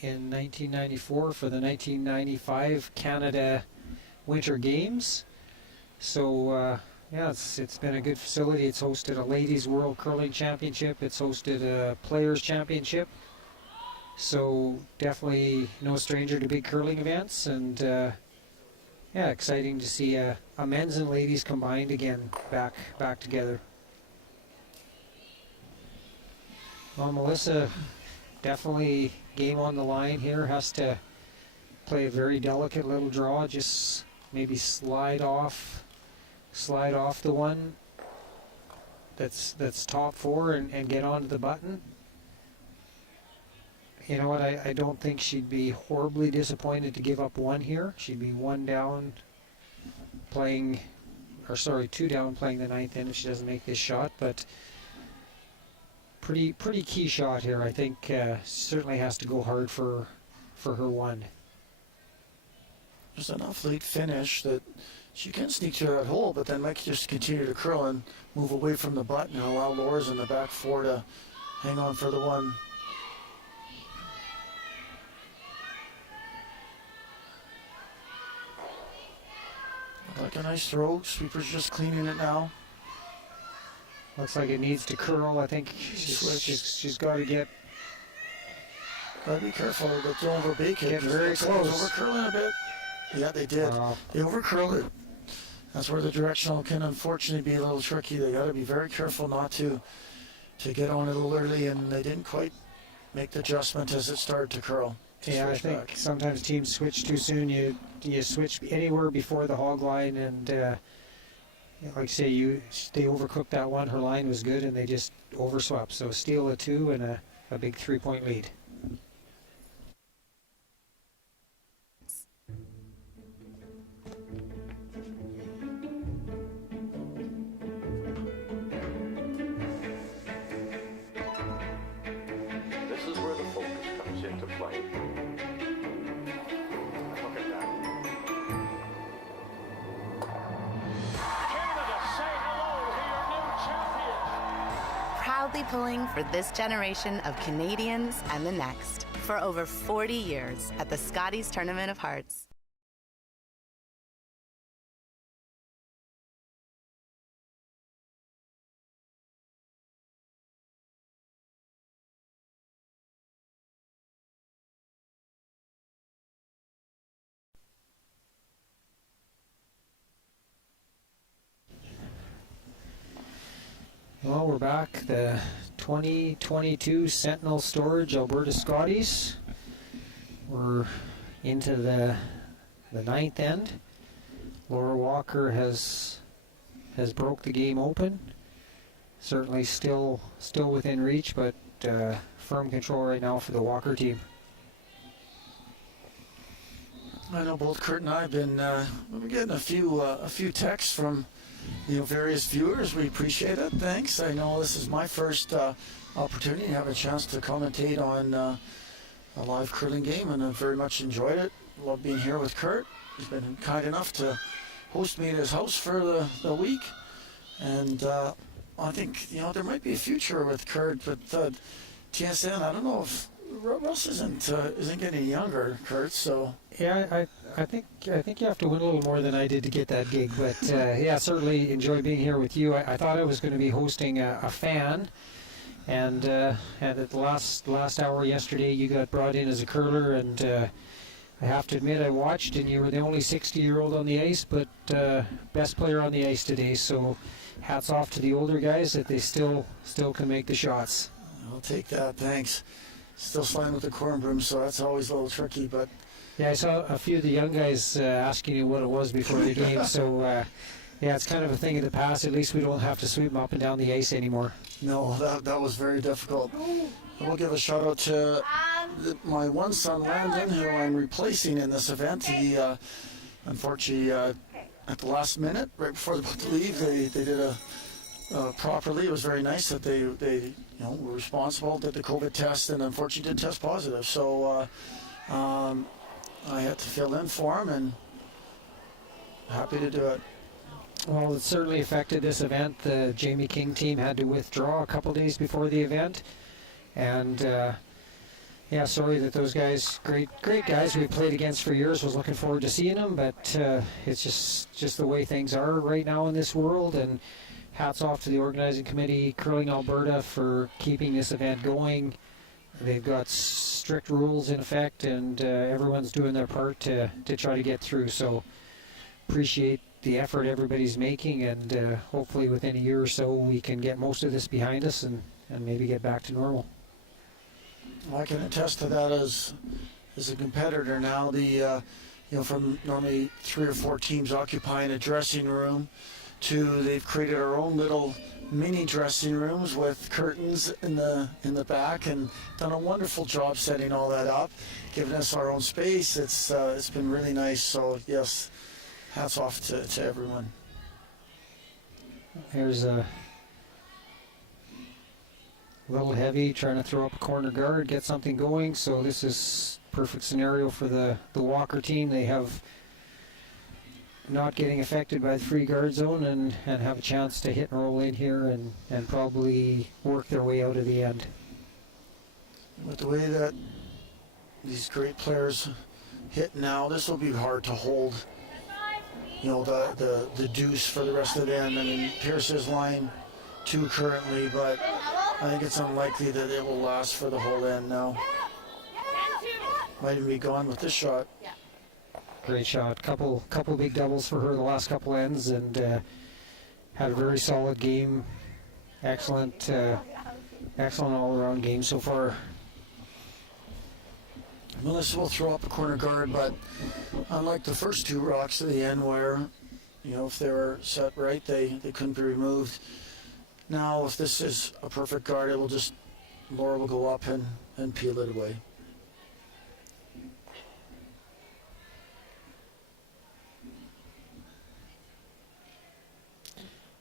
1994 for the 1995 Canada Winter Games. So it's been a good facility. It's hosted a Ladies World Curling Championship. It's hosted a Players Championship. So definitely no stranger to big curling events, and exciting to see a men's and ladies combined again back together. Well, Melissa, definitely game on the line here. Has to play a very delicate little draw. Just maybe slide off the one that's top 4 and get onto the button. You know what? I don't think she'd be horribly disappointed to give up 1 here. She'd be 1 down, 2 down, playing the 9th end if she doesn't make this shot, but. Pretty key shot here. I think certainly has to go hard for her 1. just enough late finish that she can sneak to that hole, but then might just continue to curl and move away from the button and allow Laura's in the back four to hang on for the one. Like a nice throw. Sweeper's just cleaning it now. Looks like it needs to curl. I think she's got to get. Gotta be careful. Don't overbake it. Get very close. Over curling a bit. Yeah, they did. They over curled it. That's where the directional can unfortunately be a little tricky. They got to be very careful not to get on it a little early, and they didn't quite make the adjustment as it started to curl. Yeah, I think back. Sometimes teams switch too soon. You switch anywhere before the hog line, and like I say, they overcooked that one. Her line was good, and they just overswept. So steal a 2 and a big 3-point lead. This is where the focus comes into play. Look at that. Canada, say hello to your new champions. Proudly pulling for this generation of Canadians and the next for over 40 years at the Scotties Tournament of Hearts. Well, we're back. The 2022 Sentinel Storage Alberta Scotties. We're into the ninth end. Laura Walker has broke the game open. Certainly still within reach, but firm control right now for the Walker team. I know both Kurt and I have been we've been getting a few texts from various viewers. We appreciate it. Thanks. I know this is my first opportunity to have a chance to commentate on a live curling game, and I've very much enjoyed it. Love being here with Kurt. He's been kind enough to host me at his house for the week, and I think there might be a future with Kurt, but TSN. I don't know if Russ isn't getting younger, Kurt. So yeah, I think you have to win a little more than I did to get that gig, but yeah, certainly enjoy being here with you. I thought I was going to be hosting a fan, and at the last hour yesterday, you got brought in as a curler, and I have to admit I watched, and you were the only 60-year-old on the ice, but best player on the ice today. So hats off to the older guys that they still can make the shots. I'll take that. Thanks. Still sliding with the corn broom, so that's always a little tricky, but. Yeah, I saw a few of the young guys asking you what it was before the game, so yeah, it's kind of a thing of the past. At least we don't have to sweep them up and down the ice anymore. No, that was very difficult. We'll give a shout out to my one son, Landon, who I'm replacing in this event. He, unfortunately, at the last minute, right before they're about to leave, they did a properly. It was very nice that they were responsible, did the COVID test, and unfortunately did test positive. So I had to fill in for him, and happy to do it. Well, it certainly affected this event. The Jamie King team had to withdraw a couple days before the event, and yeah, sorry that those guys, great guys we played against for years, was looking forward to seeing them, but it's just the way things are right now in this world. And hats off to the organizing committee, Curling Alberta, for keeping this event going. They've got strict rules in effect, and everyone's doing their part to try to get through. So appreciate the effort everybody's making, and hopefully within a year or so we can get most of this behind us and maybe get back to normal. I can attest to that as a competitor now. From normally 3 or 4 teams occupying a dressing room to they've created our own little mini dressing rooms with curtains in the back, and done a wonderful job setting all that up, giving us our own space. It's been really nice. So yes, hats off to everyone. Here's a little heavy, trying to throw up a corner guard, get something going. So this is perfect scenario for the Walker team. They have not getting affected by the free guard zone and have a chance to hit and roll in here and probably work their way out of the end. With the way that these great players hit now, this will be hard to hold. You know, the deuce for the rest of the end. I mean, Pierce is line 2 currently, but I think it's unlikely that it will last for the whole end now. Might even be gone with this shot. Great shot. Couple big doubles for her the last couple ends, and had a very solid game. Excellent all-around game so far. Melissa will throw up a corner guard, but unlike the first 2 rocks at the end where, you know, if they were set right, they couldn't be removed. Now, if this is a perfect guard, it will just, Laura will go up and peel it away.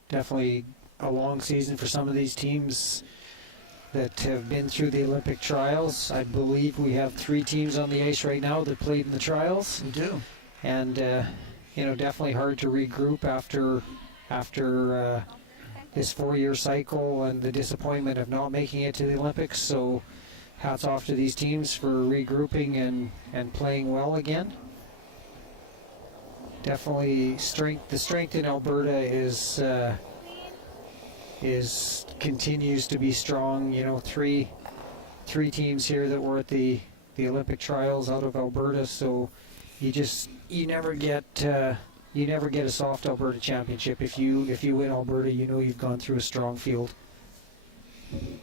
Definitely a long season for some of these teams that have been through the Olympic trials. I believe we have 3 teams on the ice right now that played in the trials. We do. And you know, definitely hard to regroup after this 4-year cycle and the disappointment of not making it to the Olympics. So hats off to these teams for regrouping and playing well again. Definitely the strength in Alberta is continues to be strong. You know, three teams here that were at the Olympic trials out of Alberta. So you never get a soft Alberta championship. If you win Alberta, you know you've gone through a strong field. And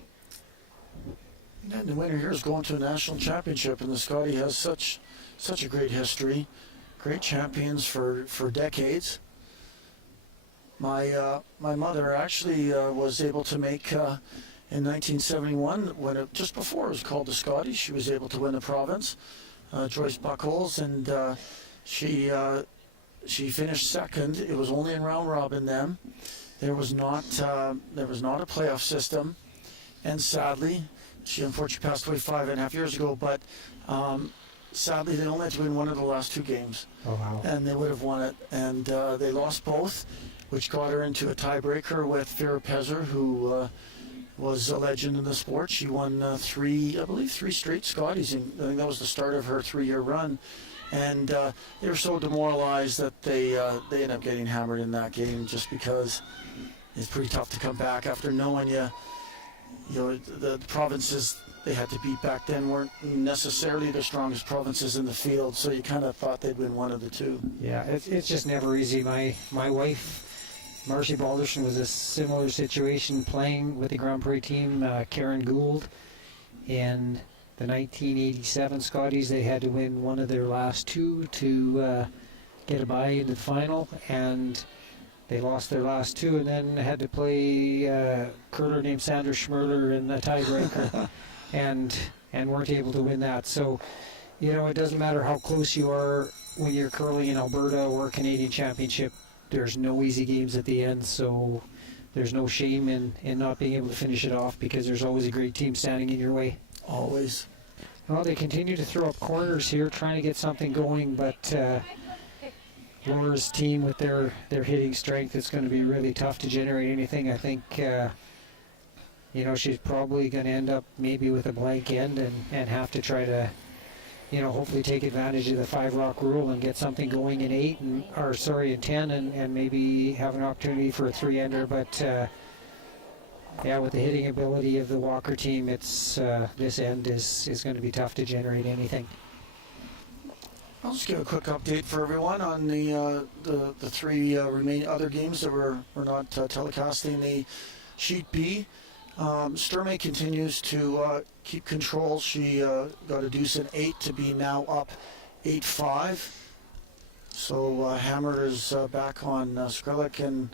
the winner here is going to a national championship, and the Scotty has such a great history. Great champions for decades. My mother actually was able to make in 1971, when just before it was called the Scotties, she was able to win the province. Joyce Buckles, and she finished second. It was only in round robin then. There was not a playoff system, and sadly, she unfortunately passed away 5.5 years ago. But sadly, they only had to win one of the last 2 games. Oh, wow. And they would have won it. And they lost both, which got her into a tiebreaker with Vera Pezer, who was a legend in the sport. She won 3 straight Scotties. And I think that was the start of her 3-year run. And they were so demoralized that they ended up getting hammered in that game, just because it's pretty tough to come back after knowing you know, the provinces they had to beat back then weren't necessarily the strongest provinces in the field, so you kind of thought they'd win one of the 2. Yeah, it's just never easy. My wife, Marcy Balderson, was a similar situation playing with the Grand Prix team. Karen Gould, in the 1987 Scotties, they had to win one of their last 2 to get a bye into the final, and they lost their last 2 and then had to play a curler named Sandra Schmerler in the tiebreaker and weren't able to win that. So, you know, it doesn't matter how close you are when you're curling in Alberta or a Canadian championship. There's no easy games at the end, so there's no shame in not being able to finish it off, because there's always a great team standing in your way. Always. Well, they continue to throw up corners here, trying to get something going, but Laura's team, with their hitting strength, it's going to be really tough to generate anything. I think you know, she's probably going to end up maybe with a blank end and have to try to, you know, hopefully take advantage of the 5-rock rule and get something going in 10 and maybe have an opportunity for a 3-ender. But yeah, with the hitting ability of the Walker team, it's this end is going to be tough to generate anything. I'll just give a quick update for everyone on the 3 remaining other games that we're not telecasting. The Sheet B, Sturmey continues to keep control. She got a deuce in 8 to be now up 8-5. So Hammer is back on Skrellick, and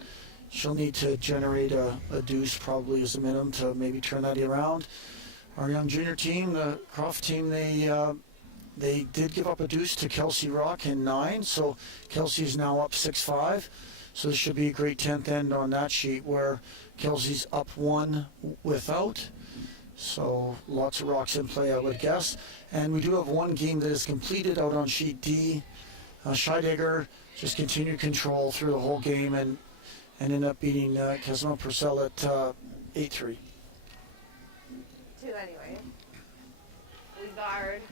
she'll need to generate a deuce probably as a minimum to maybe turn that around. Our young junior team, the Croft team, they did give up a deuce to Kelsey Rock in 9, so Kelsey's now up 6-5. So this should be a great 10th end on that sheet, where Kelsey's up 1 without. So lots of rocks in play, I would guess. And we do have one game that is completed out on sheet D. Scheidegger just continued control through the whole game and ended up beating Casino Purcell at 8-3. 2 anyway. We guard.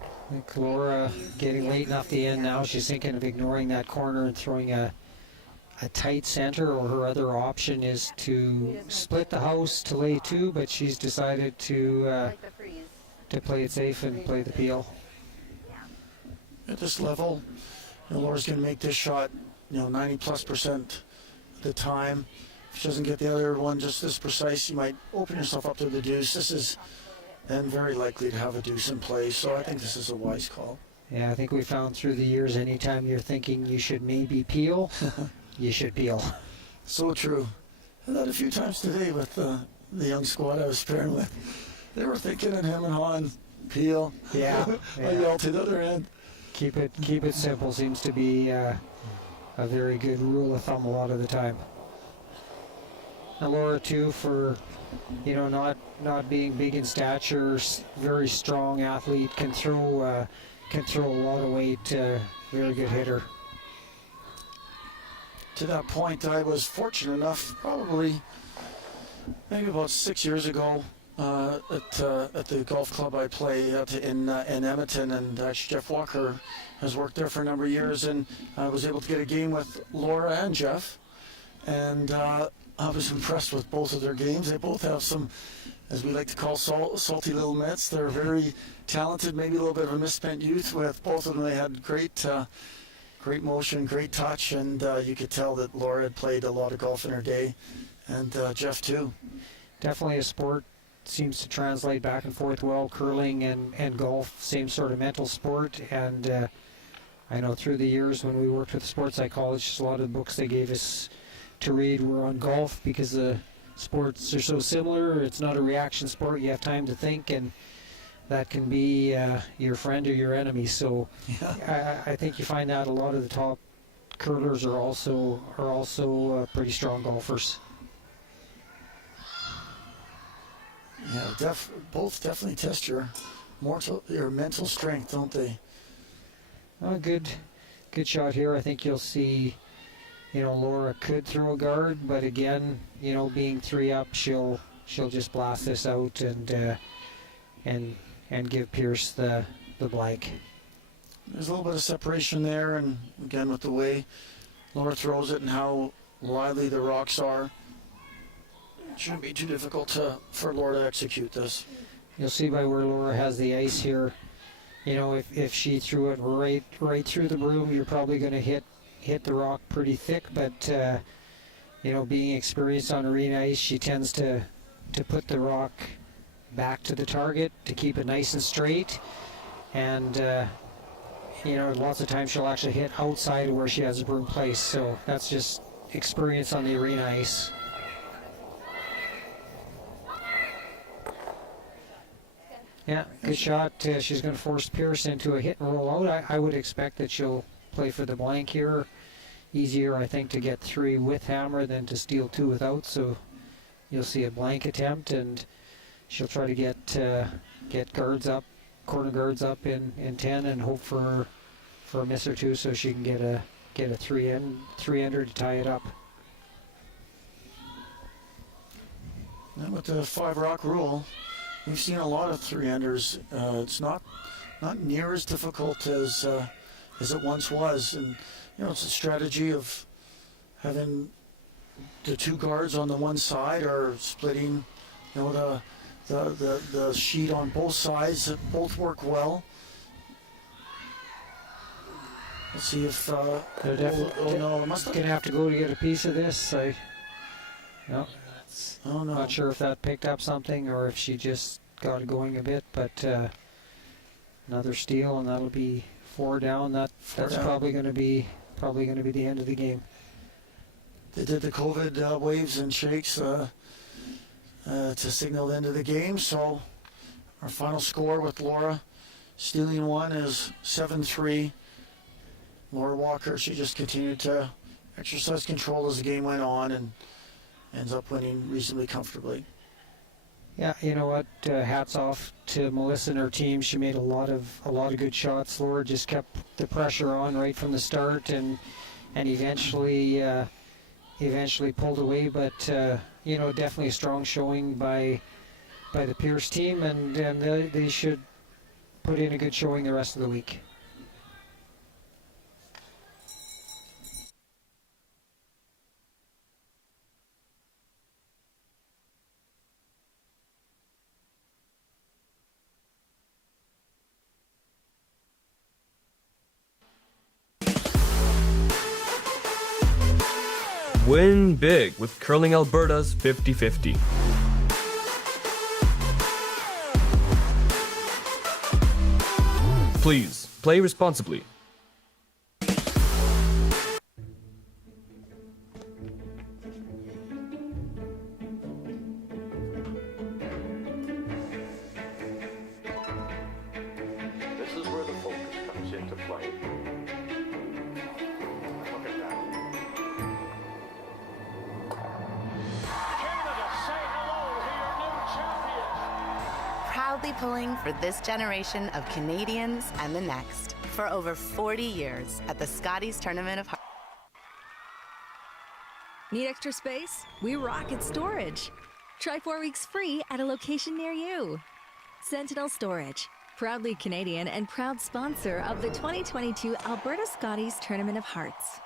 I think Laura getting late enough the end now. She's thinking of ignoring that corner and throwing a tight center, or her other option is to split the house to lay 2, but she's decided to play it safe and play the peel. At this level, Laura's going to make this shot 90+% of the time. If she doesn't get the other one just this precise, you might open yourself up to the deuce. This is then very likely to have a deuce in play, so I think this is a wise call. Yeah, I think we found through the years, anytime you're thinking you should maybe peel, you should peel. So true. And that a few times today with the young squad I was pairing with. They were thinking in him and Han, peel. Yeah. I yelled to the other end. Keep it simple seems to be a very good rule of thumb a lot of the time. And Laura too, for not being big in stature, very strong athlete, can throw a lot of weight. Very good hitter. To that point, I was fortunate enough, probably maybe about 6 years ago, at the golf club I play in Edmonton, and actually Jeff Walker has worked there for a number of years, and I was able to get a game with Laura and Jeff, and I was impressed with both of their games. They both have some, as we like to call, salty little mitts. They're very talented, maybe a little bit of a misspent youth with both of them. They had great motion, great touch, and you could tell that Laura had played a lot of golf in her day, and Jeff too. Definitely a sport seems to translate back and forth well. Curling and golf, same sort of mental sport, and I know through the years when we worked with sports psychologists, a lot of the books they gave us to read were on golf because the sports are so similar. It's not a reaction sport. You have time to think, and that can be your friend or your enemy. So yeah. I think you find that a lot of the top curlers are also pretty strong golfers. Yeah, both definitely test your mental strength, don't they? A good shot here. I think you'll see. Laura could throw a guard, but again, being 3 up, she'll just blast this out and give Pierce the blank. There's a little bit of separation there, and again with the way Laura throws it and how lively the rocks are, it shouldn't be too difficult for Laura to execute this. You'll see by where Laura has the ice here. If she threw it right through the broom, you're probably going to hit the rock pretty thick, but being experienced on arena ice, she tends to put the rock back to the target to keep it nice and straight, and lots of times she'll actually hit outside of where she has the broom placed, so that's just experience on the arena ice. Yeah, good shot. She's going to force Pierce into a hit and roll out. I would expect that she'll play for the blank here. Easier, I think, to get 3 with hammer than to steal 2 without. So you'll see a blank attempt, and she'll try to get guards up, corner guards up in 10, and hope for a miss or 2, so she can get a 3-ender to tie it up. And with the 5 rock rule, we've seen a lot of 3-enders. It's not near as difficult as it once was, and it's a strategy of having the 2 guards on the one side or splitting the sheet on both sides. That both work well. Let's see if They're gonna have to go to get a piece of this. Not sure if that picked up something or if she just got it going a bit, but another steal, and that'll be 4 down. That's probably going to be the end of the game. They did the COVID waves and shakes to signal the end of the game. So our final score with Laura stealing 1 is 7-3. Laura Walker, she just continued to exercise control as the game went on and ends up winning reasonably comfortably. Yeah, you know what? Hats off to Melissa and her team. She made a lot of good shots. Laura just kept the pressure on right from the start, and eventually pulled away. But you know, definitely a strong showing by the Pierce team, and they should put in a good showing the rest of the week. Win big with Curling Alberta's 50-50. Please, play responsibly. This is where the focus comes into play. Look at that. Canada, say hello to your new champions. Proudly pulling for this generation of Canadians and the next for over 40 years at the Scotties Tournament of Hearts. Need extra space? We rocket storage. Try 4 weeks free at a location near you. Sentinel Storage, proudly Canadian and proud sponsor of the 2022 Alberta Scotties Tournament of Hearts.